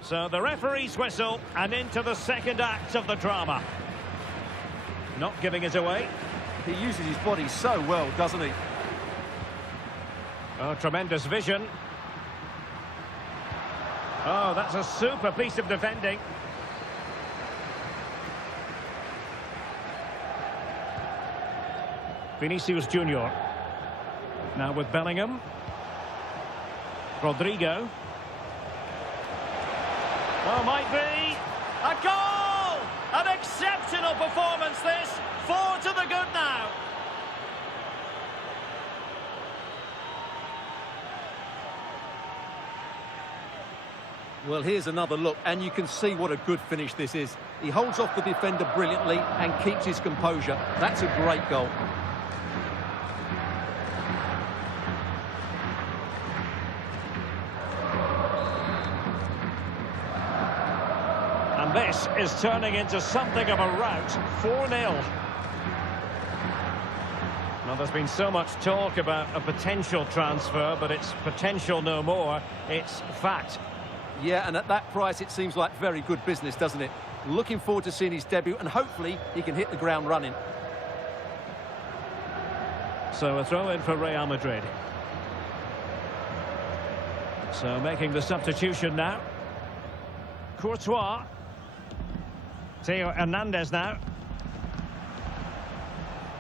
So the referee's whistle and into the second act of the drama. Not giving it away. He uses his body so well, doesn't he? Oh, tremendous vision. Oh, that's a super piece of defending. Vinicius Junior. Now with Bellingham. Rodrigo. Oh, might be. A goal! An exceptional performance this. 4 to the good now. Well, here's another look, and you can see what a good finish this is. He holds off the defender brilliantly and keeps his composure. That's a great goal. And this is turning into something of a rout. 4-0. Well, there's been so much talk about a potential transfer, but it's potential no more. It's fact. Yeah, and at that price, it seems like very good business, doesn't it? Looking forward to seeing his debut, and hopefully he can hit the ground running. So a throw in for Real Madrid. So making the substitution now. Courtois. Theo Hernandez now.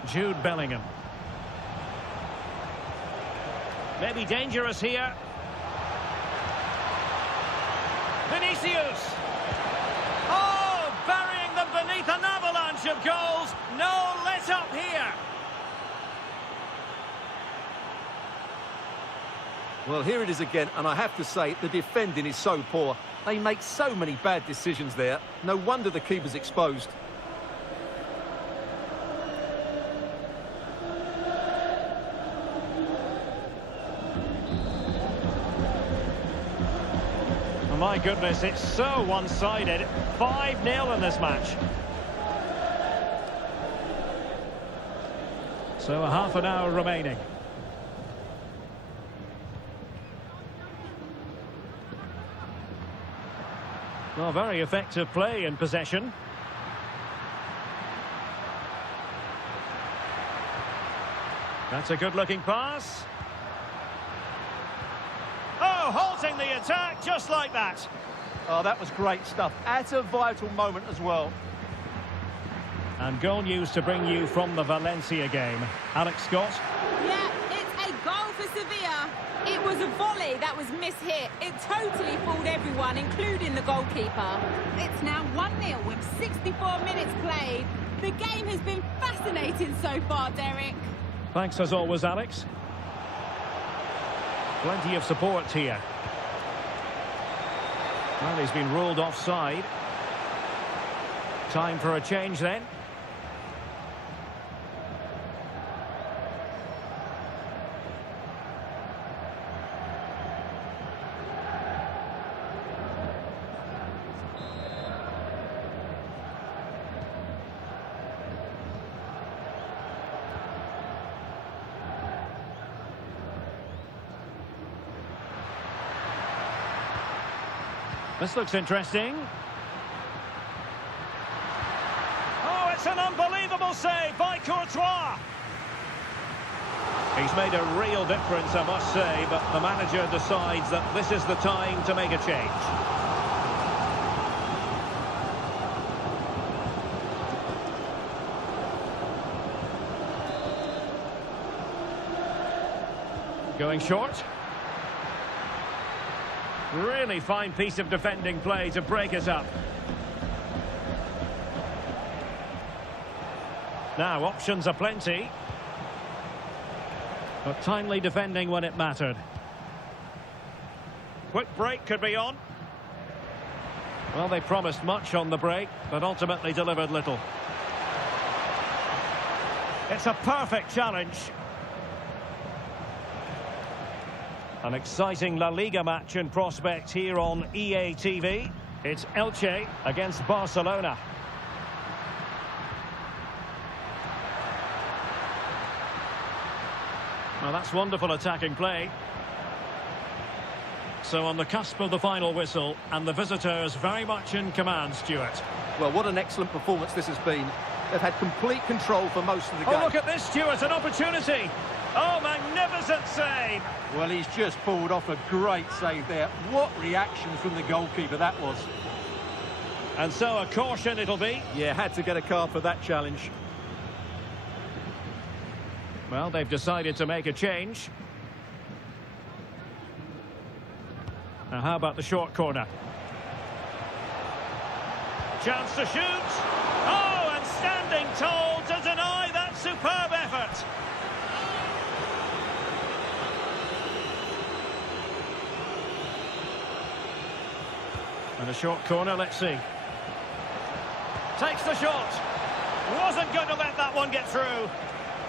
Jude Bellingham. Maybe dangerous here. Vinicius! Oh, burying them beneath an avalanche of goals. No let up here. Well, here it is again, and I have to say, the defending is so poor. They make so many bad decisions there. No wonder the keeper's exposed. Oh my goodness, it's so one-sided. 5-0 in this match. So a half an hour remaining. Well, very effective play in possession. That's a good-looking pass. Oh, halting the attack just like that. Oh, that was great stuff. At a vital moment as well. And goal news to bring you from the Valencia game. Alex Scott. Yeah, it's a goal for Sevilla. It was a volley that was mishit. It totally fooled everyone, including the goalkeeper. It's now 1-0 with 64 minutes played. The game has been fascinating so far, Derek. Thanks as always, Alex. Plenty of support here. Well, he's been ruled offside. Time for a change then. This looks interesting. Oh, it's an unbelievable save by Courtois. He's made a real difference, I must say, but the manager decides that this is the time to make a change. Going short. Really fine piece of defending play to break us up. Now, options are plenty. But timely defending when it mattered. Quick break could be on. Well, they promised much on the break, but ultimately delivered little. It's a perfect challenge. An exciting La Liga match in prospect here on EA TV. It's Elche against Barcelona. Well, that's wonderful attacking play. So on the cusp of the final whistle, and the visitors very much in command, Stuart. Well, what an excellent performance this has been. They've had complete control for most of the game. Oh, look at this, Stuart, an opportunity. Oh, magnificent save. Well, he's just pulled off a great save there. What reaction from the goalkeeper that was. And so a caution it'll be. Yeah, had to get a card for that challenge. Well, they've decided to make a change. Now, how about the short corner? Chance to shoot. Oh, and standing tall to deny that superb effort. And a short corner, let's see. Takes the shot. Wasn't going to let that one get through.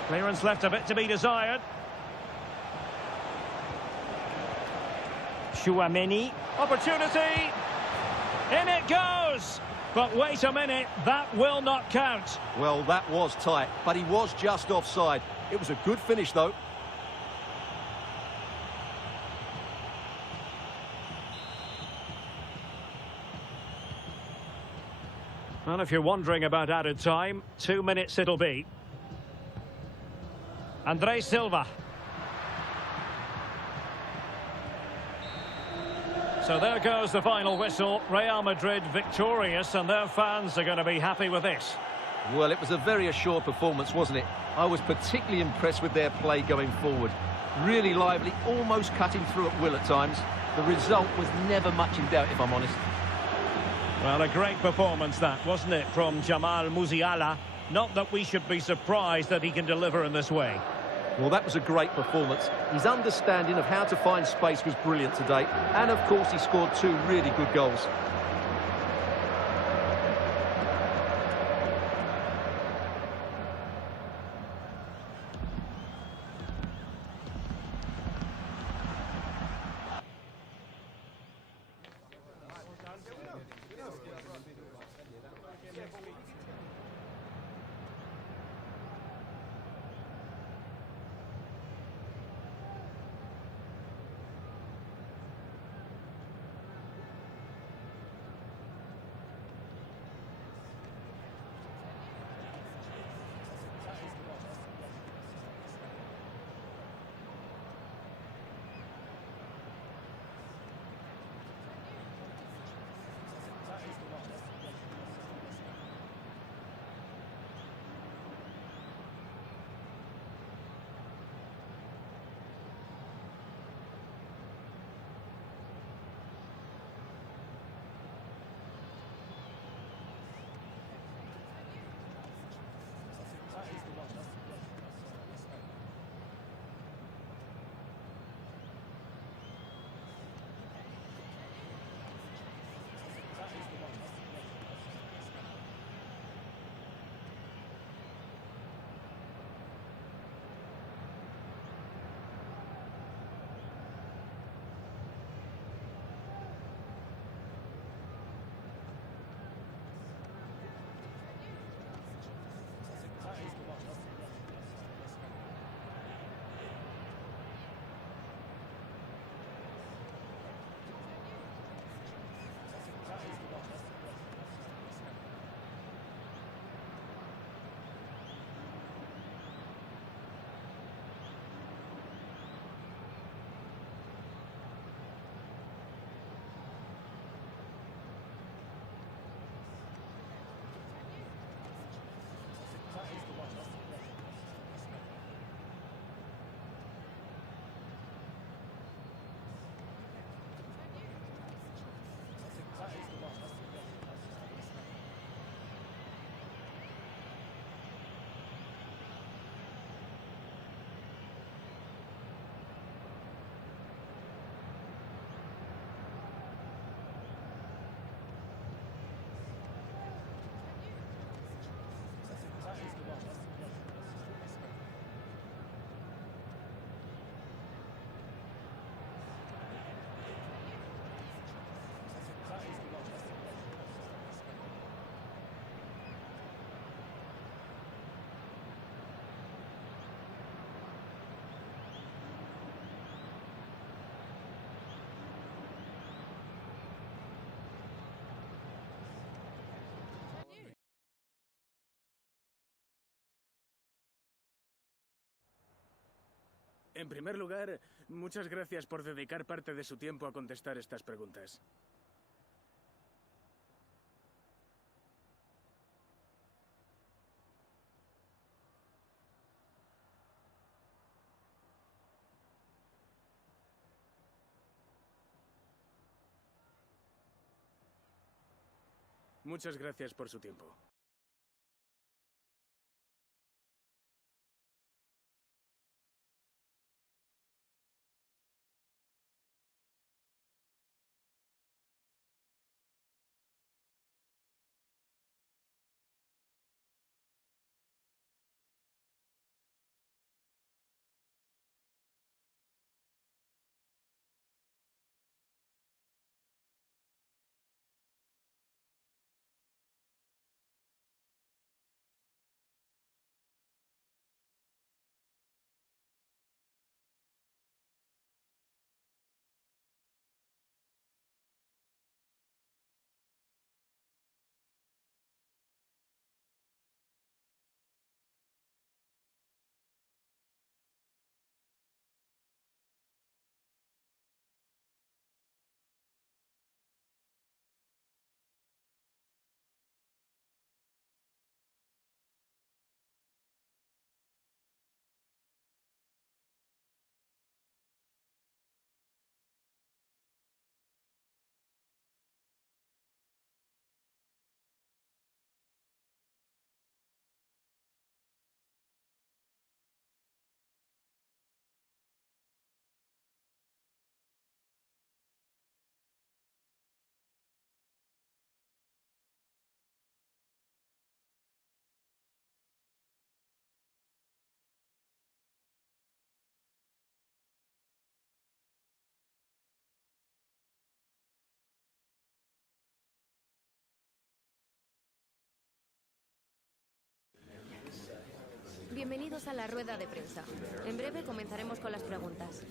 Clearance left a bit to be desired. Chouameni. Opportunity. In it goes. But wait a minute, that will not count. Well, that was tight, but he was just offside. It was a good finish, though. Well, if you're wondering about added time, 2 minutes it'll be. Andre Silva. So there goes the final whistle. Real Madrid victorious, and their fans are going to be happy with this. Well, it was a very assured performance, wasn't it? I was particularly impressed with their play going forward. Really lively, almost cutting through at will at times. The result was never much in doubt, if I'm honest. Well, a great performance that, wasn't it, from Jamal Musiala? Not that we should be surprised that he can deliver in this way. Well, that was a great performance. His understanding of how to find space was brilliant today. And, of course, he scored 2 really good goals. En primer lugar, muchas gracias por dedicar parte de su tiempo a contestar estas preguntas. Muchas gracias por su tiempo. Bienvenidos a la rueda de prensa. En breve comenzaremos con las preguntas.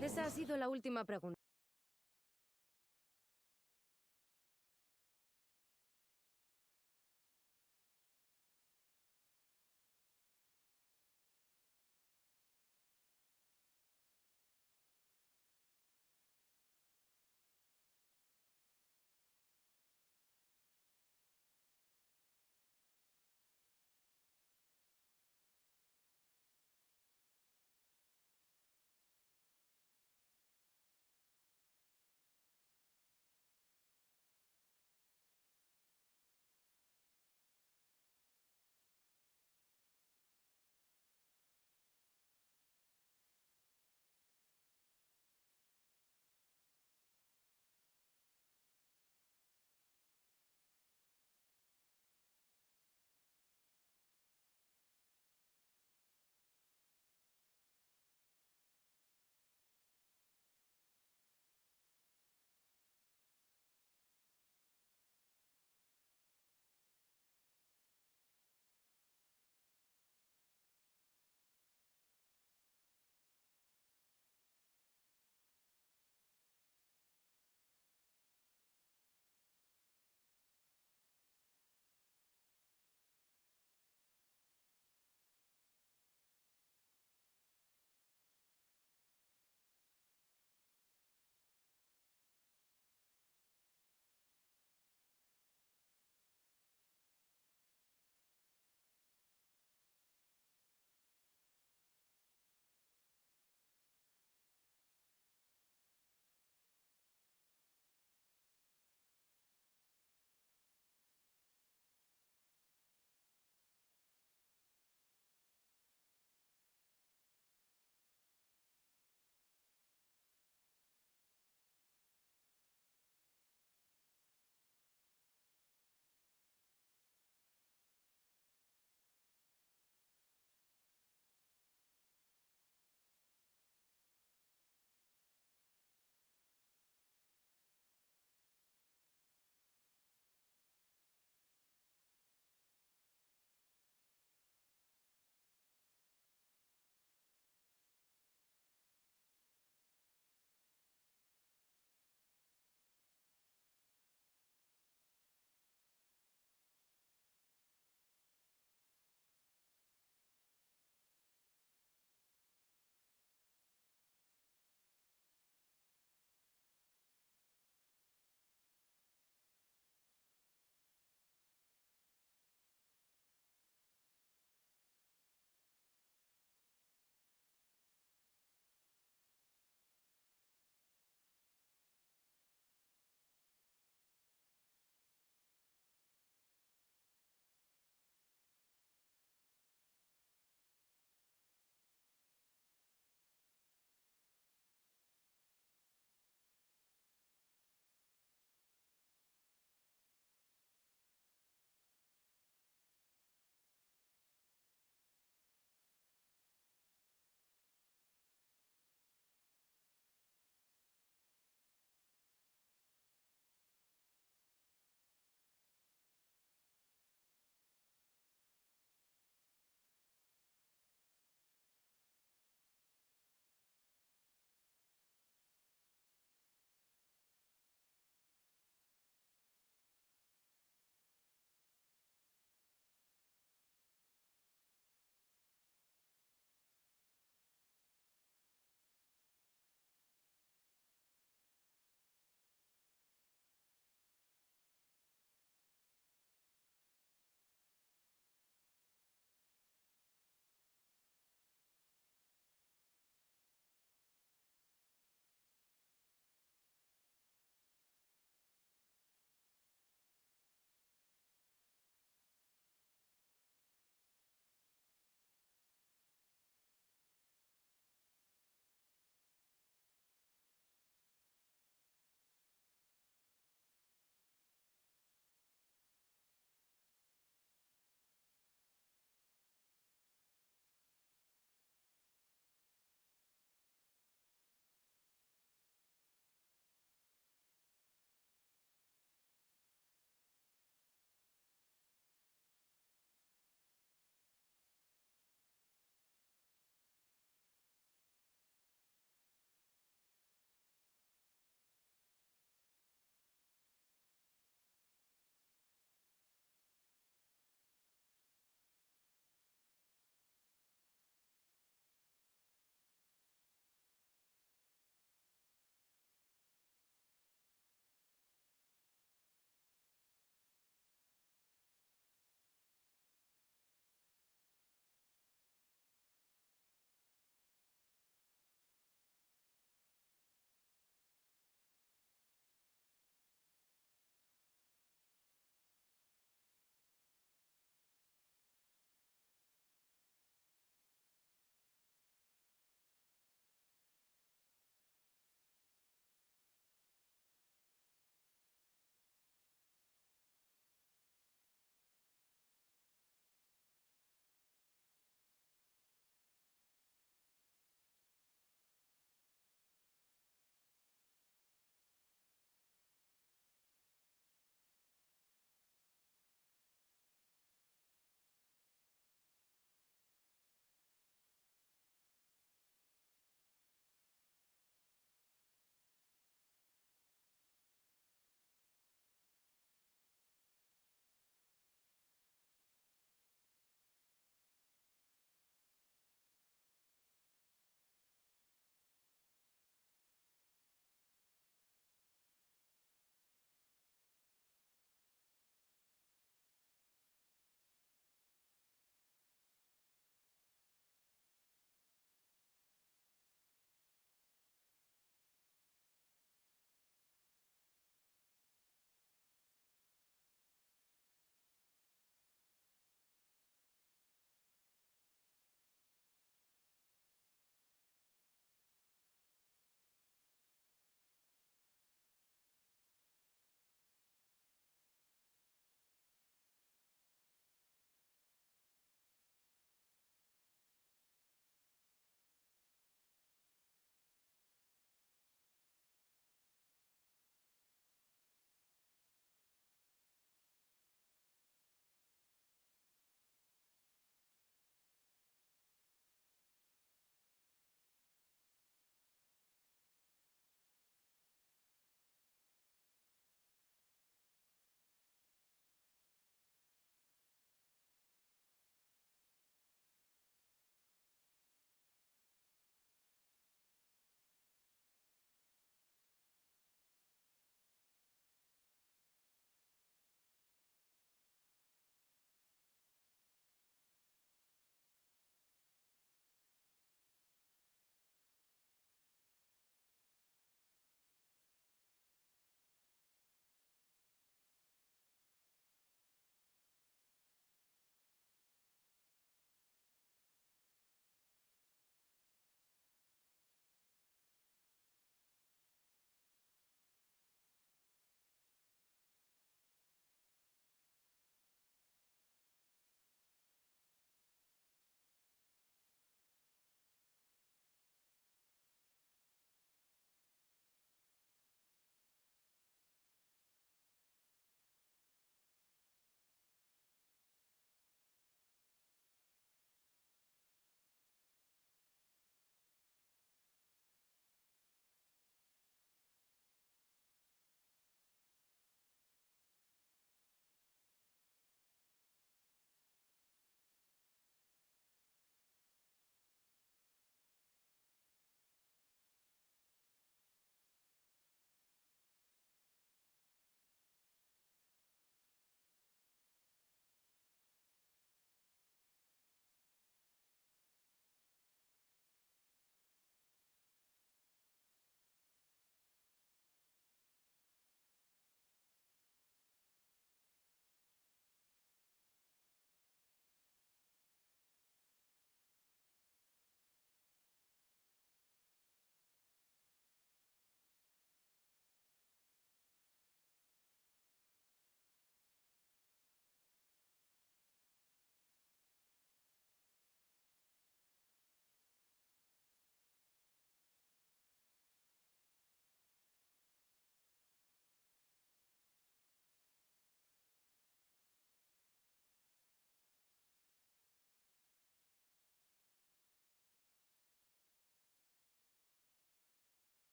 Esa ha sido la última pregunta.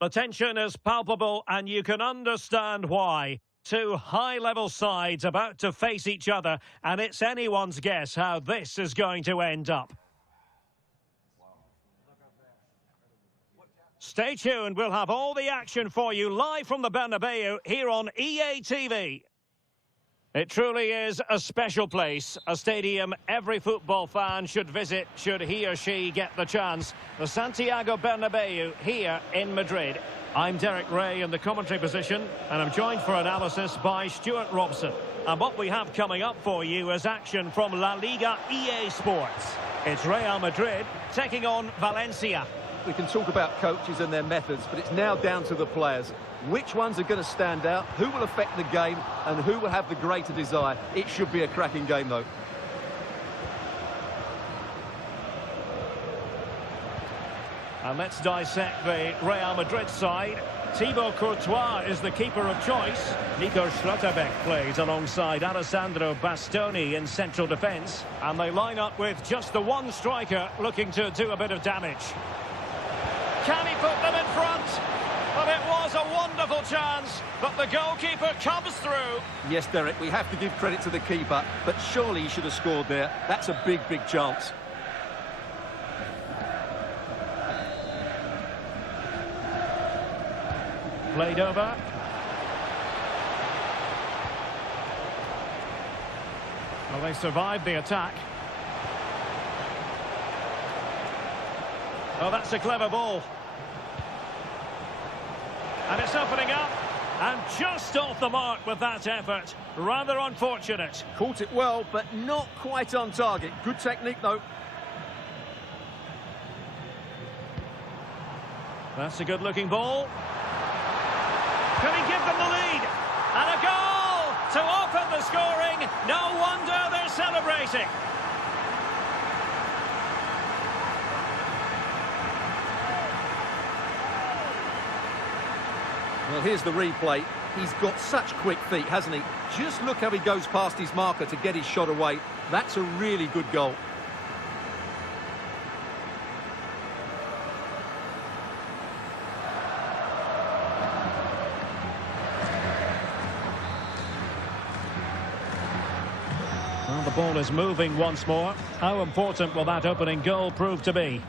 The tension is palpable and you can understand why. Two high-level sides about to face each other, and it's anyone's guess how this is going to end up. Stay tuned, we'll have all the action for you live from the Bernabeu here on EA TV. It truly is a special place, a stadium every football fan should visit should he or she get the chance. The Santiago Bernabeu here in Madrid. I'm Derek Ray in the commentary position, and I'm joined for analysis by Stuart Robson. And what we have coming up for you is action from La Liga EA Sports. It's Real Madrid taking on Valencia. We can talk about coaches and their methods, but it's now down to the players. Which ones are going to stand out, who will affect the game, and who will have the greater desire? It should be a cracking game, though. And let's dissect the Real Madrid side. Thibaut Courtois is the keeper of choice. Nico Schlotterbeck plays alongside Alessandro Bastoni in central defence. And they line up with just the one striker looking to do a bit of damage. Can he put them in front? But it was a wonderful chance, but the goalkeeper comes through. Yes, Derek, we have to give credit to the keeper, but surely he should have scored there. That's a big, big chance. Played over. Well, they survived the attack. Oh, that's a clever ball. And it's opening up. And just off the mark with that effort. Rather unfortunate. Caught it well, but not quite on target. Good technique, though. That's a good-looking ball. Can he give them the lead? And a goal to open the scoring. No wonder they're celebrating. Well, here's the replay. He's got such quick feet, hasn't he? Just look how he goes past his marker to get his shot away. That's a really good goal. Well, the ball is moving once more. How important will that opening goal prove to be?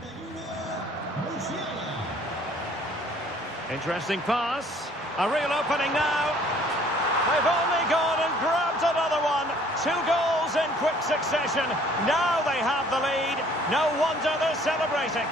Interesting pass. A real opening now. They've only gone and grabbed another one. 2 goals in quick succession. Now they have the lead. No wonder they're celebrating.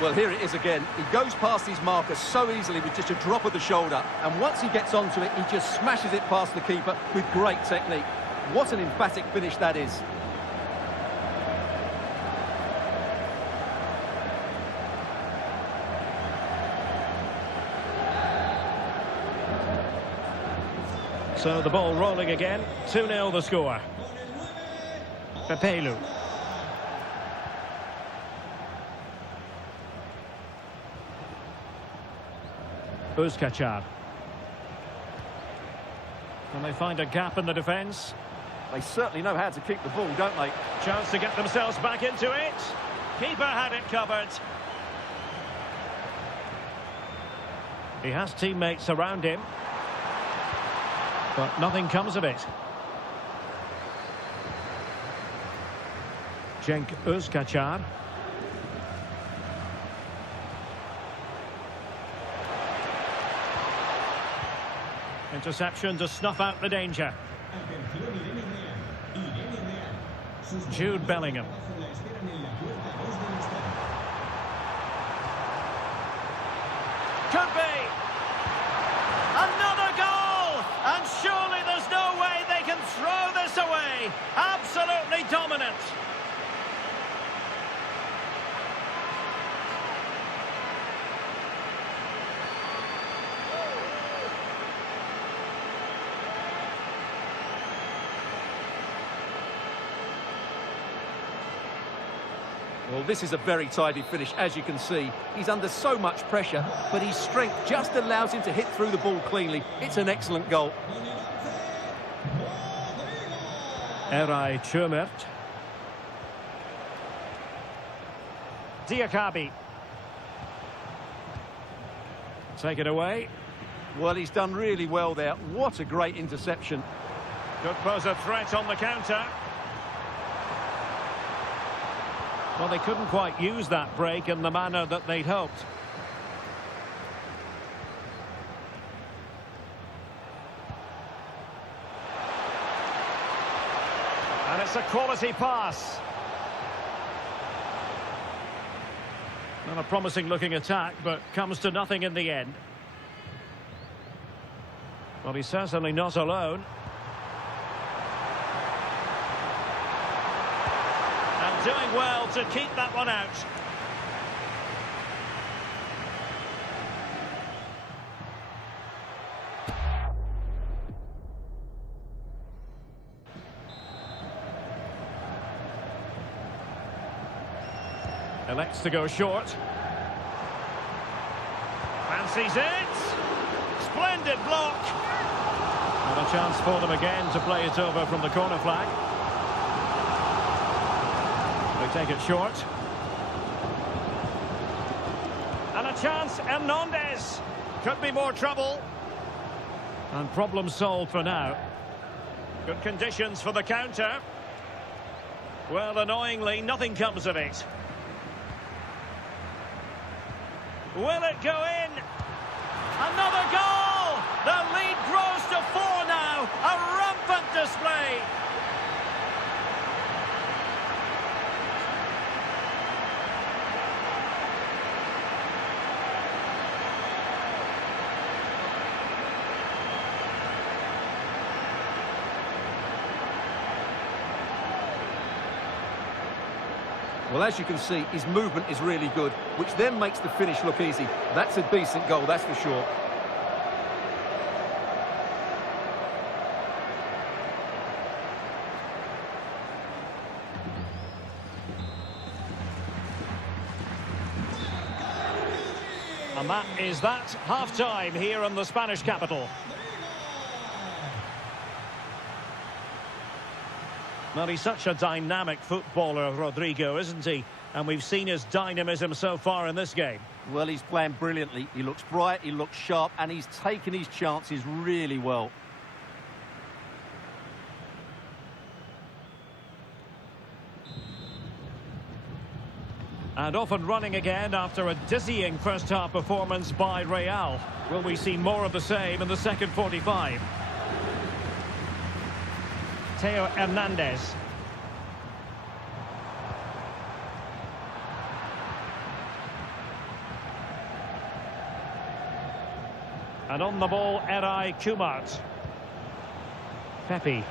Well, here it is again. He goes past his marker so easily with just a drop of the shoulder. And once he gets onto it, he just smashes it past the keeper with great technique. What an emphatic finish that is. So the ball rolling again. 2-0 the score. Pepelu. Uzkacar. And they find a gap in the defence. They certainly know how to keep the ball, don't they? Chance to get themselves back into it. Keeper had it covered. He has teammates around him. But nothing comes of it. Cenk Uzkacar. Interception to snuff out the danger. Jude Bellingham. Could be. Another goal! And surely there's no way they can throw this away. Absolutely dominant. Well, this is a very tidy finish, as you can see. He's under so much pressure, but his strength just allows him to hit through the ball cleanly. It's an excellent goal. Eray Chumert. Diakabi. Take it away. Well, he's done really well there. What a great interception. Could pose a threat on the counter. Well, they couldn't quite use that break in the manner that they'd hoped. And it's a quality pass. Not a promising looking attack, but comes to nothing in the end. Well, he's certainly not alone. And doing well to keep that one out. Elects to go short. Fancies it. Splendid block. And a chance for them again to play it over from the corner flag. They take it short. And a chance, Hernandez. Could be more trouble. And problem solved for now. Good conditions for the counter. Well, annoyingly, nothing comes of it. Will it go in? Another goal! The lead grows to 4 now. A rampant display. Well, as you can see, his movement is really good, which then makes the finish look easy. That's a decent goal, that's for sure. And that is that half-time here in the Spanish capital. Well, he's such a dynamic footballer, Rodrigo, isn't he? And we've seen his dynamism so far in this game. Well, he's playing brilliantly. He looks bright, he looks sharp, and he's taken his chances really well. And off and running again after a dizzying first-half performance by Real. Will we see more of the same in the second 45? Theo Hernandez. And on the ball, Eray Chumert. Pepe.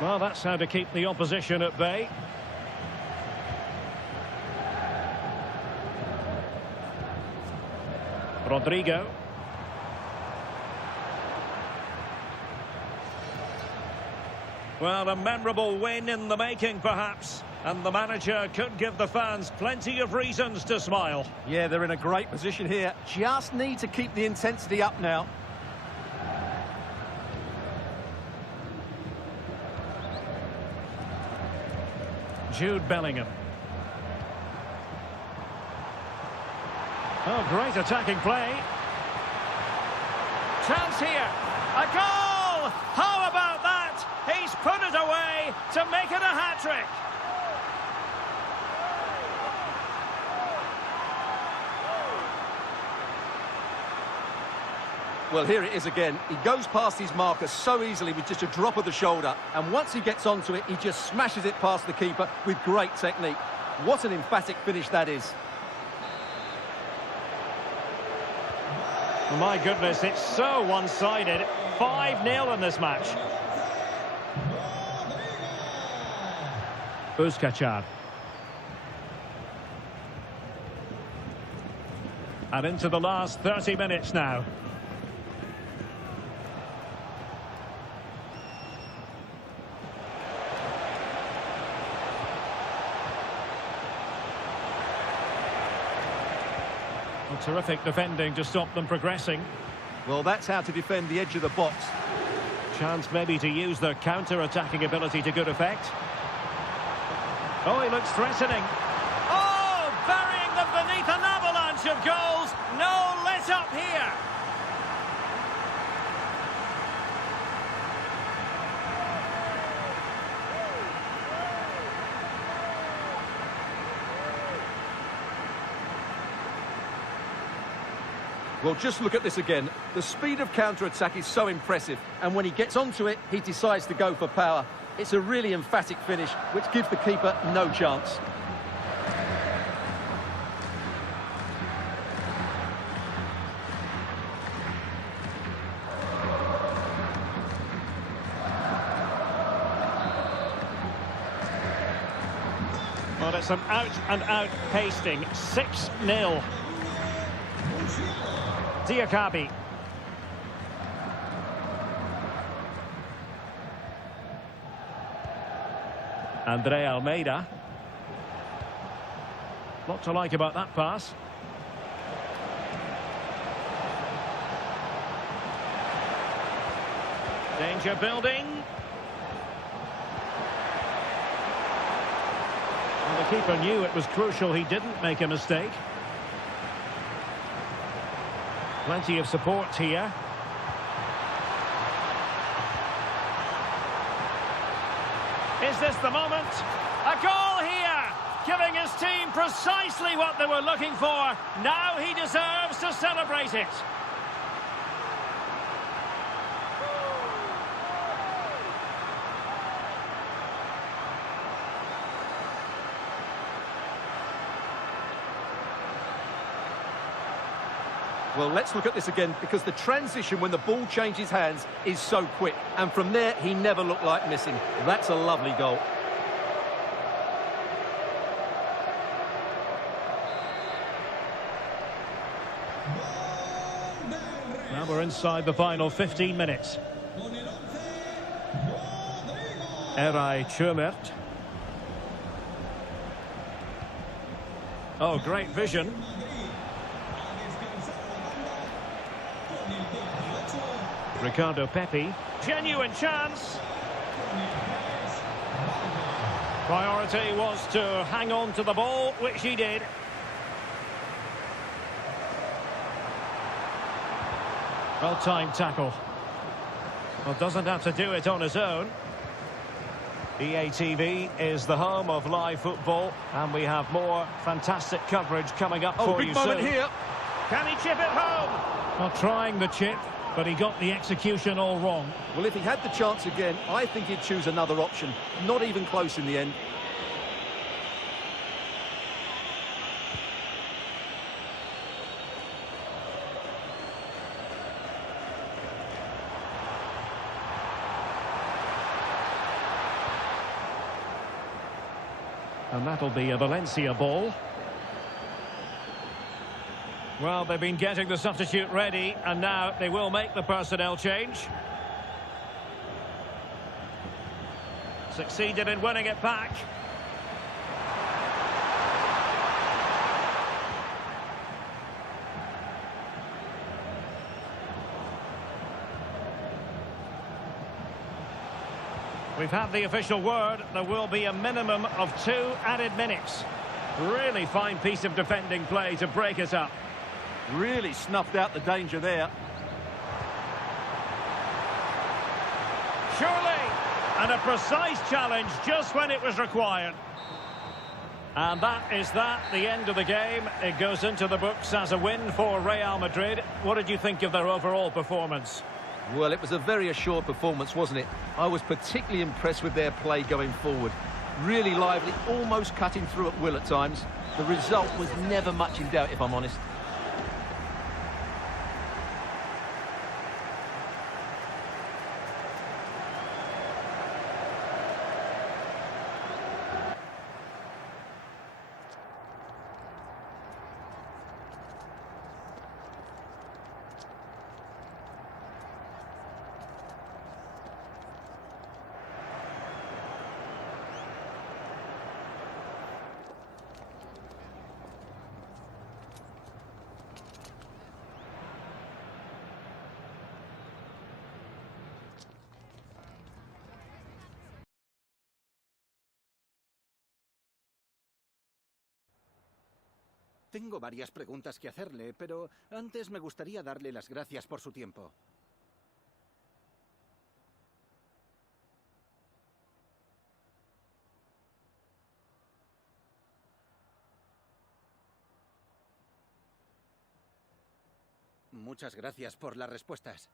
Well, that's how to keep the opposition at bay. Rodrigo. Well, a memorable win in the making, perhaps. And the manager could give the fans plenty of reasons to smile. Yeah, they're in a great position here. Just need to keep the intensity up now. Jude Bellingham. Oh, great attacking play. Chance here. A goal! How about that? He's put it away to make it a hat-trick. Well, here it is again. He goes past his marker so easily with just a drop of the shoulder. And once he gets onto it, he just smashes it past the keeper with great technique. What an emphatic finish that is. My goodness, it's so one-sided. 5-0 in this match. Uzkachar. And into the last 30 minutes now. terrific defending to stop them progressing. Well, that's how to defend the edge of the box. Chance maybe to use their counter-attacking ability to good effect. Oh, he looks threatening. Oh, burying them beneath an avalanche of goals. No let up here. Well, just look at this again. The speed of counter-attack is so impressive. And when he gets onto it, he decides to go for power. It's a really emphatic finish, which gives the keeper no chance. Well, it's an out-and-out pasting. 6-0. Diakabi. Andre Almeida. Lot to like about that pass. Danger building. And the keeper knew it was crucial he didn't make a mistake. Plenty of support here. Is this the moment? A goal here! Giving his team precisely what they were looking for. Now he deserves to celebrate it. Well, let's look at this again, because the transition when the ball changes hands is so quick. And from there, he never looked like missing. That's a lovely goal. Now we're inside the final 15 minutes. Ybtv. Oh, great vision. Ricardo Pepi. Genuine chance. Priority was to hang on to the ball, which he did. Well-timed tackle. Well, doesn't have to do it on his own. EATV is the home of live football, and we have more fantastic coverage coming up for you soon. Big moment here. Can he chip it home? Not trying the chip, but he got the execution all wrong. Well, if he had the chance again, I think he'd choose another option. Not even close in the end. And that'll be a Valencia ball. Well, they've been getting the substitute ready, and now they will make the personnel change. Succeeded in winning it back. We've had the official word. There will be a minimum of 2 added minutes. Really fine piece of defending play to break it up. Really snuffed out the danger there. Surely! And a precise challenge just when it was required. And that is that, the end of the game. It goes into the books as a win for Real Madrid. What did you think of their overall performance? Well, it was a very assured performance, wasn't it? I was particularly impressed with their play going forward. Really lively, almost cutting through at will at times. The result was never much in doubt, if I'm honest. Tengo varias preguntas que hacerle, pero antes me gustaría darle las gracias por su tiempo. Muchas gracias por las respuestas.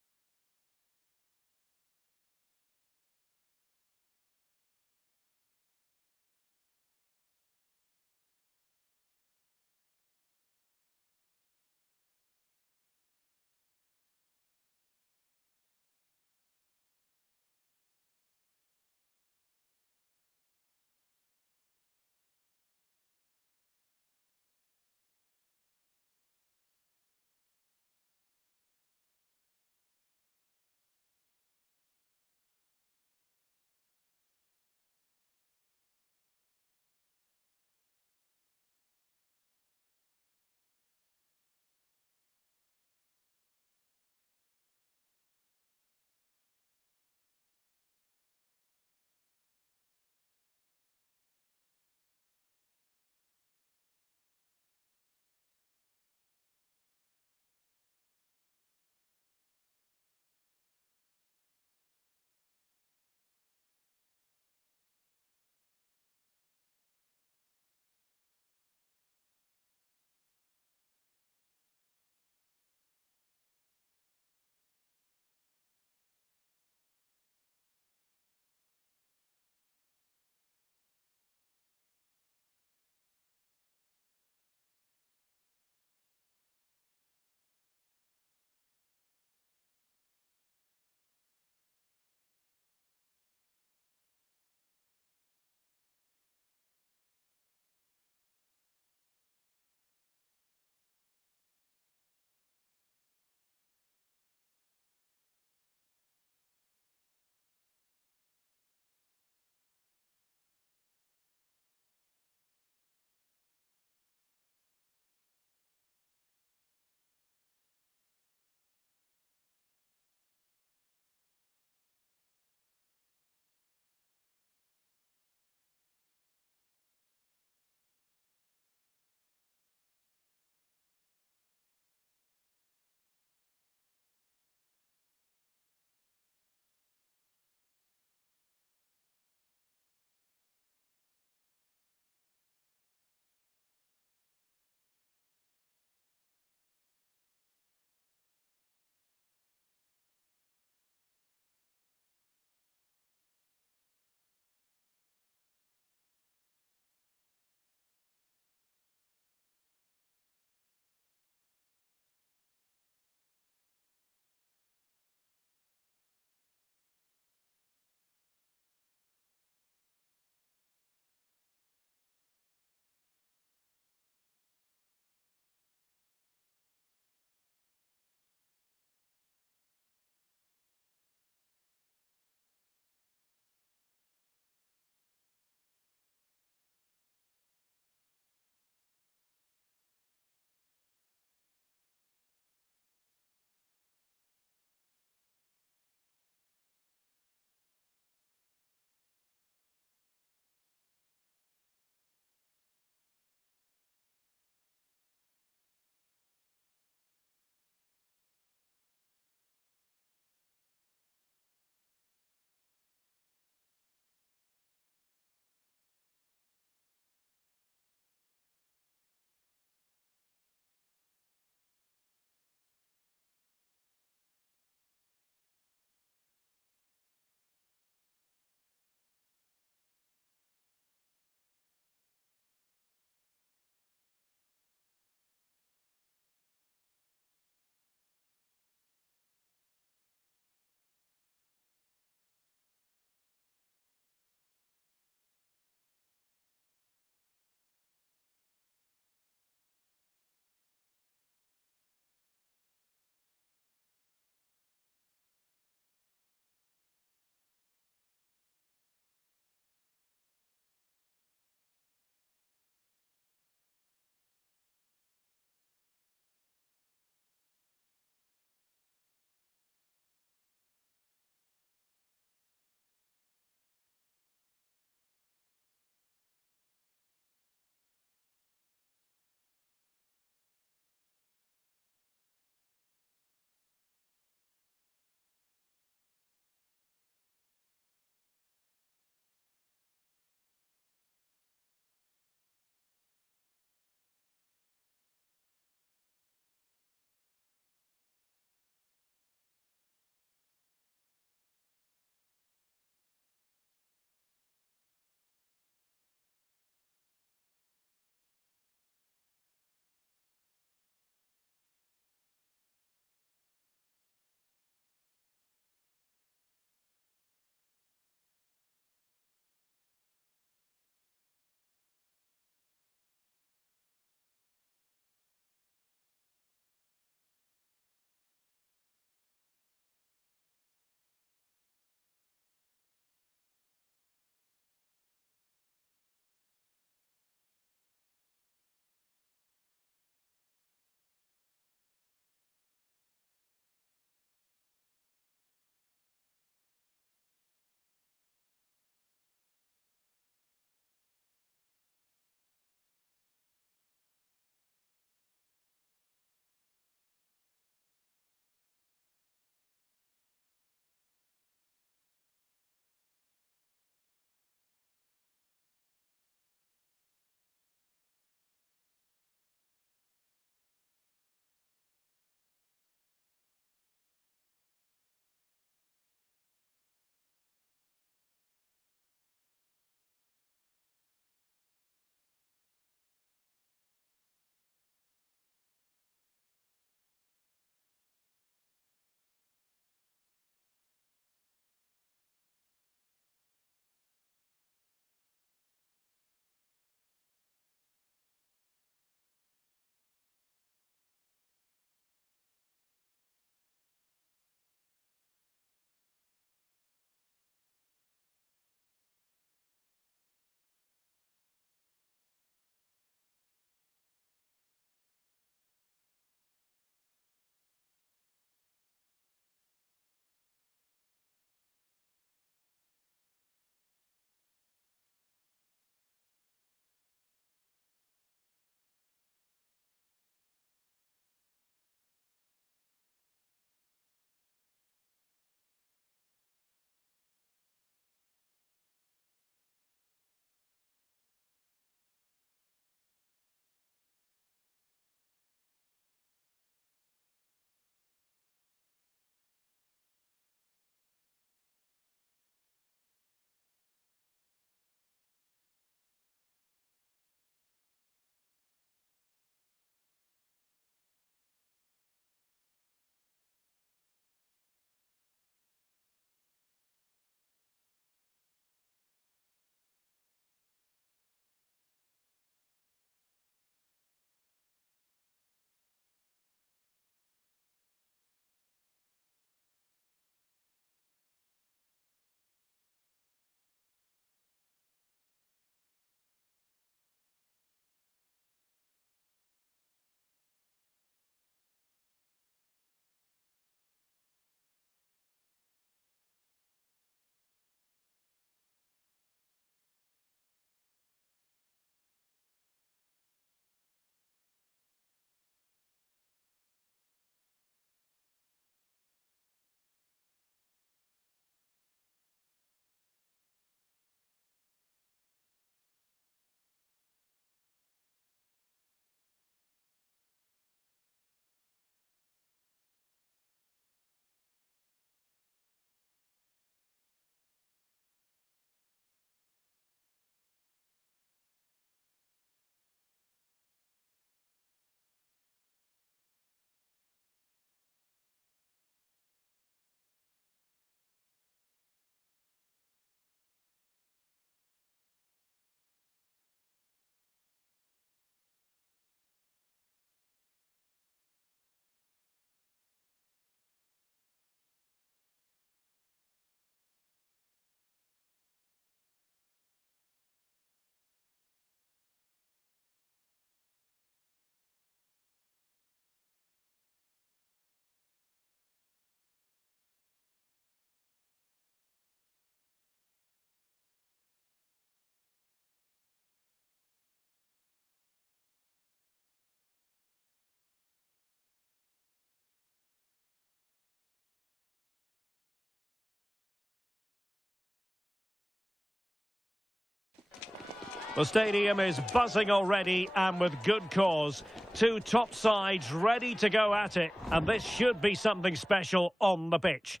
The stadium is buzzing already, and with good cause. Two top sides ready to go at it, and this should be something special on the pitch.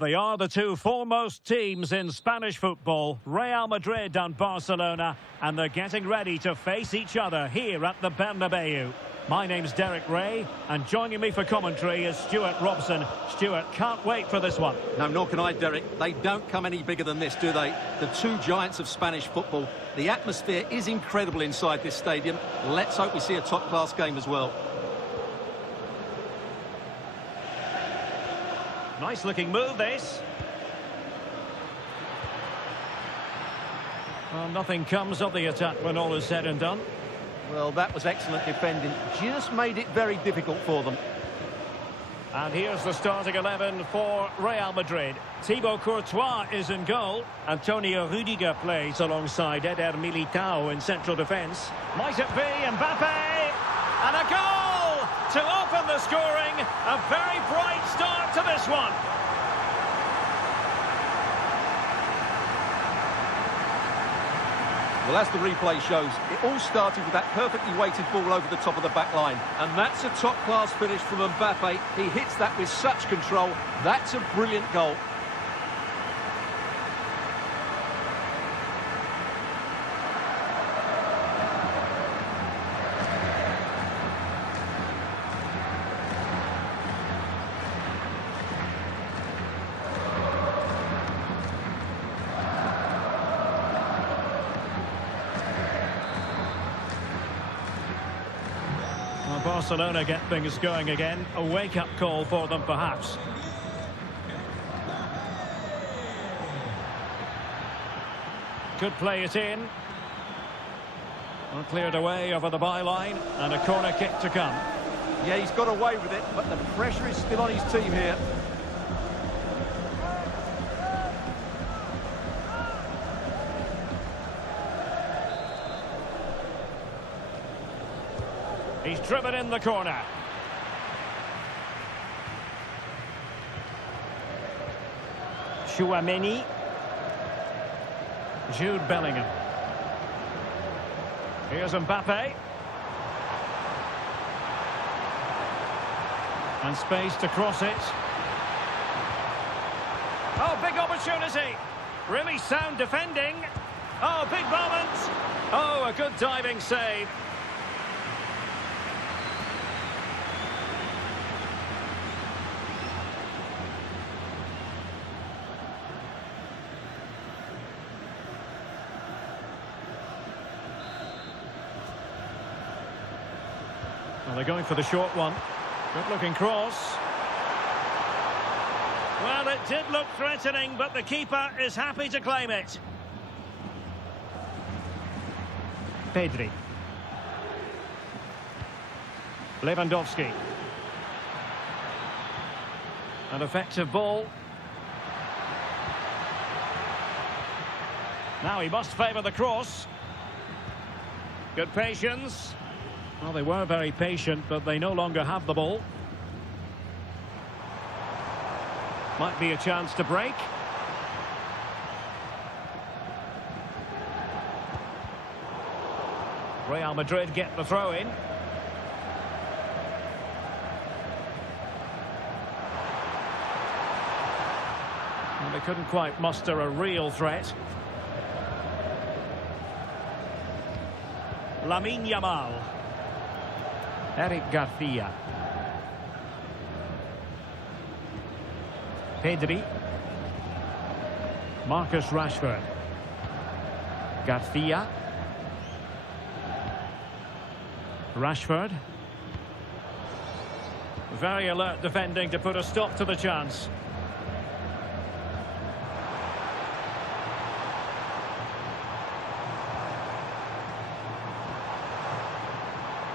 They are the two foremost teams in Spanish football, Real Madrid and Barcelona, and they're getting ready to face each other here at the Bernabeu. My name's Derek Ray, and joining me for commentary is Stuart Robson. Stuart, can't wait for this one. No, nor can I, Derek. They don't come any bigger than this, do they? The two giants of Spanish football. The atmosphere is incredible inside this stadium. Let's hope we see a top-class game as well. Nice-looking move, this. Well, nothing comes of the attack when all is said and done. Well, that was excellent defending. Just made it very difficult for them. And here's the starting 11 for Real Madrid. Thibaut Courtois is in goal. Antonio Rudiger plays alongside Eder Militao in central defence. Might it be Mbappe? And a goal to open the scoring. A very bright start to this one. Well, as the replay shows, it all started with that perfectly weighted ball over the top of the back line. And that's a top-class finish from Mbappe. He hits that with such control. That's a brilliant goal. Barcelona get things going again. A wake-up call for them, perhaps. Could play it in. Well, cleared away over the byline, and a corner kick to come. Yeah, he's got away with it, but the pressure is still on his team here. He's driven in the corner. Chouameni. Jude Bellingham. Here's Mbappe. And space to cross it. Oh, big opportunity. Really sound defending. Oh, big moment. Oh, a good diving save. Well, they're going for the short one. Good-looking cross. Well, it did look threatening, but the keeper is happy to claim it. Pedri. Lewandowski. An effective ball. Now he must favour the cross. Good patience. Well, they were very patient, but they no longer have the ball. Might be a chance to break. Real Madrid get the throw in. And they couldn't quite muster a real threat. Lamine Yamal. Eric Garcia. Pedri. Marcus Rashford. Garcia. Rashford. Very alert defending to put a stop to the chance.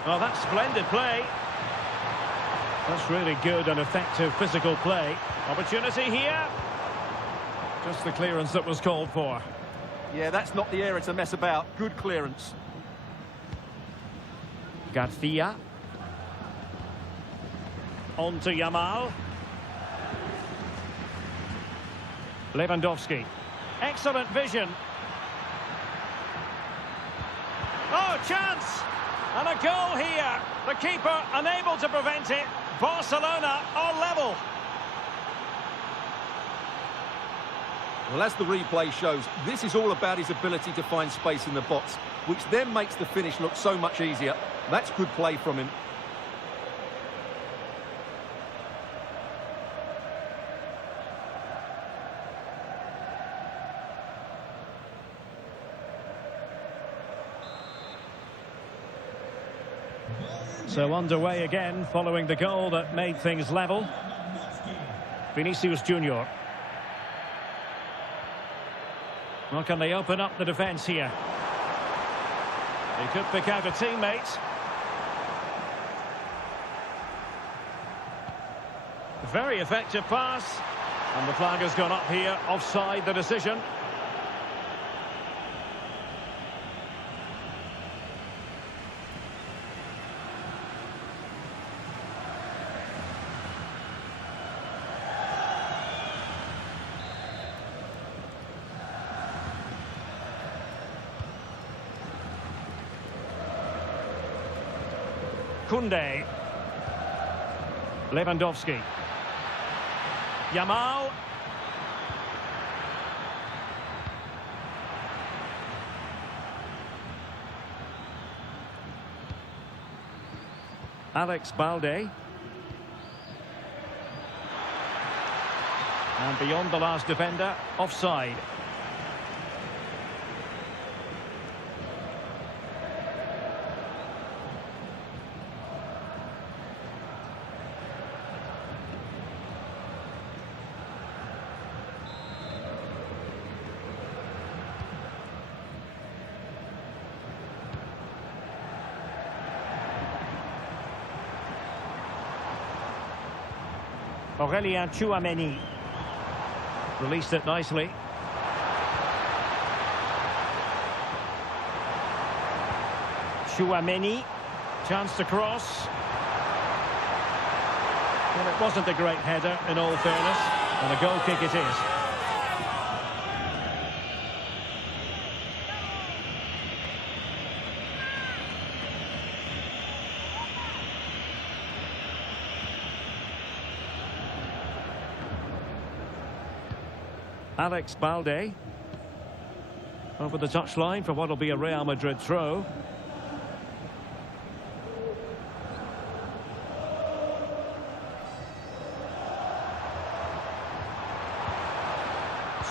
Well, that's splendid play. That's really good and effective physical play. Opportunity here. Just the clearance that was called for. Yeah, that's not the area to mess about. Good clearance. Garcia. On to Yamal. Lewandowski. Excellent vision. Oh, chance! And a goal here. The keeper unable to prevent it. Barcelona are level. Well, as the replay shows, this is all about his ability to find space in the box, which then makes the finish look so much easier. That's good play from him. So underway again, following the goal that made things level. Vinicius Junior. Well, can they open up the defence here? He could pick out a teammate. Very effective pass. And the flag has gone up here, offside the decision. Koundé. Lewandowski. Yamal. Alex Balde. And beyond the last defender, offside. Aurélien Tchouaméni. Released it nicely. Tchouaméni. Chance to cross. Well, it wasn't a great header, in all fairness. And a goal kick it is. Alex Balde over the touchline for what will be a Real Madrid throw.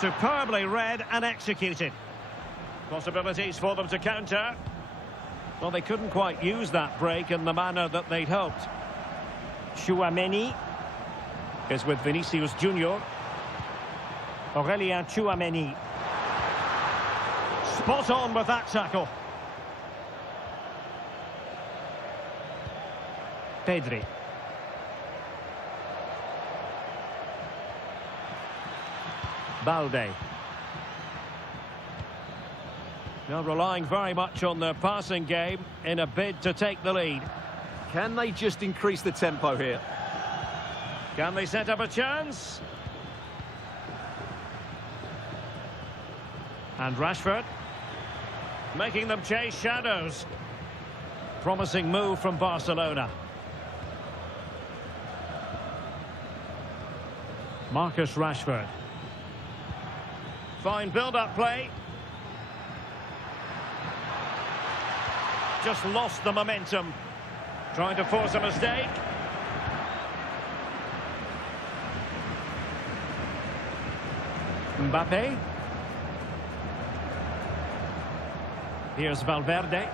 Superbly read and executed. Possibilities for them to counter. Well, they couldn't quite use that break in the manner that they'd hoped. Tchouaméni is with Vinicius Junior. Aurélien Tchouaméni. Spot on with that tackle. Pedri. Balde. Now relying very much on their passing game in a bid to take the lead. Can they just increase the tempo here? Can they set up a chance? And Rashford making them chase shadows. Promising move from Barcelona. Marcus Rashford. Fine build-up play. Just lost the momentum. Trying to force a mistake. Mbappe. Here's Valverde.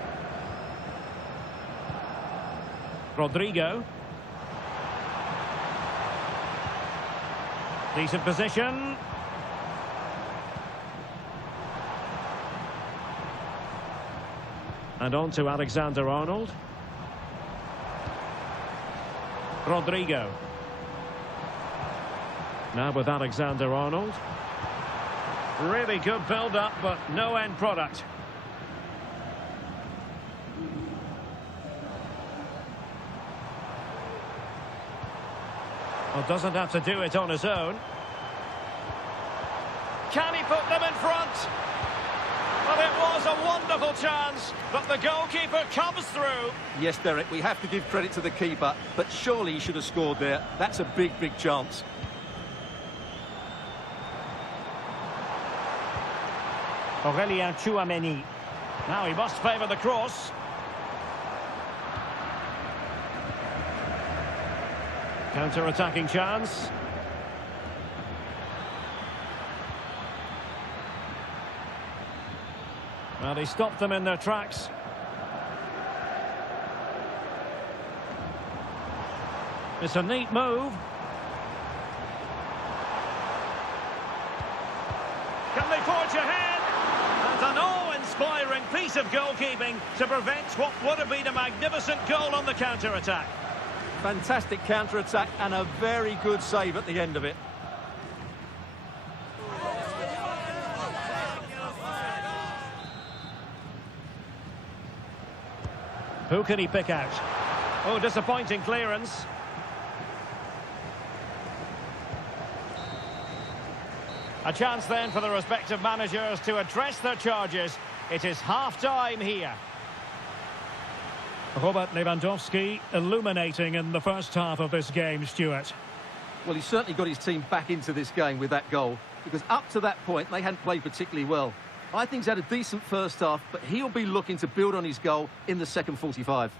Rodrigo. Decent position. And on to Alexander-Arnold. Rodrigo. Now with Alexander-Arnold. Really good build-up, but no end product. Well, doesn't have to do it on his own. Can he put them in front? Well, it was a wonderful chance, but the goalkeeper comes through. Yes, Derek, we have to give credit to the keeper, but surely he should have scored there. That's a big, big chance. Aurélien Tchouameni. Now he must favour the cross. Counter-attacking chance. Well, he stopped them in their tracks. It's a neat move. Can they forge ahead? And an awe-inspiring piece of goalkeeping to prevent what would have been a magnificent goal on the counter-attack. Fantastic counter-attack and a very good save at the end of it. Who can he pick out? Oh, disappointing clearance. A chance then for the respective managers to address their charges. It is half-time here. Robert Lewandowski illuminating in the first half of this game, Stuart. Well, he certainly got his team back into this game with that goal, because up to that point, they hadn't played particularly well. I think he's had a decent first half, but he'll be looking to build on his goal in the second 45.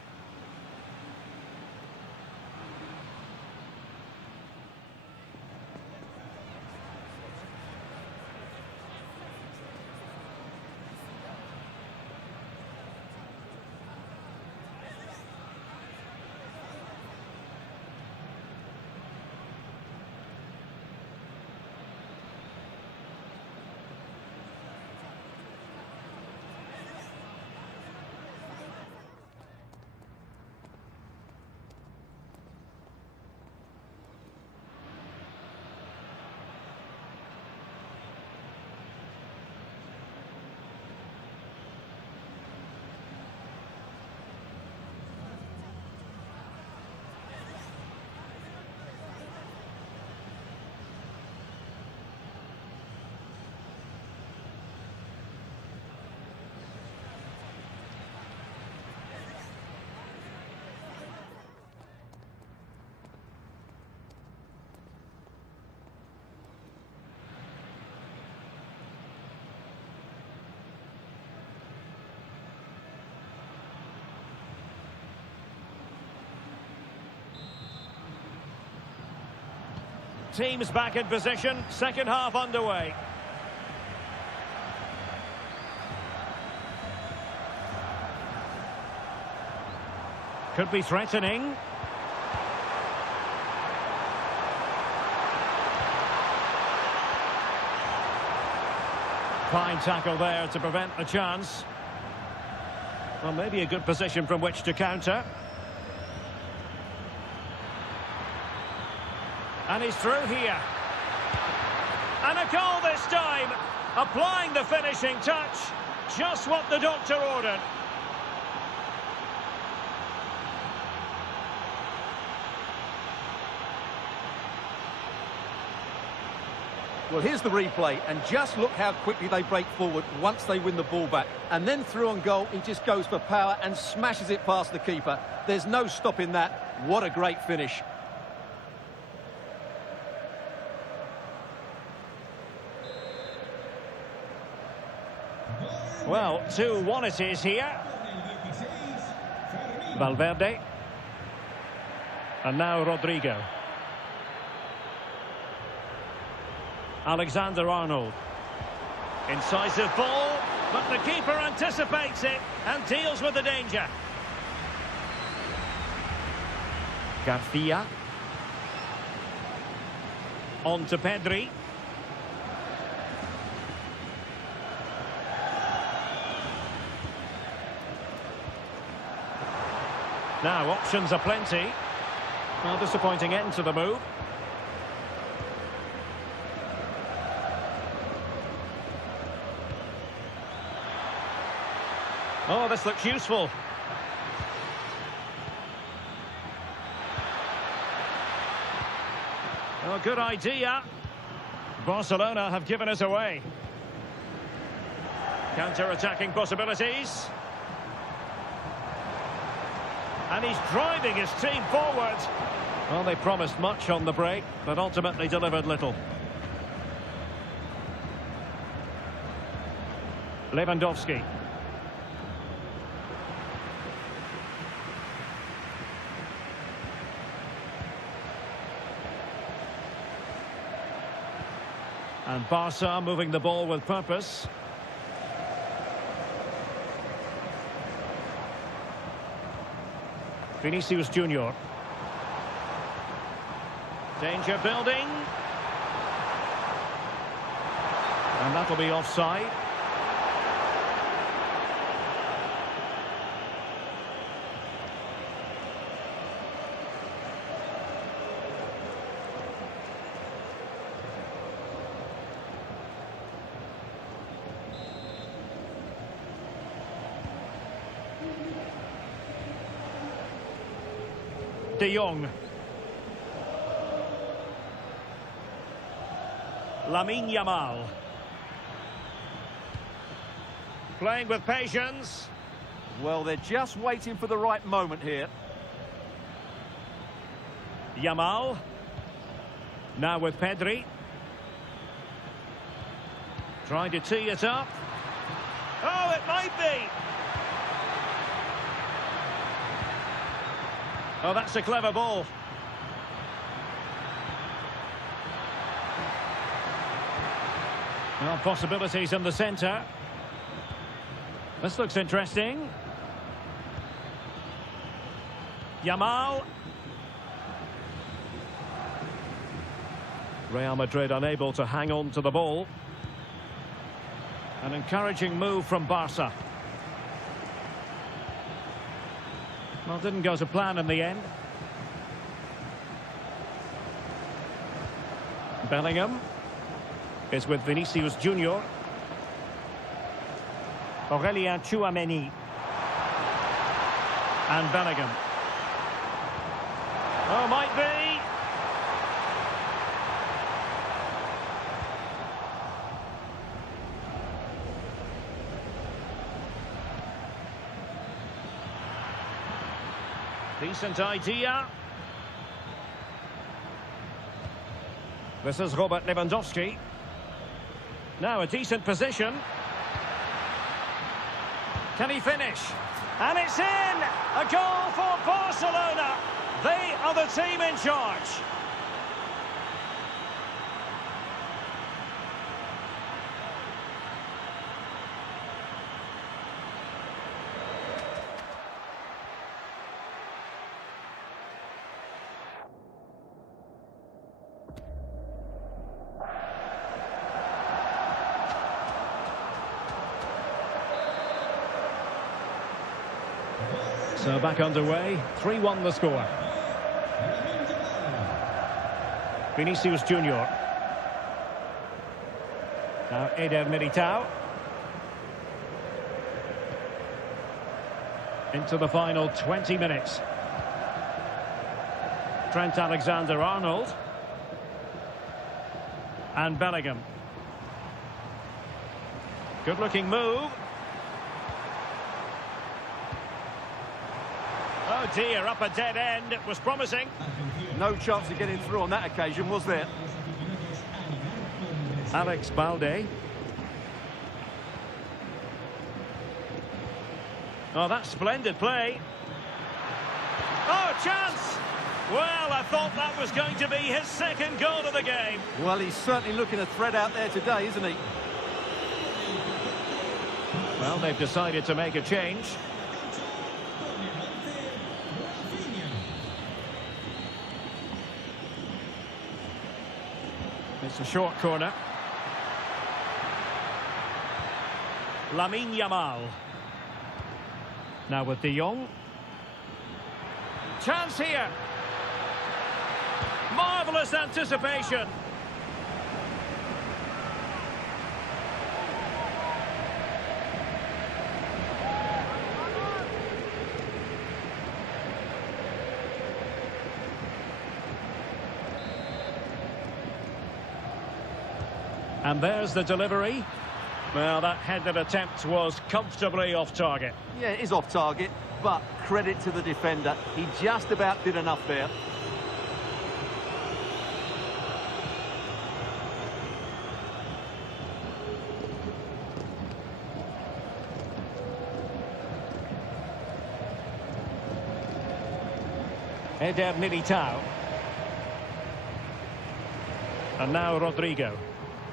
Teams back in position, second half underway. Could be threatening. Fine tackle there to prevent the chance. Well, maybe a good position from which to counter. And he's through here. And a goal this time. Applying the finishing touch. Just what the doctor ordered. Well, here's the replay, and just look how quickly they break forward once they win the ball back. And then through on goal, he just goes for power and smashes it past the keeper. There's no stopping that. What a great finish. Well, 2-1 it is here. Valverde. And now Rodrigo. Alexander-Arnold. Incisive ball, but the keeper anticipates it and deals with the danger. Garcia. On to Pedri. Now, options are plenty. Well, disappointing end to the move. Oh, this looks useful. Oh, good idea. Barcelona have given us away. Counter-attacking possibilities. And he's driving his team forward. Well, they promised much on the break, but ultimately delivered little. Lewandowski. And Barca moving the ball with purpose. Vinicius Junior. Danger building. And that'll be offside. De Jong. Lamine Yamal. Playing with patience. Well, they're just waiting for the right moment here. Yamal. Now with Pedri. Trying to tee it up. Oh, it might be. Oh, that's a clever ball. Well, possibilities in the centre. This looks interesting. Yamal. Real Madrid unable to hang on to the ball. An encouraging move from Barca. Well, didn't go to plan in the end. Bellingham is with Vinicius Junior. Aurelien Tchouameni. And Bellingham. Oh, might be. Decent idea. This is Robert Lewandowski. Now a decent position. Can he finish? And it's in! A goal for Barcelona. They are the team in charge. So back underway, 3-1 the score. Vinicius Junior. Now Eder Militao. Into the final 20 minutes. Trent Alexander-Arnold. And Bellingham. Good-looking move. Oh dear, up a dead end. It was promising. No chance of getting through on that occasion, was there? Alex Balde. Oh, that's splendid play. Oh, chance! Well, I thought that was going to be his second goal of the game. Well, he's certainly looking a threat out there today, isn't he? Well, they've decided to make a change. It's a short corner. Lamine Yamal. Now with De Jong. Chance here. Marvellous anticipation. And there's the delivery. Well, that headed attempt was comfortably off target. Yeah, it is off target, but credit to the defender. He just about did enough there. Eder Militao. And now Rodrigo.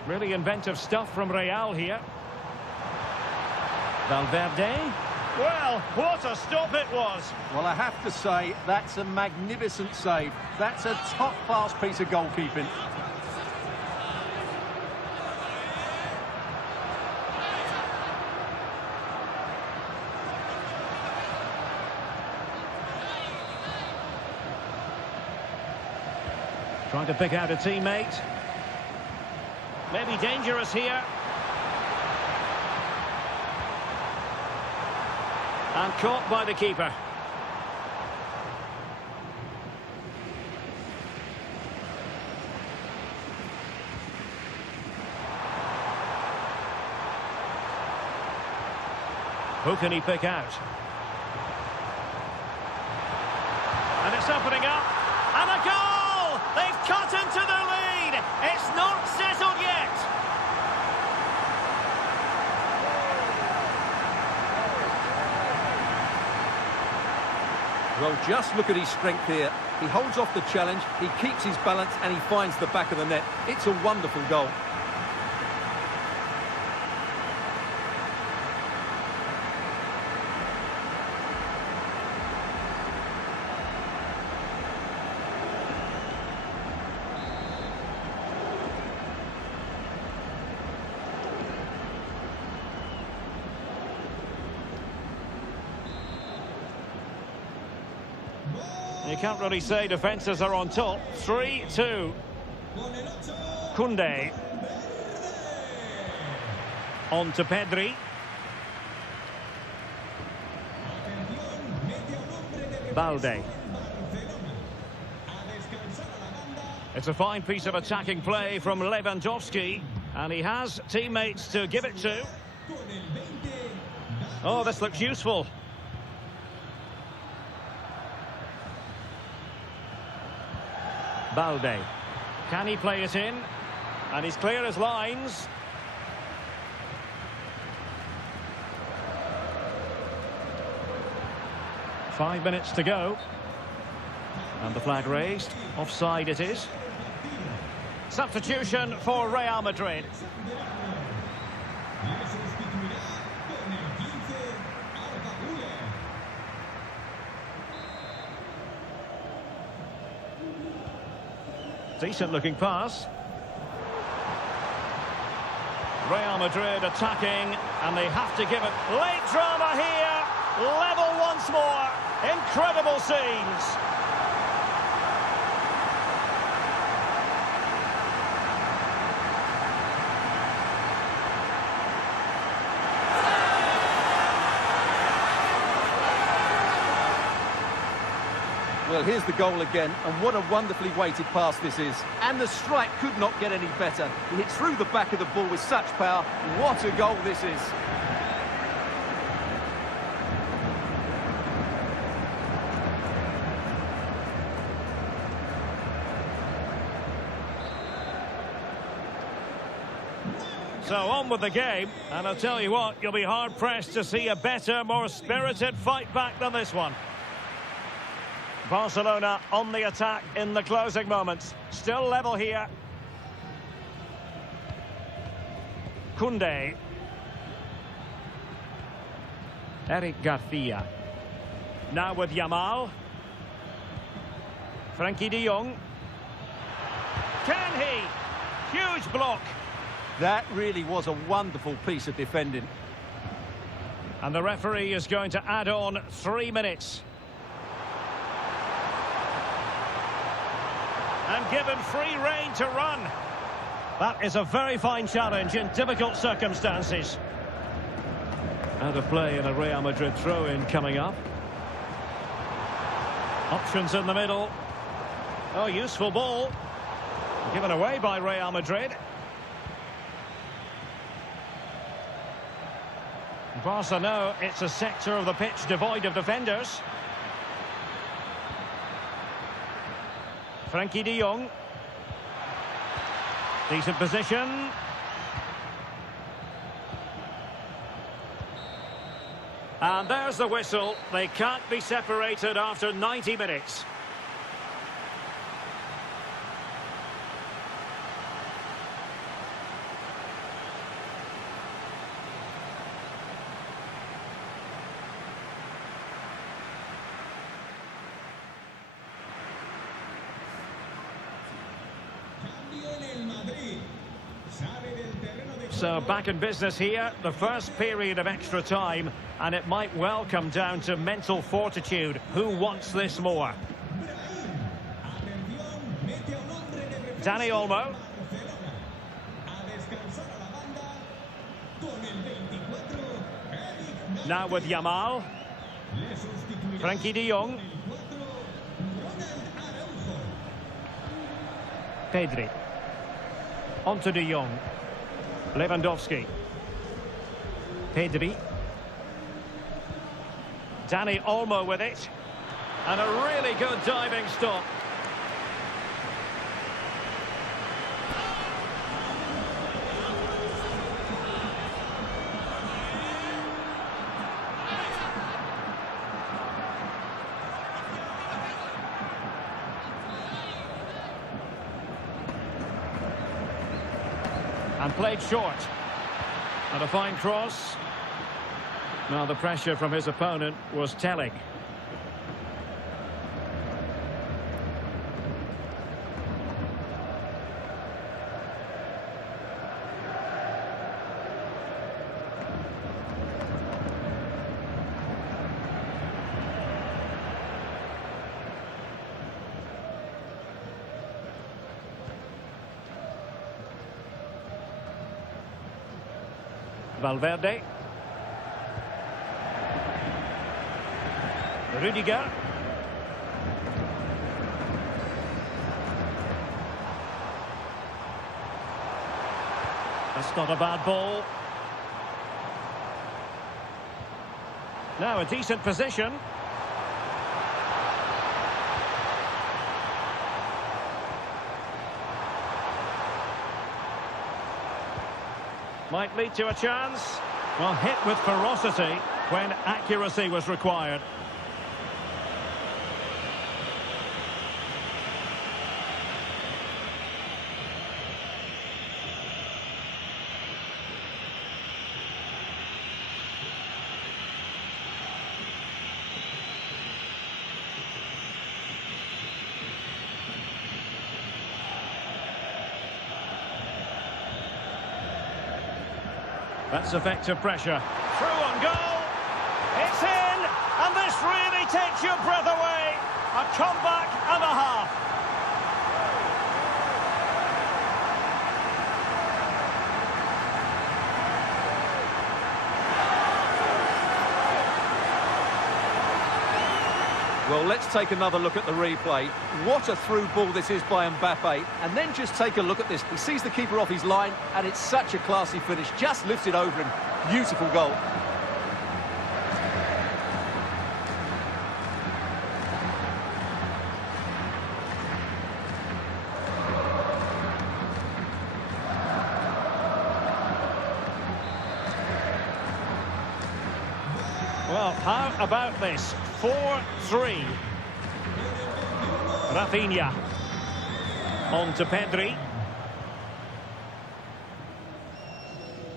Really inventive stuff from Real here. Valverde. Well, what a stop it was. Well, I have to say, that's a magnificent save. That's a top-class piece of goalkeeping. Trying to pick out a teammate. Maybe dangerous here. And caught by the keeper. Who can he pick out? And it's opening up. And a goal! They've cut into the lead. It's not settled yet. Well, just look at his strength here. He holds off the challenge, he keeps his balance, and he finds the back of the net. It's a wonderful goal. You can't really say defences are on top. 3-2. Koundé. On to Pedri. Balde. It's a fine piece of attacking play from Lewandowski, and he has teammates to give it to. Oh, this looks useful. Balde. Can he play it in? And he's clear as lines. Five minutes to go. And the flag raised. Offside it is. Substitution for Real Madrid. Decent looking pass. Real Madrid attacking, and they have to give it. Late drama here. Level once more. Incredible scenes. Well, here's the goal again, and what a wonderfully weighted pass this is. And the strike could not get any better. He hits through the back of the ball with such power. What a goal this is. So on with the game, and I'll tell you what, you'll be hard-pressed to see a better, more spirited fight back than this one. Barcelona on the attack in the closing moments. Still level here. Koundé. Eric Garcia. Now with Yamal. Frankie de Jong. Can he? Huge block. That really was a wonderful piece of defending. And the referee is going to add on 3 minutes. And given free rein to run. That is a very fine challenge in difficult circumstances. Out of play in a Real Madrid throw-in coming up. Options in the middle. Oh, useful ball. Given away by Real Madrid. Barca know it's a sector of the pitch devoid of defenders. Frankie de Jong. Decent position. And there's the whistle. They can't be separated after 90 minutes. So back in business here, the first period of extra time, and it might well come down to mental fortitude. Who wants this more? Dani Olmo. Now with Yamal. Frankie de Jong. Pedri. On to de Jong. Lewandowski. Pedri. Dani Olmo with it. And a really good diving stop. And played short. And a fine cross. Now the pressure from his opponent was telling. Valverde. Rudiger. That's not a bad ball. Now a decent position. Might lead to a chance. Well, hit with ferocity when accuracy was required. That's effective pressure. Through on goal. It's in. And this really takes your breath away. A comeback and a half. Well, let's take another look at the replay. What a through ball this is by Mbappe. And then just take a look at this. He sees the keeper off his line, and it's such a classy finish. Just lifts it over him. Beautiful goal. Well, how about this? 4-3. Rafinha. On to Pedri.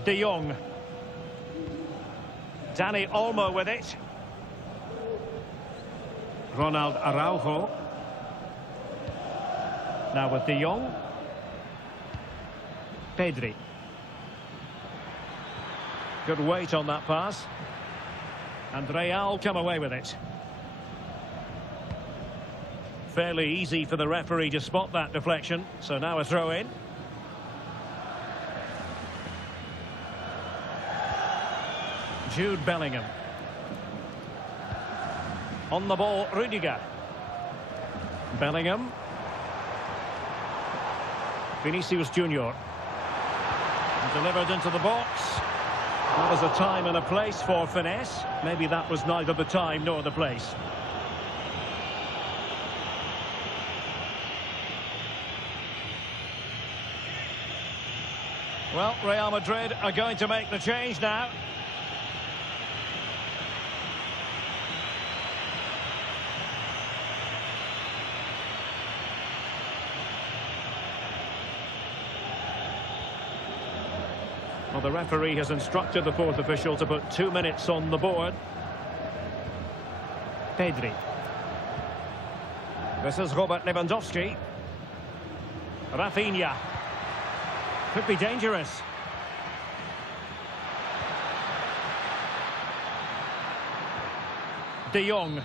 De Jong. Dani Olmo with it. Ronald Araujo. Now with De Jong. Pedri. Good weight on that pass. And Real come away with it. Fairly easy for the referee to spot that deflection. So now a throw in. Jude Bellingham. On the ball, Rudiger. Bellingham. Vinicius Junior. Delivered into the box. Well, there's a time and a place for finesse. Maybe that was neither the time nor the place. Well, Real Madrid are going to make the change now. Well, the referee has instructed the fourth official to put 2 minutes on the board. Pedri. This is Robert Lewandowski. Rafinha. Could be dangerous. De Jong.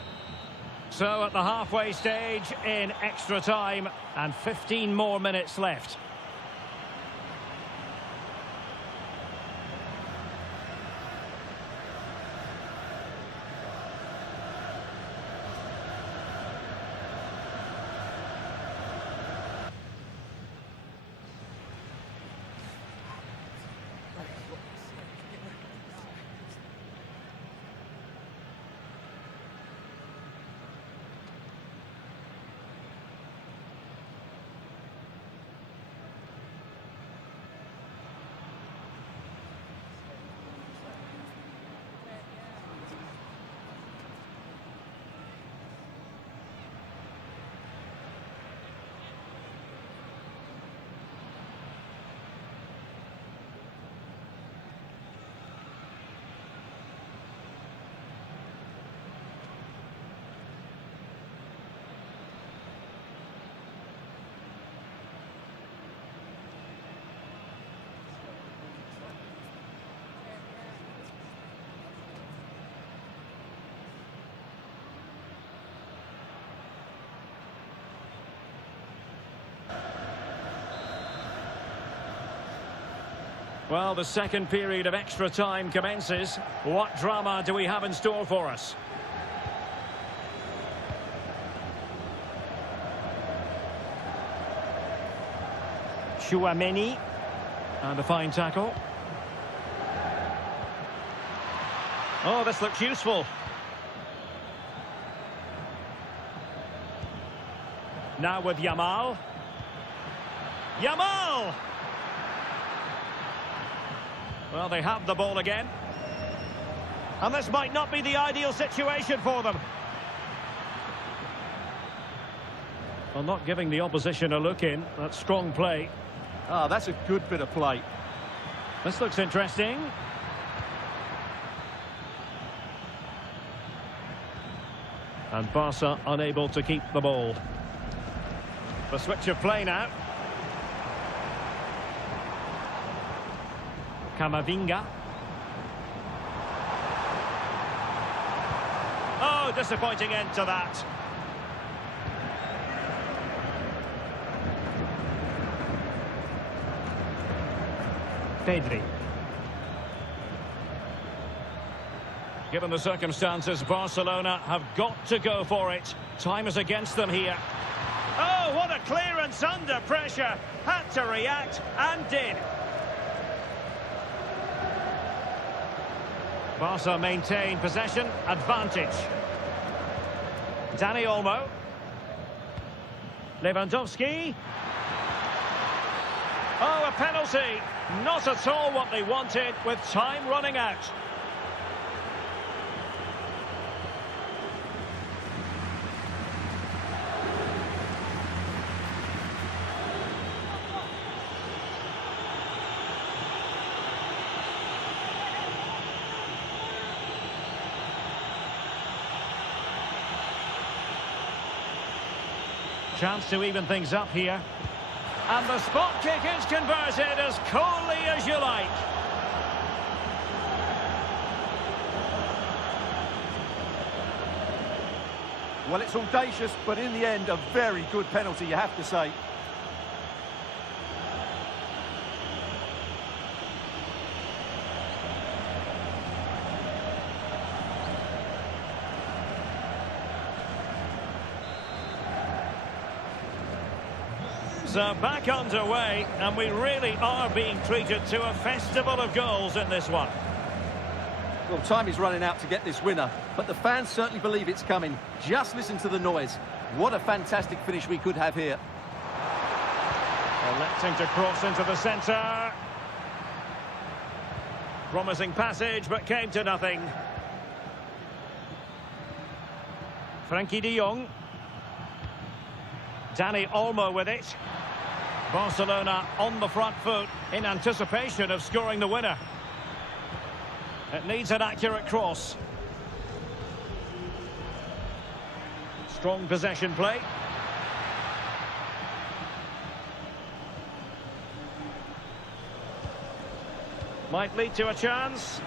So at the halfway stage in extra time and 15 more minutes left. Well, the second period of extra time commences. What drama do we have in store for us? Chouameni. And a fine tackle. Oh, this looks useful. Now with Yamal. Yamal! Well, they have the ball again. And this might not be the ideal situation for them. Well, not giving the opposition a look in. That's strong play. Ah, that's a good bit of play. This looks interesting. And Barca unable to keep the ball. The switch of play now. Camavinga. Oh, disappointing end to that. Pedri. Given the circumstances, Barcelona have got to go for it. Time is against them here. Oh, what a clearance under pressure. Had to react and did. Barca maintain possession, advantage. Dani Olmo. Lewandowski. Oh, a penalty. Not at all what they wanted with time running out. Chance to even things up here. And the spot kick is converted as coolly as you like. Well, it's audacious, but in the end, a very good penalty, you have to say. So back underway, and we really are being treated to a festival of goals in this one. Well, time is running out to get this winner, but the fans certainly believe it's coming. Just listen to the noise. What a fantastic finish we could have here. Electing to cross into the centre. Promising passage, but came to nothing. Frankie de Jong. Dani Olmo with it. Barcelona on the front foot in anticipation of scoring the winner. It needs an accurate cross. Strong possession play. Might lead to a chance.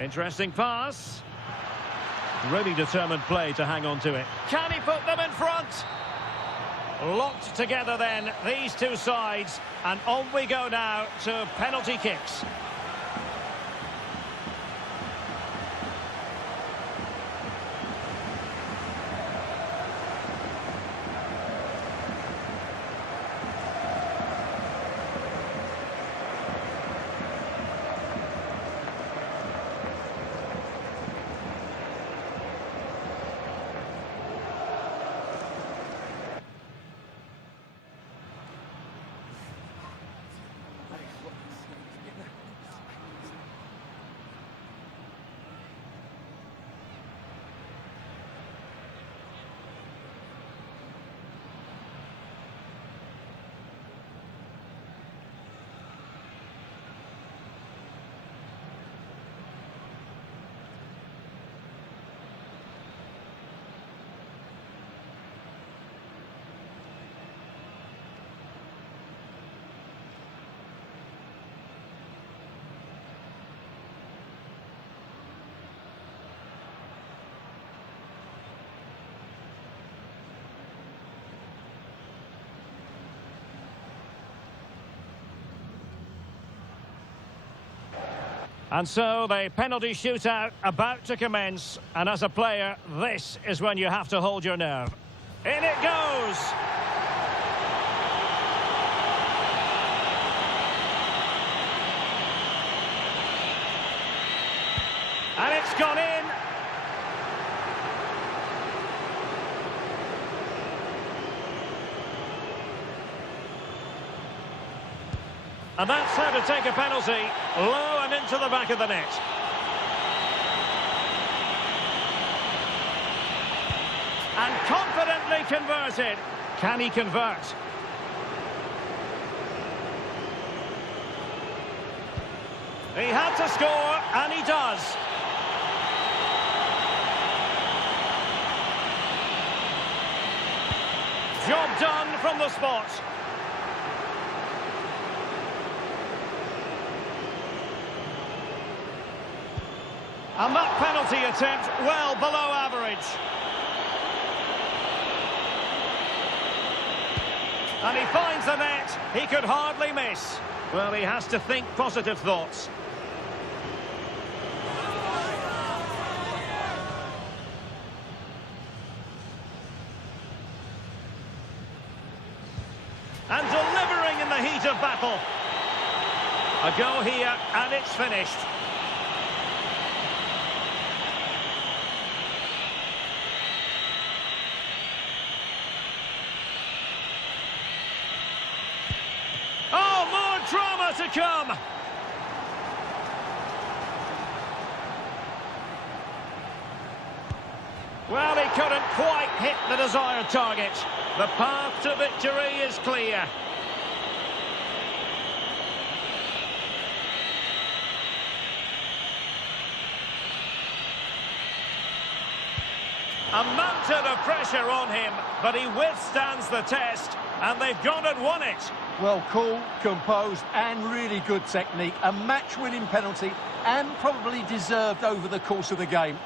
Interesting pass. Really determined play to hang on to it. Can he put them in front? Locked together then, these two sides. And on we go now to penalty kicks. And so the penalty shootout about to commence. And as a player, this is when you have to hold your nerve. In it goes! And it's gone in. And that's how to take a penalty, low and into the back of the net. And confidently converted. Can he convert? He had to score, and he does. Job done from the spot. And that penalty attempt well below average. And he finds the net. He could hardly miss. Well, he has to think positive thoughts. And delivering in the heat of battle. A goal here, and it's finished. Drama to come. Well, he couldn't quite hit the desired target. The path to victory is clear. A mountain of pressure on him, but he withstands the test, and they've gone and won it. Well, cool, composed, and really good technique. A match-winning penalty, and probably deserved over the course of the game.